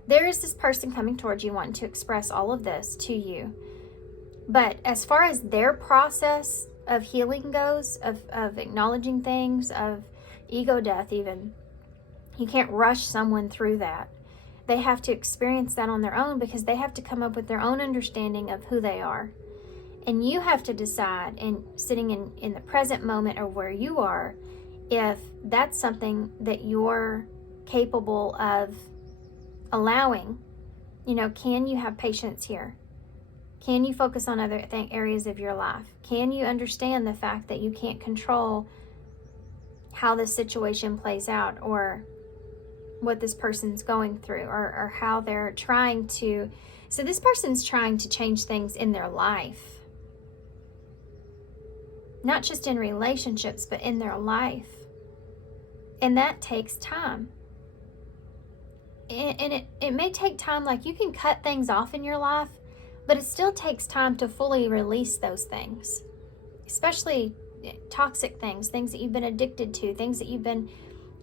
There is this person coming towards you wanting to express all of this to you. But as far as their process of healing goes, of acknowledging things, of ego death even, you can't rush someone through that. They have to experience that on their own, because they have to come up with their own understanding of who they are. And you have to decide, and sitting in the present moment or where you are, if that's something that you're capable of allowing. You know, can you have patience here? Can you focus on other areas of your life? Can you understand the fact that you can't control how this situation plays out, or what this person's going through, or how they're trying to... So this person's trying to change things in their life. Not just in relationships, but in their life. And that takes time. And it may take time, like you can cut things off in your life, but it still takes time to fully release those things. Especially toxic things, things that you've been addicted to, things that you've been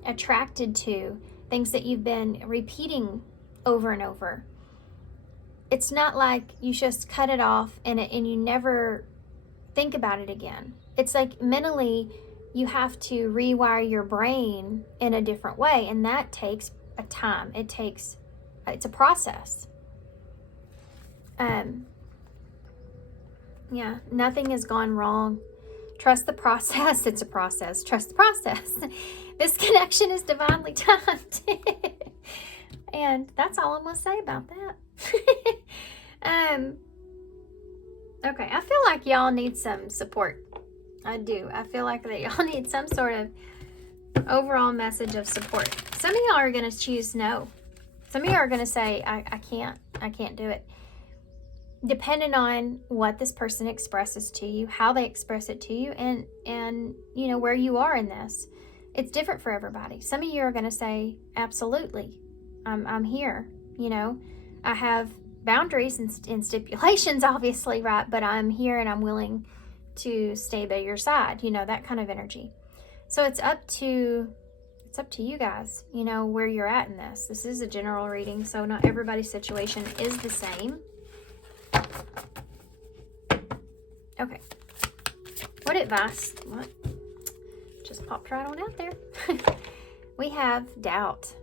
attracted to, things that you've been repeating over and over. It's not like you just cut it off and you never think about it again. It's like mentally you have to rewire your brain in a different way, and that takes a time. It's a process. Yeah, nothing has gone wrong. Trust the process. It's a process. Trust the process. This connection is divinely timed. And that's all I'm going to say about that. Okay, I feel like y'all need some support. I do. I feel like that y'all need some sort of overall message of support. Some of y'all are going to choose no. Some of y'all are going to say, I can't do it. Depending on what this person expresses to you, how they express it to you, and you know, where you are in this. It's different for everybody. Some of you are going to say, absolutely, I'm here. You know, I have boundaries and stipulations, obviously, right? But I'm here and I'm willing to stay by your side, you know, that kind of energy. So it's up to you guys, you know, where you're at in this. This is a general reading, so not everybody's situation is the same. Okay. What advice? What? Just popped right on out there. We have doubt.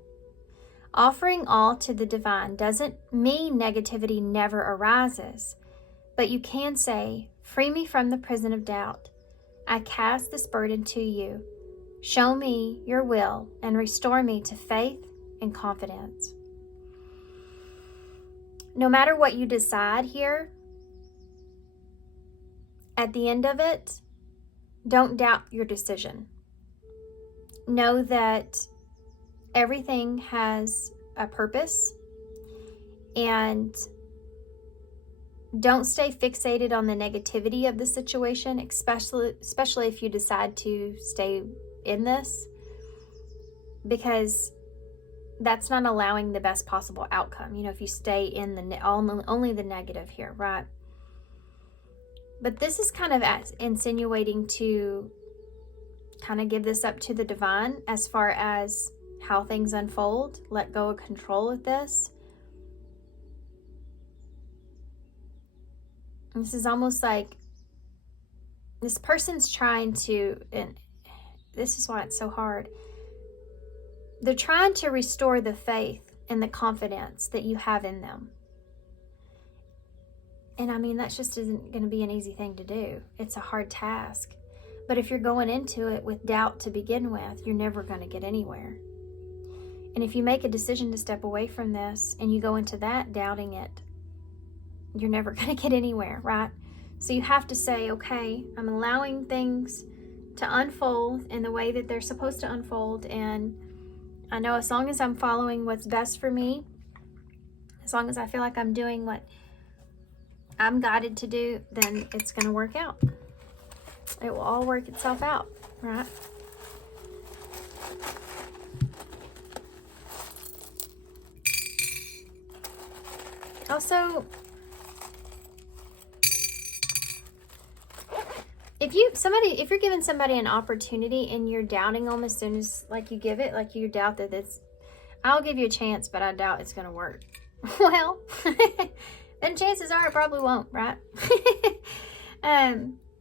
Offering all to the divine doesn't mean negativity never arises, but you can say, free me from the prison of doubt. I cast this burden to you. Show me your will and restore me to faith and confidence. No matter what you decide here, at the end of it, don't doubt your decision. Know that everything has a purpose, and don't stay fixated on the negativity of the situation, especially if you decide to stay in this, because that's not allowing the best possible outcome. You know, if you stay in only the negative here, right? But this is kind of insinuating to kind of give this up to the divine as far as how things unfold. Let go of control with this. This is almost like this person's trying to, and this is why it's so hard. They're trying to restore the faith and the confidence that you have in them. And I mean, that just isn't going to be an easy thing to do. It's a hard task. But if you're going into it with doubt to begin with, you're never going to get anywhere. And if you make a decision to step away from this and you go into that doubting it, you're never going to get anywhere, right? So you have to say, okay, I'm allowing things to unfold in the way that they're supposed to unfold. And I know as long as I'm following what's best for me, as long as I feel like I'm doing what I'm guided to do, then it's going to work out. It will all work itself out, right? Also, if you're giving somebody an opportunity and you're doubting them as soon as like you give it, like you doubt that it's, I'll give you a chance, but I doubt it's going to work. Well, then chances are it probably won't, right?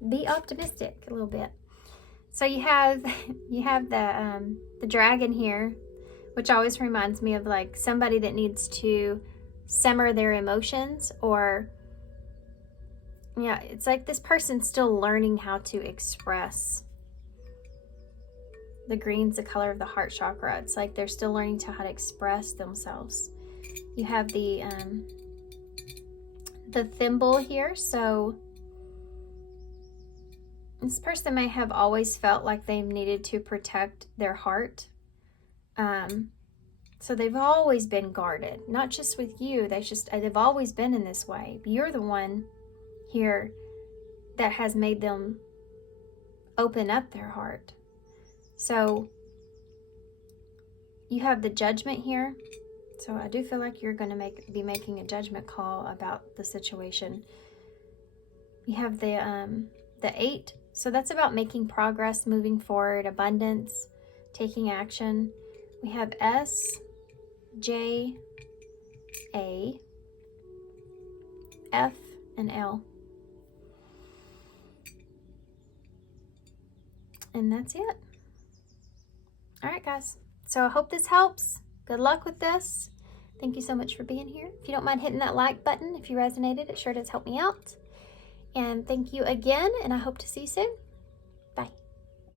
Be optimistic a little bit. So you have the dragon here, which always reminds me of like somebody that needs to simmer their emotions, or yeah, it's like this person's still learning how to express. The green's the color of the heart chakra. It's like they're still learning how to express themselves. You have the thimble here, so this person may have always felt like they needed to protect their heart. So they've always been guarded, not just with you. They've always been in this way. You're the one here that has made them open up their heart. So you have the judgment here. So I do feel like you're going to be making a judgment call about the situation. You have the 8. So that's about making progress, moving forward, abundance, taking action. We have S, J, A, F, and L. And that's it. All right, guys. So I hope this helps. Good luck with this. Thank you so much for being here. If you don't mind hitting that like button, if you resonated, it sure does help me out. And thank you again, and I hope to see you soon.